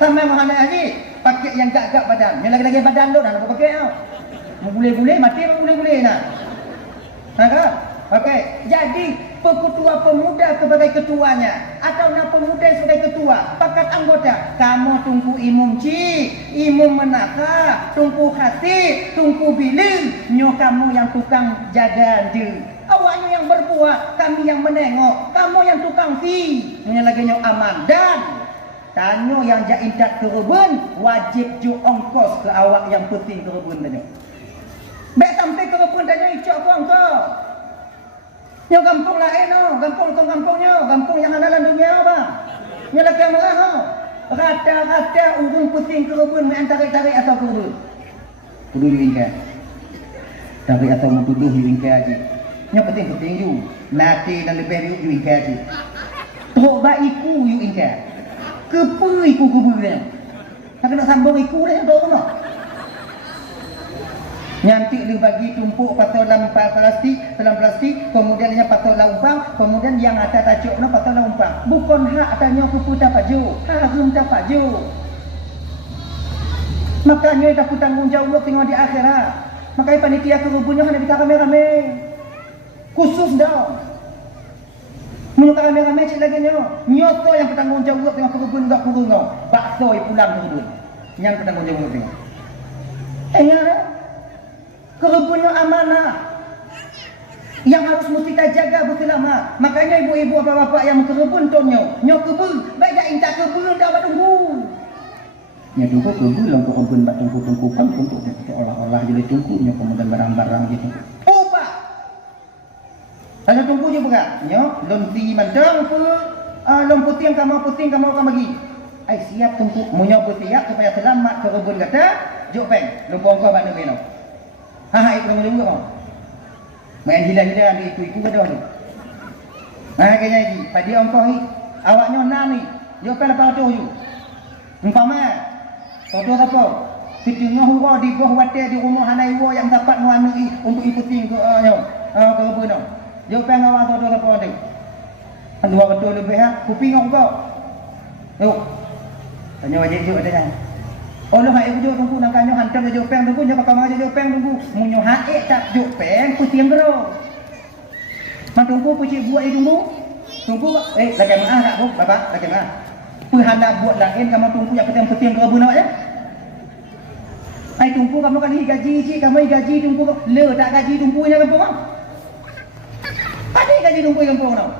Sama mahana haji. Pakai yang gagak badan. Yang lagi-lagi badan tu dah nak pakai tau. Boleh-boleh mati apa boleh-boleh nak. Kan? Okey. Jadi ketua pemuda sebagai ketuanya atau nak pemuda sebagai ketua, pakat anggota. Kamu tunggu imum cik, imum menaka, tunggu khatib, tunggu biling. Nyo kamu yang tukang jaga dia. Awaknya yang berbuat, kami yang menengok. Kamu yang tukang fi. Nyo lagi nyo aman dan tanyo yang jaintat kerebun wajib ju ongkos ke awak yang penting kerebun tanyo. Baik sampai kerebun tanyo icok ku ongkos. Nyo kampung lain no, kampung yang andalan dunia bang. Nyo laki merah no. Rata-rata urung penting kerebun main tarik-tarik atau kerebun. Kudu diingkat. Tarik atau mau tuduh diingkat aja. Nyo penting-penting ju. Mati dan lebih ju ingkat aja. Tok ba iku ju ingkat. Kepu iku kubur dia. Tak kena sambung iku dia tu no. Nyantik dia bagi tumpuk patol dalam plastik, kemudian dia patol dalam umpang, kemudian yang atas tajuk no patol dalam umpang. Bukan hak tanya kupu tak paju, harum tak paju. Makanya kita tanggung jawab tengok di akhirat. Makanya panitia kerubunnya hanya bisa rame-rame. Khusus dah. Menurut rame-rame cik lagi nyoto yang bertanggung jawab dengan kerubun enggak kurung kau. Bakso pulang kerubun. Yang bertanggung jawab tengok. Ingat kerubunnya amanah. Yang harus mesti kita jaga betul lama. Makanya ibu-ibu bapak-bapak yang kerubun tu nyo kebun. Baik dah inta kebun dah tunggu. Nya tunggu kebun lang kebun bak tunggu kan untuk olah-olah jadi tunggu nya kemudian barang-barang gitu. Ada tunggu je bukan? Nyo, lom tinggi mandang pun, lom puting kamu akan bagi. Ai siap tunggu, munyo bersiap supaya selamat ke kebun kata, jok peng, lom bongko bak nang ha ikut kamu juga kau. Main hila-hila ambil iku ke dah tu. Kayaknya lagi, padi ongkoh ni, awaknya nak ni, jok peng lepas tu you. Umpama, foto apa? Di tengah hurau di bawah water di rumah hanai wo yang dapat nuanu untuk ikutin ke kebun tu. Yo pengen awak tu apa tu? Dua betul lebih ha. Kuping kau. Yuk. Tanya wajib juga tanya. Oh lo hai jo tunggu nak kanyo hantam jo peng tunggu nya pakam aja jo peng tunggu. Munyo hae tak jo peng ku tiang gero. Man tunggu ku cik buat tunggu. Tunggu lagi mana tak bu? Bapak lagi mana? Pu hendak buat lain kamu tunggu yang petiang ke buna ya. Ai tunggu kamu kan gaji cik kamu gaji tunggu le tak gaji tunggu nya kampung bang. Tadi gaji tunggu kampung tau.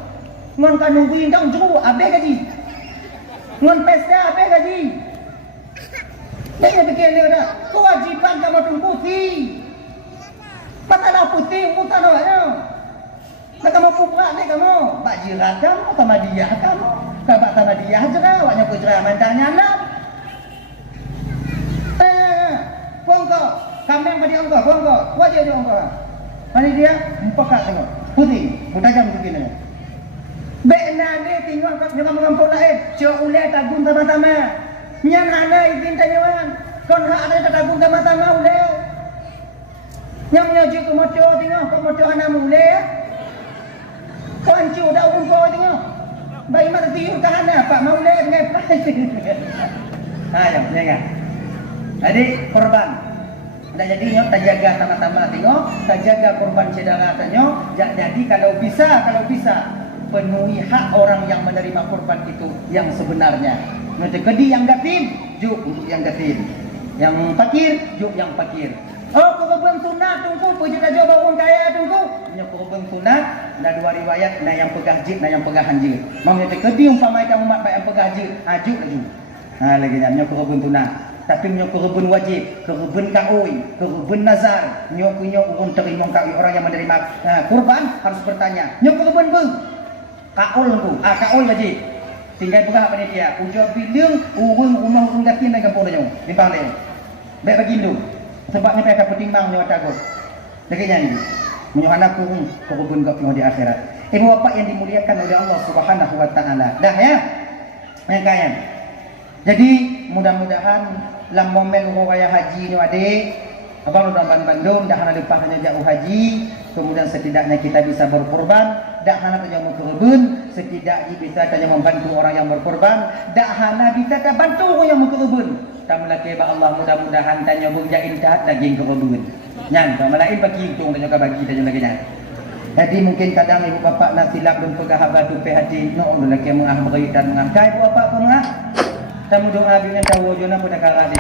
Ngon kan tunggu yang jauh abe gaji. Ngon pesta abe gaji. Dia fikir dia dah kewajiban kamu tunggu si. Patah putih mutan awaknya. Nak kamu puprak ni kamu, bak jirat kamu, sama dia kamu. Kabak sama dia je awaknya pujra mandangnya nak. Pongko, kambing pada ongko, pongko, wajah dia ongko. Mana dia? Empat tengok. Putih, mutajam begini. Bekna dia tengok kat kampung lain. Cok ulai tabung sama-sama. Nyam hana izin tanyawan. Kon hak ada tabung sama-sama ulai. Nyam nyojuk ke motor tengok, kok motor hana mulai. Kau hancur dah umum kau tengok. Bayi mata tiup tahan lah. Pak Maulai dengan plastik. Ya, jangan. Jadi korban. Tak jadi nyok, tak jaga sama-sama tengok. Tak jaga korban cedera tengok. Jadi kalau bisa penuhi hak orang yang menerima korban itu yang sebenarnya. Macam kedi yang gatin, juk untuk yang gatin. Yang fakir, juk yang fakir. Oh, korban sunat tunggu, puji raja orang kaya tunggu. Punya korban sunat, ada dua riwayat, na yang pegah jid, na yang pegah hanjir. Mamnya kedi umpamaikan umat baik yang pegah jid, ajuk lagi. Lagi nya korban sunat. Tapi punya korban wajib, korban kaui, korban nazar, nyo punya urun terima kaui orang yang menerima kurban harus bertanya. Nyo korban bu, kaul ku, kaul wajib. Tinggal pegah apa ni dia? Ujar bilang urun rumah urun gatin dengan kampung dia, timbang dia. Baik bagi lu. Sebabnya mereka pertimbang nyawa takut. Dekatnya ni. Menyuhana kurung korban kau di akhirat. Ibu bapa yang dimuliakan oleh Allah Subhanahu wa taala. Dah ya. Yang kaya. Jadi mudah-mudahan dalam momen raya haji ni adik, abang udah Bandung dah hana lepas hanya jauh haji, kemudian setidaknya kita bisa berkorban, dak hana tanya mau kerubun, setidaknya bisa tanya membantu orang yang berkorban, dak hana bisa tak bantu orang yang berkorban. Kamu laki ba Allah mudah-mudahan tanya berjain dah daging kerubun. Nyan, kalau lain bagi hitung tanya bagi tanya lagi nyan. Jadi mungkin kadang ibu bapa nak silap dan pegah habatu pe hati, no laki mengah beri dan mengah kai ibu bapa pun mengah. Kamu doa dengan tahu jona pada kala di